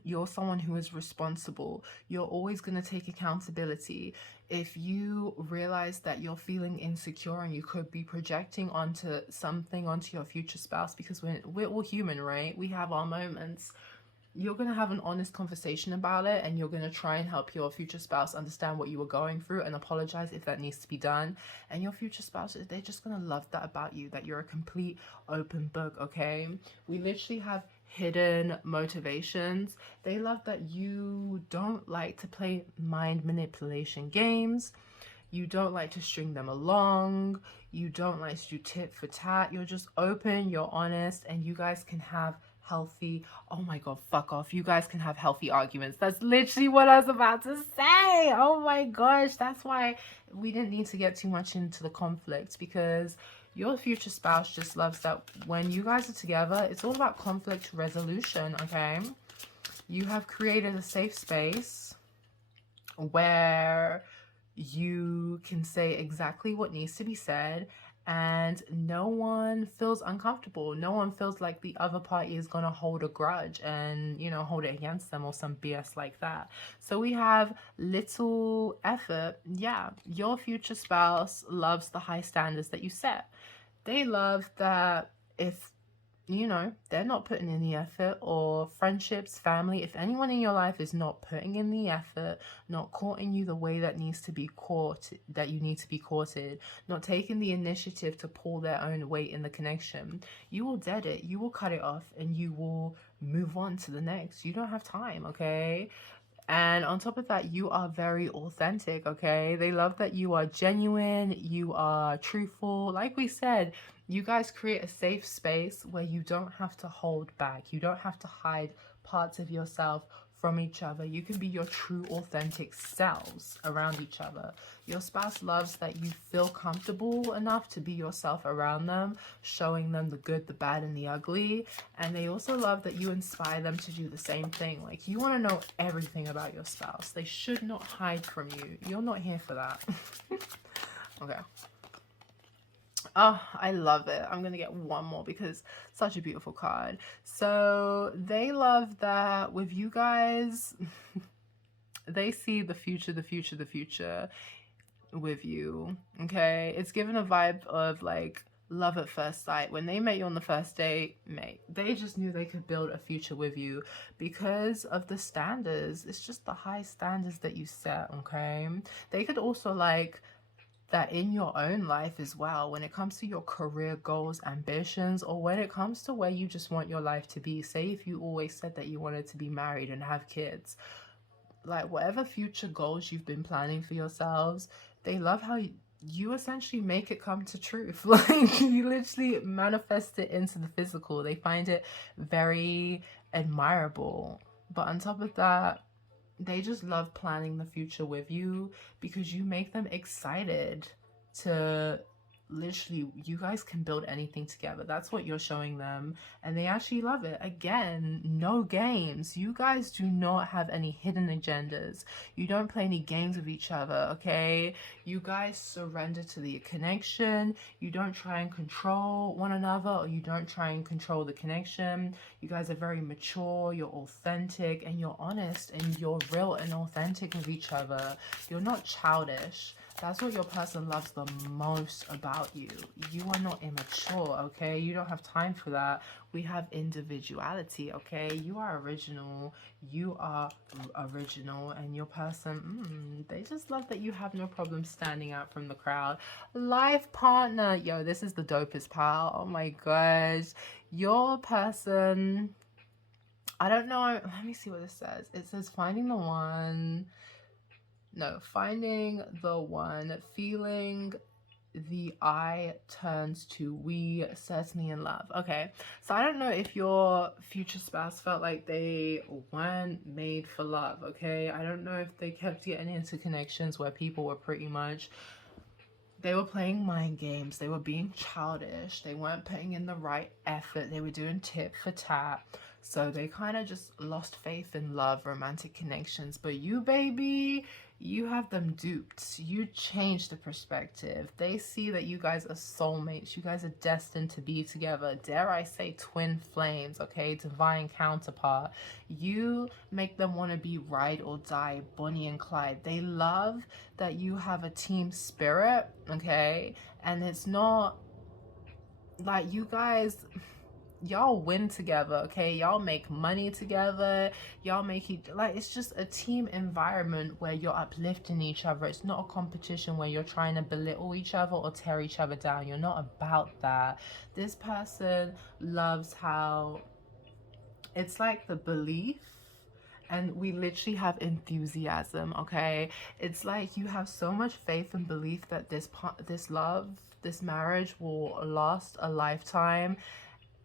You're someone who is responsible. You're always going to take accountability. If you realize that you're feeling insecure and you could be projecting onto something onto your future spouse, because we're all human, right? We have our moments. You're going to have an honest conversation about it, and you're going to try and help your future spouse understand what you were going through and apologize if that needs to be done. And your future spouse, they're just going to love that about you, that you're a complete open book, okay? We literally have hidden motivations. They love that you don't like to play mind manipulation games. You don't like to string them along. You don't like to do tit for tat. You're just open, you're honest, and you guys can have healthy, oh my god, fuck off, you guys can have healthy arguments. That's literally what I was about to say. Oh my gosh, that's why we didn't need to get too much into the conflict, because your future spouse just loves that when you guys are together, it's all about conflict resolution, okay? You have created a safe space where you can say exactly what needs to be said, and no one feels uncomfortable. No one feels like the other party is gonna hold a grudge and, you know, hold it against them or some BS like that. So we have little effort. Yeah, your future spouse loves the high standards that you set. They love that if, you know, they're not putting in the effort, or friendships, family, if anyone in your life is not putting in the effort, not courting you the way that needs to be courted, that you need to be courted, not taking the initiative to pull their own weight in the connection, you will dead it, you will cut it off, and you will move on to the next. You don't have time, okay? And on top of that, you are very authentic, okay? They love that you are genuine, you are truthful. Like we said, you guys create a safe space where you don't have to hold back. You don't have to hide parts of yourself from each other. You can be your true authentic selves around each other. Your spouse loves that you feel comfortable enough to be yourself around them, showing them the good, the bad, and the ugly. And they also love that you inspire them to do the same thing. Like, you want to know everything about your spouse. They should not hide from you. You're not here for that. Okay. Oh, I love it. I'm going to get one more because such a beautiful card. So they love that with you guys, they see the future with you. Okay. It's given a vibe of like love at first sight. When they met you on the first date, mate, they just knew they could build a future with you because of the standards. It's just the high standards that you set, okay? They could also like that in your own life as well, when it comes to your career goals, ambitions, or when it comes to where you just want your life to be. Say if you always said that you wanted to be married and have kids, like whatever future goals you've been planning for yourselves, they love how you essentially make it come to truth. Like you literally manifest it into the physical. They find it very admirable. But on top of that, they just love planning the future with you because you make them excited to literally, you guys can build anything together. That's what you're showing them, and they actually love it. Again, no games. You guys do not have any hidden agendas. You don't play any games with each other, okay? You guys surrender to the connection. You don't try and control one another, or you don't try and control the connection. You guys are very mature, you're authentic, and you're honest, and you're real and authentic with each other. You're not childish. That's what your person loves the most about you. You are not immature, okay? You don't have time for that. We have individuality, okay? You are original. You are original. And your person, they just love that you have no problem standing out from the crowd. Life partner. Yo, this is the dopest part. Oh my gosh. Your person, I don't know. Let me see what this says. It says finding the one. No, finding the one, feeling the I turns to we, certainly in love. Okay, so I don't know if your future spouse felt like they weren't made for love, okay? I don't know if they kept getting into connections where people were pretty much, they were playing mind games, they were being childish, they weren't putting in the right effort, they were doing tit for tat. So they kind of just lost faith in love, romantic connections. But you, baby, you have them duped. You changed the perspective. They see that you guys are soulmates. You guys are destined to be together. Dare I say twin flames, okay? Divine counterpart. You make them want to be ride or die, Bonnie and Clyde. They love that you have a team spirit, okay? And it's not like you guys, y'all win together, okay? Y'all make money together. Y'all make it like it's just a team environment where you're uplifting each other. It's not a competition where you're trying to belittle each other or tear each other down. You're not about that. This person loves how it's like the belief, and we literally have enthusiasm, okay? It's like you have so much faith and belief that this love, this marriage will last a lifetime.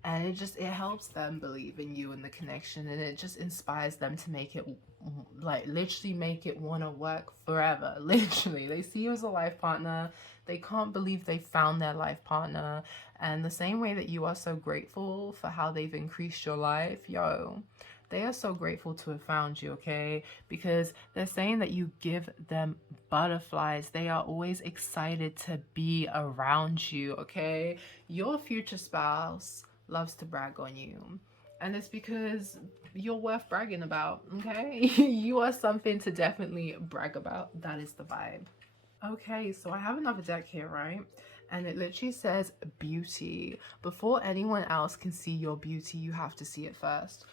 And it helps them believe in you and the connection, and it just inspires them to make it, like literally make it want to work forever. Literally, they see you as a life partner. They can't believe they found their life partner. And the same way that you are so grateful for how they've increased your life, yo, they are so grateful to have found you, okay? Because they're saying that you give them butterflies. They are always excited to be around you, okay? Your future spouse loves to brag on you, and it's because you're worth bragging about, okay? You are something to definitely brag about. That is the vibe. Okay, so I have another deck here, right? And it literally says beauty. Before anyone else can see your beauty, you have to see it first.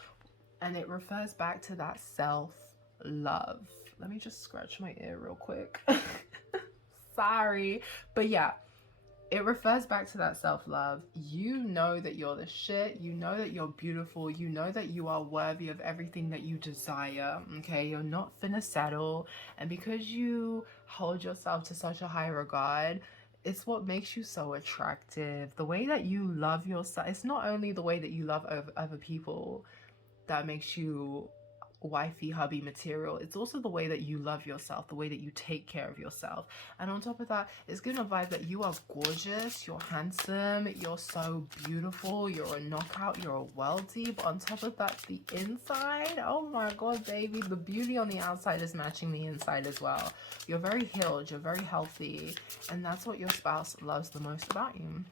And it refers back to that self-love. Let me just scratch my ear real quick. Sorry, but yeah, it refers back to that self-love. You know that you're the shit. You know that you're beautiful. You know that you are worthy of everything that you desire, okay? You're not finna settle. And because you hold yourself to such a high regard, it's what makes you so attractive. The way that you love yourself. It's not only the way that you love other people that makes you wifey, hubby material. It's also the way that you love yourself, the way that you take care of yourself. And on top of that, it's giving a vibe that you are gorgeous, you're handsome, you're so beautiful, you're a knockout, you're a wealthy. But on top of that, the inside, oh my god, baby, the beauty on the outside is matching the inside as well. You're very healed, you're very healthy, and that's what your spouse loves the most about you.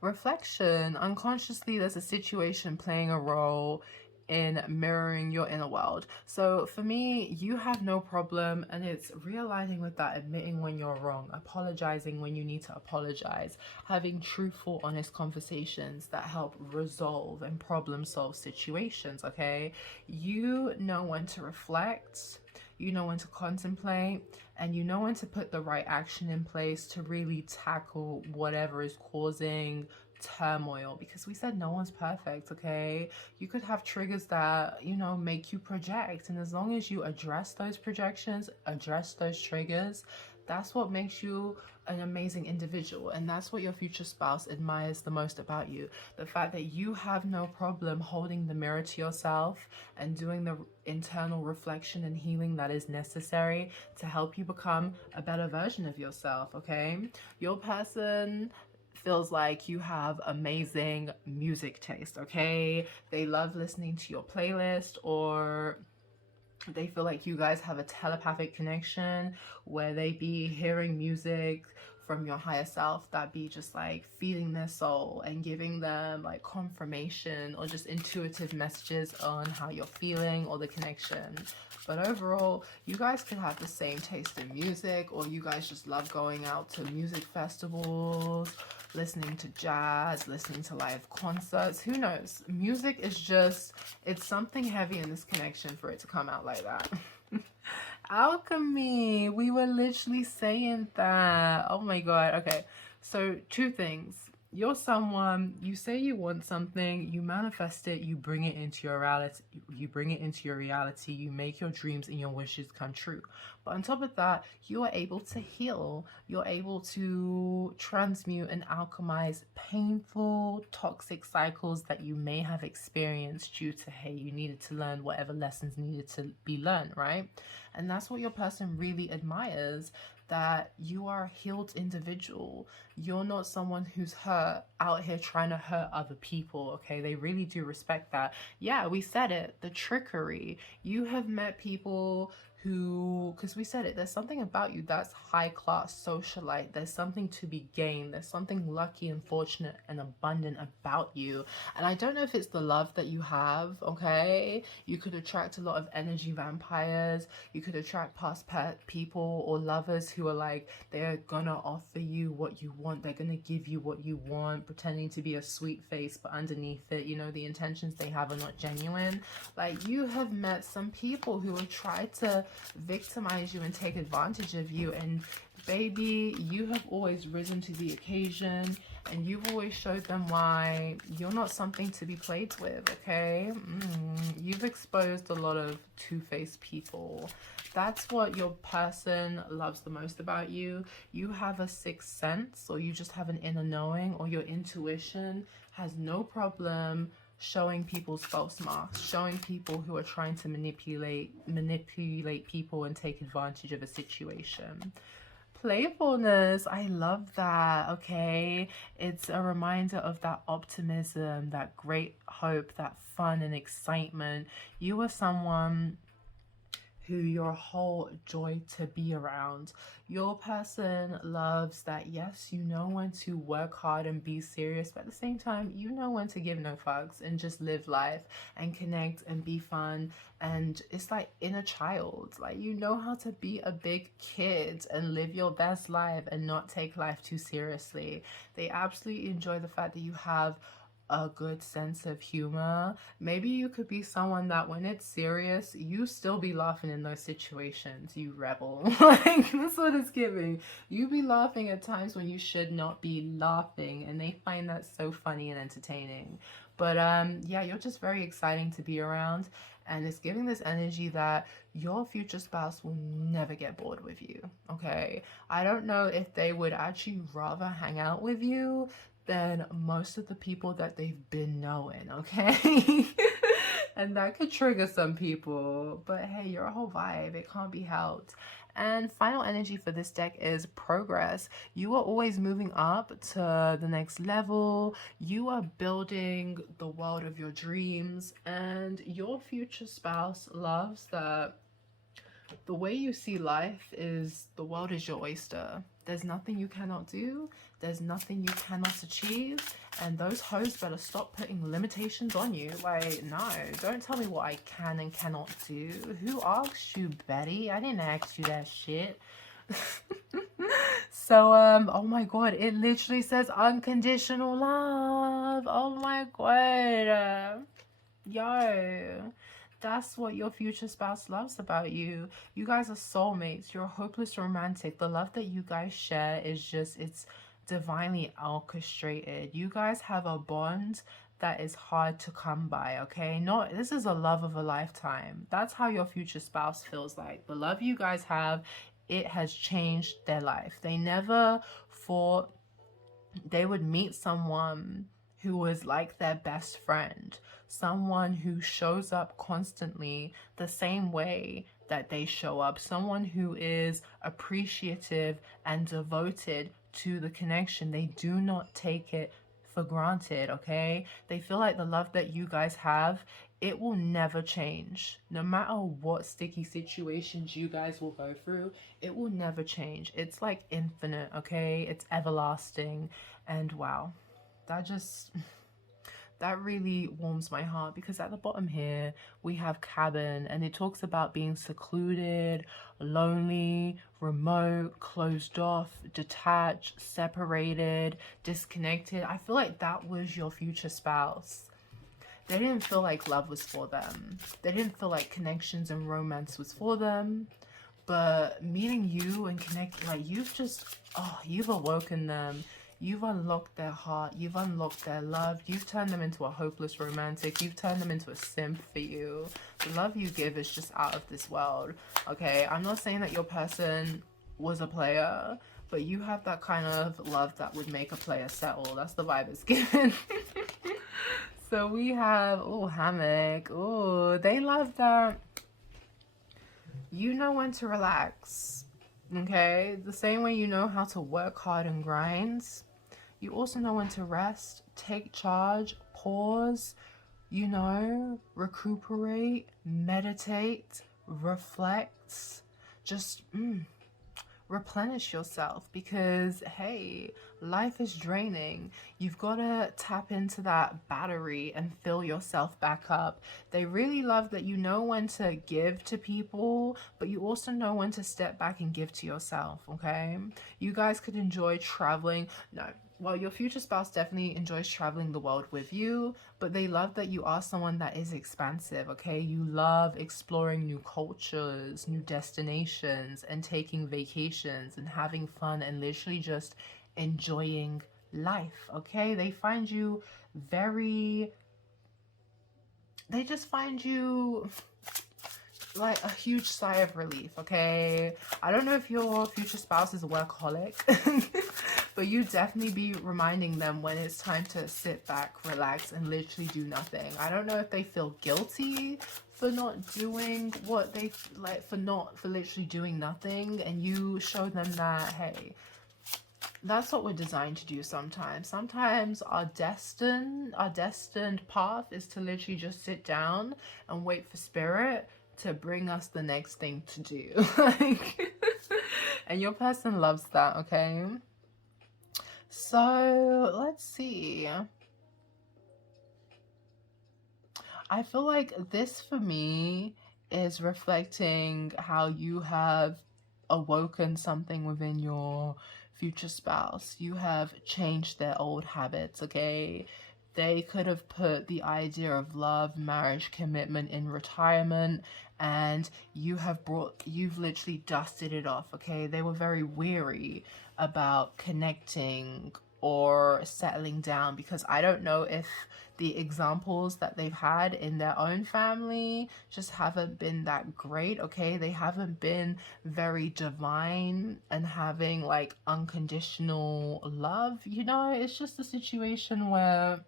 Reflection. Unconsciously, there's a situation playing a role in mirroring your inner world. So for me, you have no problem, and it's realigning with that, admitting when you're wrong, apologizing when you need to apologize, having truthful, honest conversations that help resolve and problem solve situations. Okay, you know when to reflect, you know when to contemplate, and you know when to put the right action in place to really tackle whatever is causing turmoil, because we said no one's perfect. Okay, you could have triggers that, you know, make you project, and as long as you address those projections, address those triggers, that's what makes you an amazing individual, and that's what your future spouse admires the most about you. The fact that you have no problem holding the mirror to yourself and doing the internal reflection and healing that is necessary to help you become a better version of yourself. Okay, your person feels like you have amazing music taste. Okay, they love listening to your playlist, or they feel like you guys have a telepathic connection where they be hearing music from your higher self that be just like feeding their soul and giving them like confirmation or just intuitive messages on how you're feeling or the connection. But overall, you guys could have the same taste in music, or you guys just love going out to music festivals, listening to jazz, listening to live concerts. Who knows? Music is just, it's something heavy in this connection for it to come out like that. Alchemy, we were literally saying that. Oh my god. Okay, so two things. You're someone, you say you want something, you manifest it, you bring it into your reality, you make your dreams and your wishes come true. But on top of that, you are able to heal, you're able to transmute and alchemize painful, toxic cycles that you may have experienced due to, hey, you needed to learn whatever lessons needed to be learned, right? And that's what your person really admires, that you are a healed individual. You're not someone who's hurt out here trying to hurt other people. Okay, they really do respect that. Yeah, we said it, the trickery. You have met people who, because we said it, there's something about you that's high class socialite. There's something to be gained. There's something lucky and fortunate and abundant about you. And I don't know if it's the love that you have. Okay, you could attract a lot of energy vampires. You could attract past pet people or lovers who are like, they're gonna offer you what you want, they're gonna give you what you want, pretending to be a sweet face, but underneath it, you know, the intentions they have are not genuine. Like, you have met some people who have tried to victimize you and take advantage of you, and baby, you have always risen to the occasion, and you've always showed them why you're not something to be played with. Okay, you've exposed a lot of two-faced people. That's what your person loves the most about you. You have a sixth sense, or you just have an inner knowing, or your intuition has no problem showing people's false masks, showing people who are trying to manipulate people and take advantage of a situation. Playfulness, I love that. Okay, it's a reminder of that optimism, that great hope, that fun and excitement. You are someone who you're a whole joy to be around. Your person loves that, yes, you know when to work hard and be serious, but at the same time, you know when to give no fucks and just live life and connect and be fun. And it's like inner child, like, you know how to be a big kid and live your best life and not take life too seriously. They absolutely enjoy the fact that you have a good sense of humor. Maybe you could be someone that when it's serious, you still be laughing in those situations, you rebel. Like, that's what it's giving. You be laughing at times when you should not be laughing, and they find that so funny and entertaining. But yeah, you're just very exciting to be around, and it's giving this energy that your future spouse will never get bored with you. Okay, I don't know if they would actually rather hang out with you than most of the people that they've been knowing. Okay. And that could trigger some people, but hey, you're a whole vibe, it can't be helped. And final energy for this deck is progress. You are always moving up to the next level. You are building the world of your dreams, and your future spouse loves that The way you see life is the world is your oyster. There's nothing you cannot do. There's nothing you cannot achieve. And those hoes better stop putting limitations on you. Like, no, don't tell me what I can and cannot do. Who asked you, Betty? I didn't ask you that shit. So, oh my god, it literally says unconditional love. Oh my god. Yo. That's what your future spouse loves about you. You guys are soulmates. You're a hopeless romantic. The love that you guys share is just, it's divinely orchestrated. You guys have a bond that is hard to come by, okay? Not, this is a love of a lifetime. That's how your future spouse feels like. The love you guys have, it has changed their life. They never thought they would meet someone who was like their best friend, someone who shows up constantly the same way that they show up, someone who is appreciative and devoted to the connection. They do not take it for granted, okay? They feel like the love that you guys have, it will never change. No matter what sticky situations you guys will go through, it will never change. It's like infinite, okay? It's everlasting. And wow, that really warms my heart, because at the bottom here we have cabin, and it talks about being secluded, lonely, remote, closed off, detached, separated, disconnected. I feel like that was your future spouse. They didn't feel like love was for them. They didn't feel like connections and romance was for them. But meeting you and connect, like, you've just, oh, you've awoken them. You've unlocked their heart. You've unlocked their love. You've turned them into a hopeless romantic. You've turned them into a simp for you. The love you give is just out of this world. Okay, I'm not saying that your person was a player, but you have that kind of love that would make a player settle. That's the vibe it's given. So we have, oh, hammock. Oh, they love that. You know when to relax, okay? The same way you know how to work hard and grind, you also know when to rest, take charge, pause, you know, recuperate, meditate, reflect, just replenish yourself, because hey, life is draining. You've got to tap into that battery and fill yourself back up. They really love that you know when to give to people, but you also know when to step back and give to yourself, okay? You guys could enjoy traveling. No, well, your future spouse definitely enjoys traveling the world with you, but they love that you are someone that is expansive, okay? You love exploring new cultures, new destinations, and taking vacations and having fun and literally just enjoying life, okay? They find you very, they just find you like a huge sigh of relief, okay? I don't know if your future spouse is a workaholic, but you definitely be reminding them when it's time to sit back, relax, and literally do nothing. I don't know if they feel guilty for not doing what they like, for literally doing nothing, and you show them that, hey, that's what we're designed to do sometimes. Sometimes our destined path is to literally just sit down and wait for spirit to bring us the next thing to do. Like, and your person loves that, okay? So let's see. I feel like this for me is reflecting how you have awoken something within your future spouse. You have changed their old habits, okay? They could have put the idea of love, marriage, commitment in retirement, and you've literally dusted it off, okay? They were very weary about connecting or settling down, because I don't know if the examples that they've had in their own family just haven't been that great, okay? They haven't been very divine and having like unconditional love, you know? It's just a situation where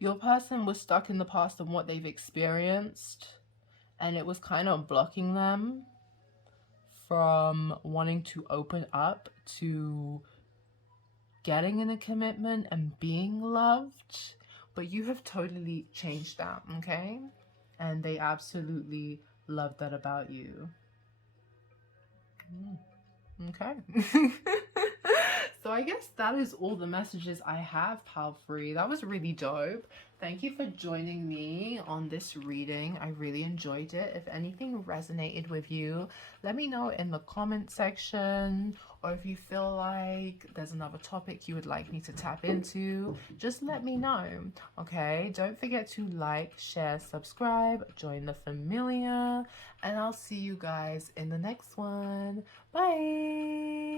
your person was stuck in the past and what they've experienced, and it was kind of blocking them from wanting to open up to getting in a commitment and being loved. But you have totally changed that, okay? And they absolutely Love that about you. Okay. So I guess that is all the messages I have, pal free. That was really dope. Thank you for joining me on this reading. I really enjoyed it. If anything resonated with you, let me know in the comment section, or if you feel like there's another topic you would like me to tap into, just let me know. Okay, don't forget to like, share, subscribe, join the familia, and I'll see you guys in the next one. Bye.